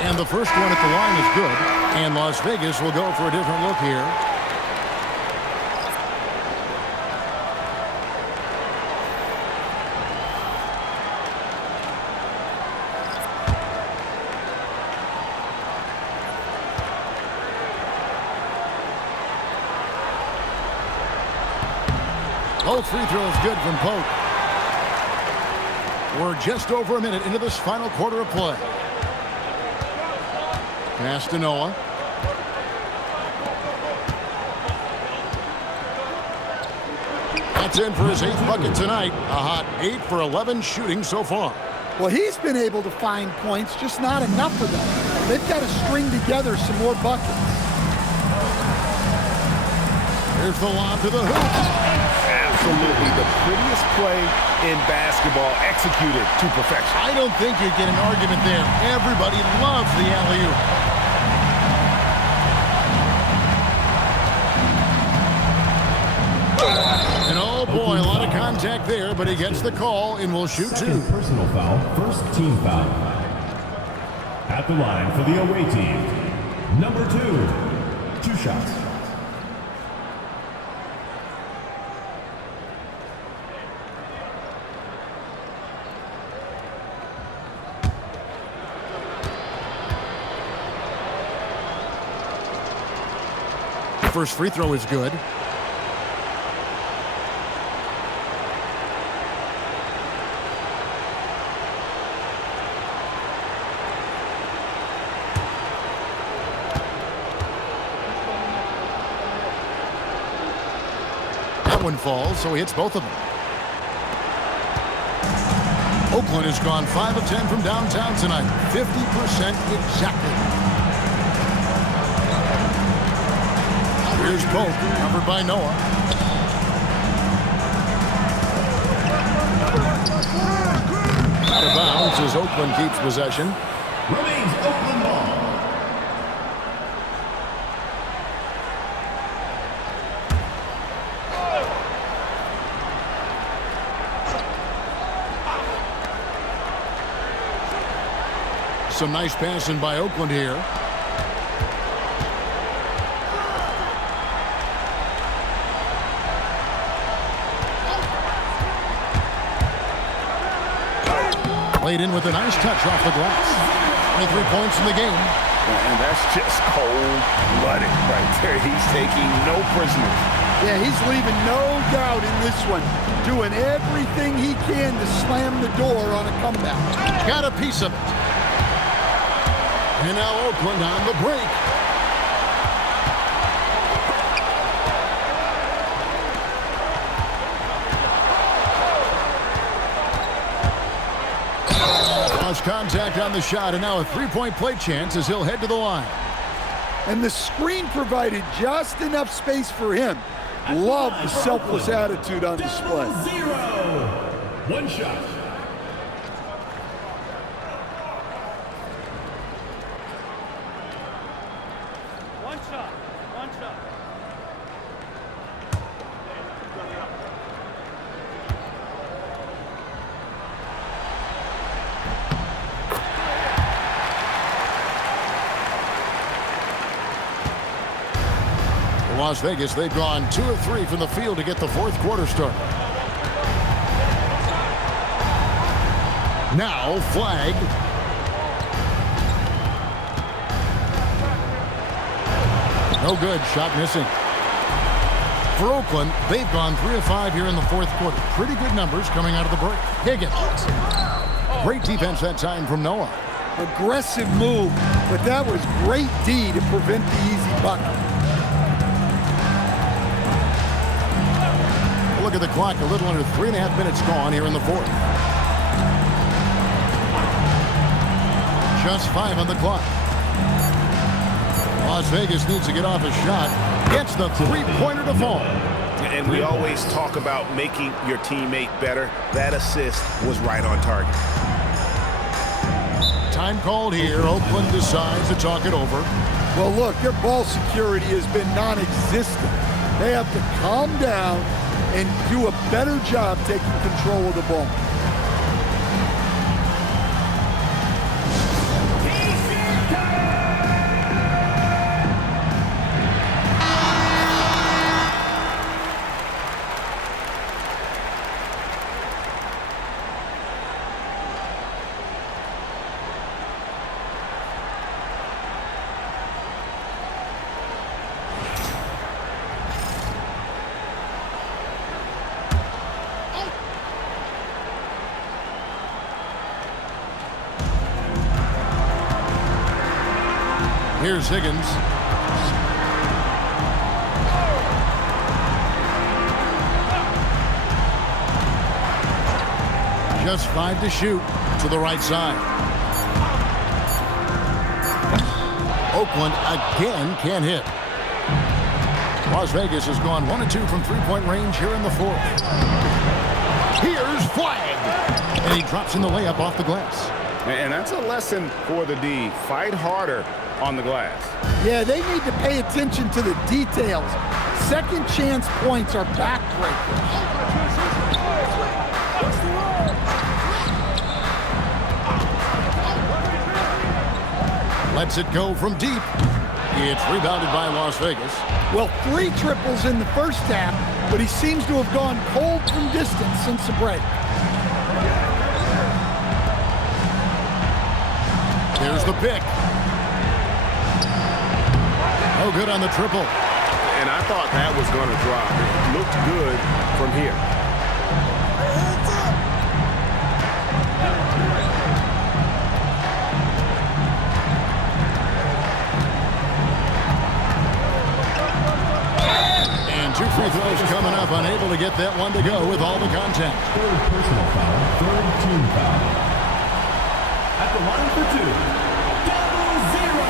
And the first one at the line is good. And Las Vegas will go for a different look here. Both free throws good from Pope. We're just over a minute into this final quarter of play. Pass to Noah. That's in for his 8th bucket tonight. A hot 8 for 11 shooting so far. Well, he's been able to find points, just not enough of them. They've got to string together some more buckets. Here's the lob to the hoop. Absolutely the prettiest play in basketball, executed to perfection. I don't think you get an argument there. Everybody loves the alley-oop. contact there, but he gets the call and will shoot two. Second personal foul, first team foul. At the line for the away team, number 2. 2 shots. First free throw is good. That one falls, so he hits both of them. Oakland has gone 5 of 10 from downtown tonight. 50% exactly. Here's Pope, covered by Noah. Out of bounds as Oakland keeps possession. Remains Oakland ball. Some nice passing by Oakland here. Played in with a nice touch off the glass. 23 points in the game. And that's just cold-blooded right there. He's taking no prisoners. Yeah, he's leaving no doubt in this one. Doing everything he can to slam the door on a comeback. Got a piece of it. And now Oakland on the break. Contact on the shot, and now a three-point play chance as he'll head to the line. And the screen provided just enough space for him. Love the selfless attitude on display. 0. 1 shot. One shot. Las Vegas, they've gone 2 of 3 from the field to get the fourth quarter started. Now flag. No good. Shot missing. For Oakland, they've gone 3 of 5 here in the fourth quarter. Pretty good numbers coming out of the break. Higgins. Great defense that time from Noah. Aggressive move, but that was great D to prevent the easy bucket. Look at the clock, a little under 3.5 minutes gone here in the fourth. Just 5 on the clock. Las Vegas needs to get off a shot. Gets the three-pointer to fall. And we always talk about making your teammate better. That assist was right on target. Time called here. Oakland decides to talk it over. Well, look, their ball security has been non-existent. They have to calm down and do a better job taking control of the ball. Here's Higgins. Just 5 to shoot to the right side. Oakland again can't hit. Las Vegas has gone 1 of 2 from three-point range here in the fourth. Here's flagged. And he drops in the layup off the glass. And that's a lesson for the D. Fight harder on the glass. Yeah, they need to pay attention to the details. Second chance points are backbreakers. Lets it go from deep. It's rebounded by Las Vegas. Well, 3 triples in the first half, but he seems to have gone cold from distance since the break. Here's the pick. No good on the triple. And I thought that was going to drop. It looked good from here. And 2 free throws coming up. Unable to get that one to go with all the contact. Third personal foul, third team foul. At the line for 2, double zero.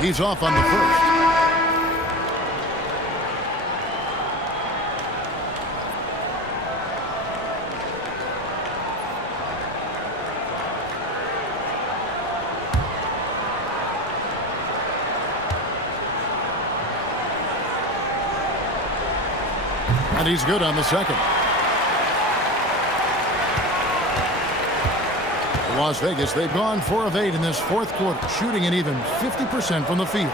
He's off on the first. And he's good on the second. Las Vegas, they've gone 4 of 8 in this fourth quarter, shooting an even 50% from the field.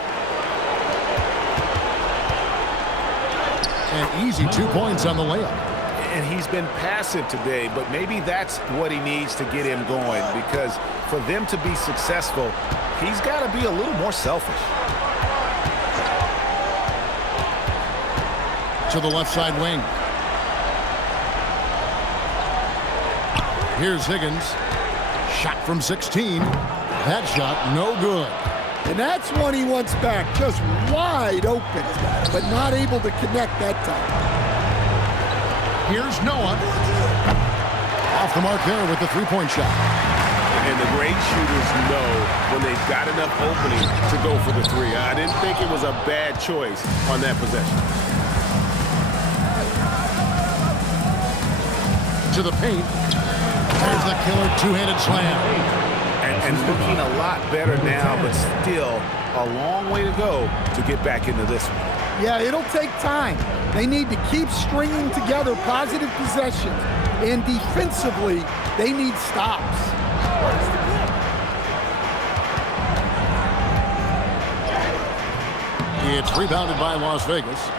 And easy 2 points on the layup. And he's been passive today, but maybe that's what he needs to get him going, because for them to be successful, he's got to be a little more selfish. To the left side wing. Here's Higgins. Shot from 16. That shot no good. And that's one he wants back, just wide open, but not able to connect that time. Here's Noah. Off the mark there with the 3-point shot. And the great shooters know when they've got enough opening to go for the 3. I didn't think it was a bad choice on that possession. To the paint. There's the killer 2-handed slam. And looking a lot better now, but still a long way to go to get back into this one. Yeah, it'll take time. They need to keep stringing together positive possessions. And defensively, they need stops. It's rebounded by Las Vegas.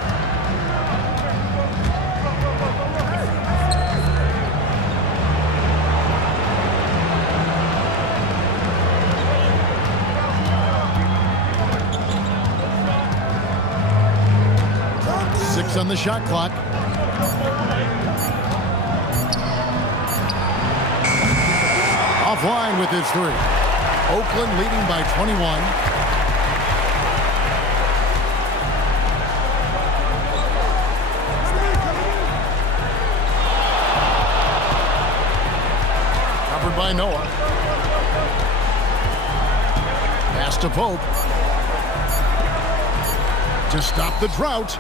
On the shot clock. Offline with his 3. Oakland leading by 21. Covered by Noah. Pass to Pope. To stop the drought.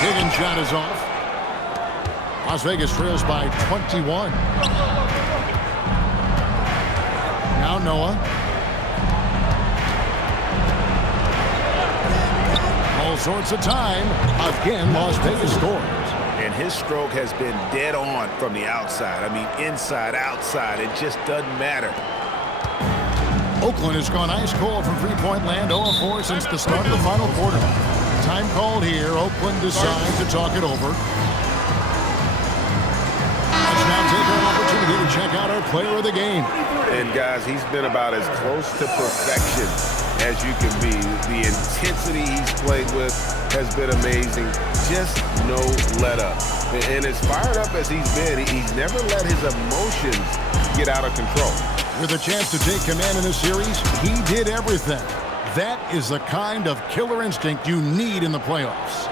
Higgins' shot is off. Las Vegas trails by 21. Now Noah. All sorts of time. Again, Las Vegas scores. And his stroke has been dead on from the outside. I mean, inside, outside. It just doesn't matter. Oakland has gone ice cold from 3-point land, 0-4 since the start of the final quarter. Time called here. Oakland decides to talk it over. Let's now take our opportunity to check out our player of the game. And guys, he's been about as close to perfection as you can be. The intensity he's played with has been amazing. Just no let up. And as fired up as he's been, he's never let his emotions get out of control. With a chance to take command in this series, he did everything. That is the kind of killer instinct you need in the playoffs.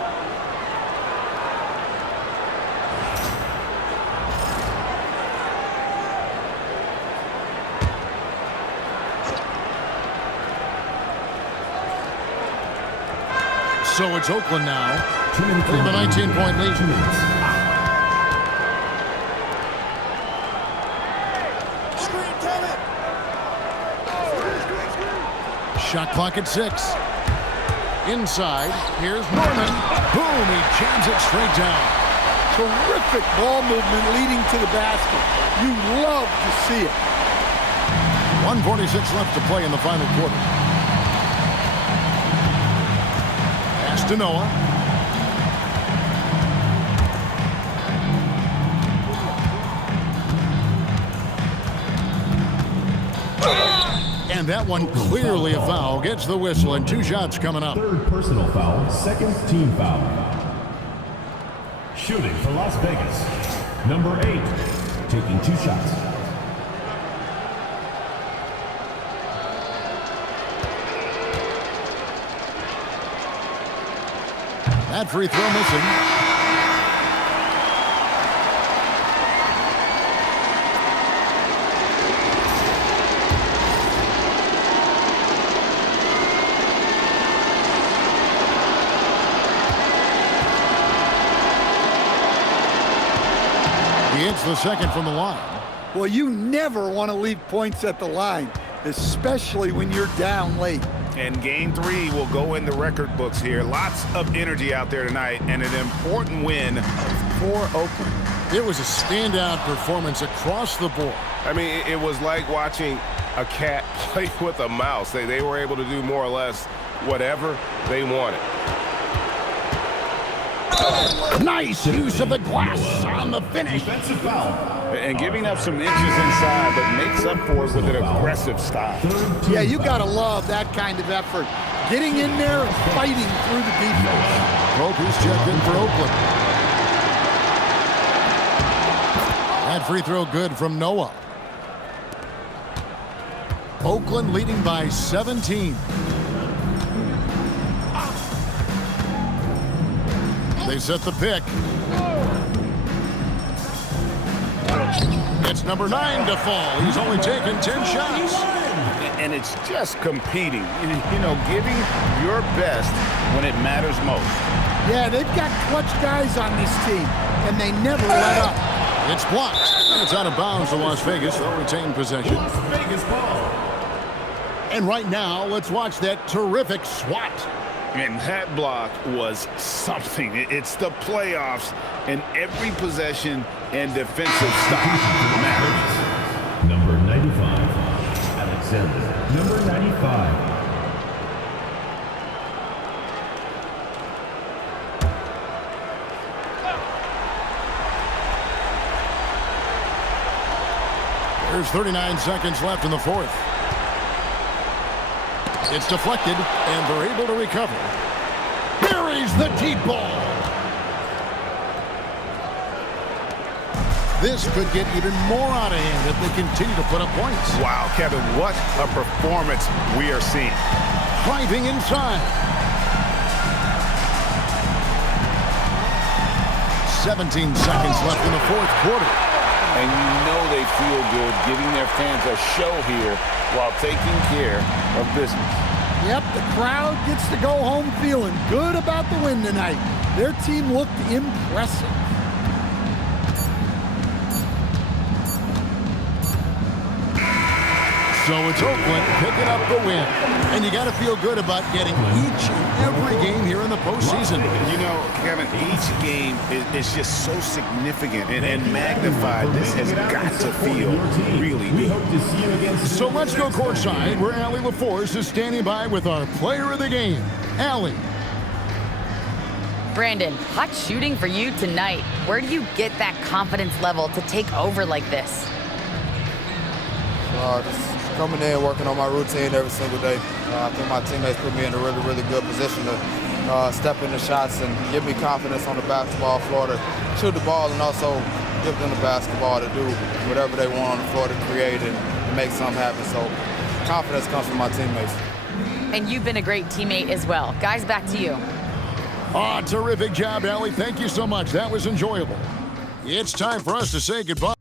So it's Oakland now. They have a 19-point lead. Shot clock at 6. Inside, here's Norman. Boom, he jams it straight down. Terrific ball movement leading to the basket. You love to see it. 1:46 left to play in the final quarter. Pass to Noah. And that one clearly a foul. Gets the whistle and 2 shots coming up. Third personal foul, second team foul. Shooting for Las Vegas, number 8, taking 2 shots. That free throw missing. He hits the second from the line. Well, you never want to leave points at the line, especially when you're down late. And game 3 will go in the record books here. Lots of energy out there tonight and an important win for Oakland. It was a standout performance across the board. I mean, it was like watching a cat play with a mouse. They were able to do more or less whatever they wanted. Nice use of the glass on the finish. Defensive foul. And giving up some inches inside, but makes up for it with an aggressive style. Yeah, you got to love that kind of effort. Getting in there and fighting through the defense. Roper's checked in for Oakland. That free throw good from Noah. Oakland leading by 17. They set the pick. It's number 9 to fall. He's only taken 10 shots. And it's just competing. You know, giving your best when it matters most. Yeah, they've got clutch guys on this team, and they never let up. It's blocked. And it's out of bounds to Las Vegas. They'll retain possession. Las Vegas ball. And right now, let's watch that terrific swat. And that block was something. It's the playoffs, and every possession and defensive stop matters. Number 95, Alexander. Number 95. There's 39 seconds left in the fourth. It's deflected, and they're able to recover. Buries the deep ball. This could get even more out of hand if they continue to put up points. Wow, Kevin, what a performance we are seeing. Driving inside. 17 seconds left in the fourth quarter. And you know they feel good giving their fans a show here while taking care of business. Yep, the crowd gets to go home feeling good about the win tonight. Their team looked impressive. So it's Oakland picking up the win. And you got to feel good about getting each and every game here in the postseason. You know, Kevin, each game is just so significant and magnified. This has got to feel really good. So let's go courtside where Allie LaForce is standing by with our player of the game. Allie. Brandon, hot shooting for you tonight. Where do you get that confidence level to take over like this? Just coming in, working on my routine every single day. I think my teammates put me in a really, really good position to step in the shots and give me confidence on the basketball floor to shoot the ball and also give them the basketball to do whatever they want on the floor to create and make something happen. So confidence comes from my teammates. And you've been a great teammate as well. Guys, back to you. Terrific job, Allie. Thank you so much. That was enjoyable. It's time for us to say goodbye.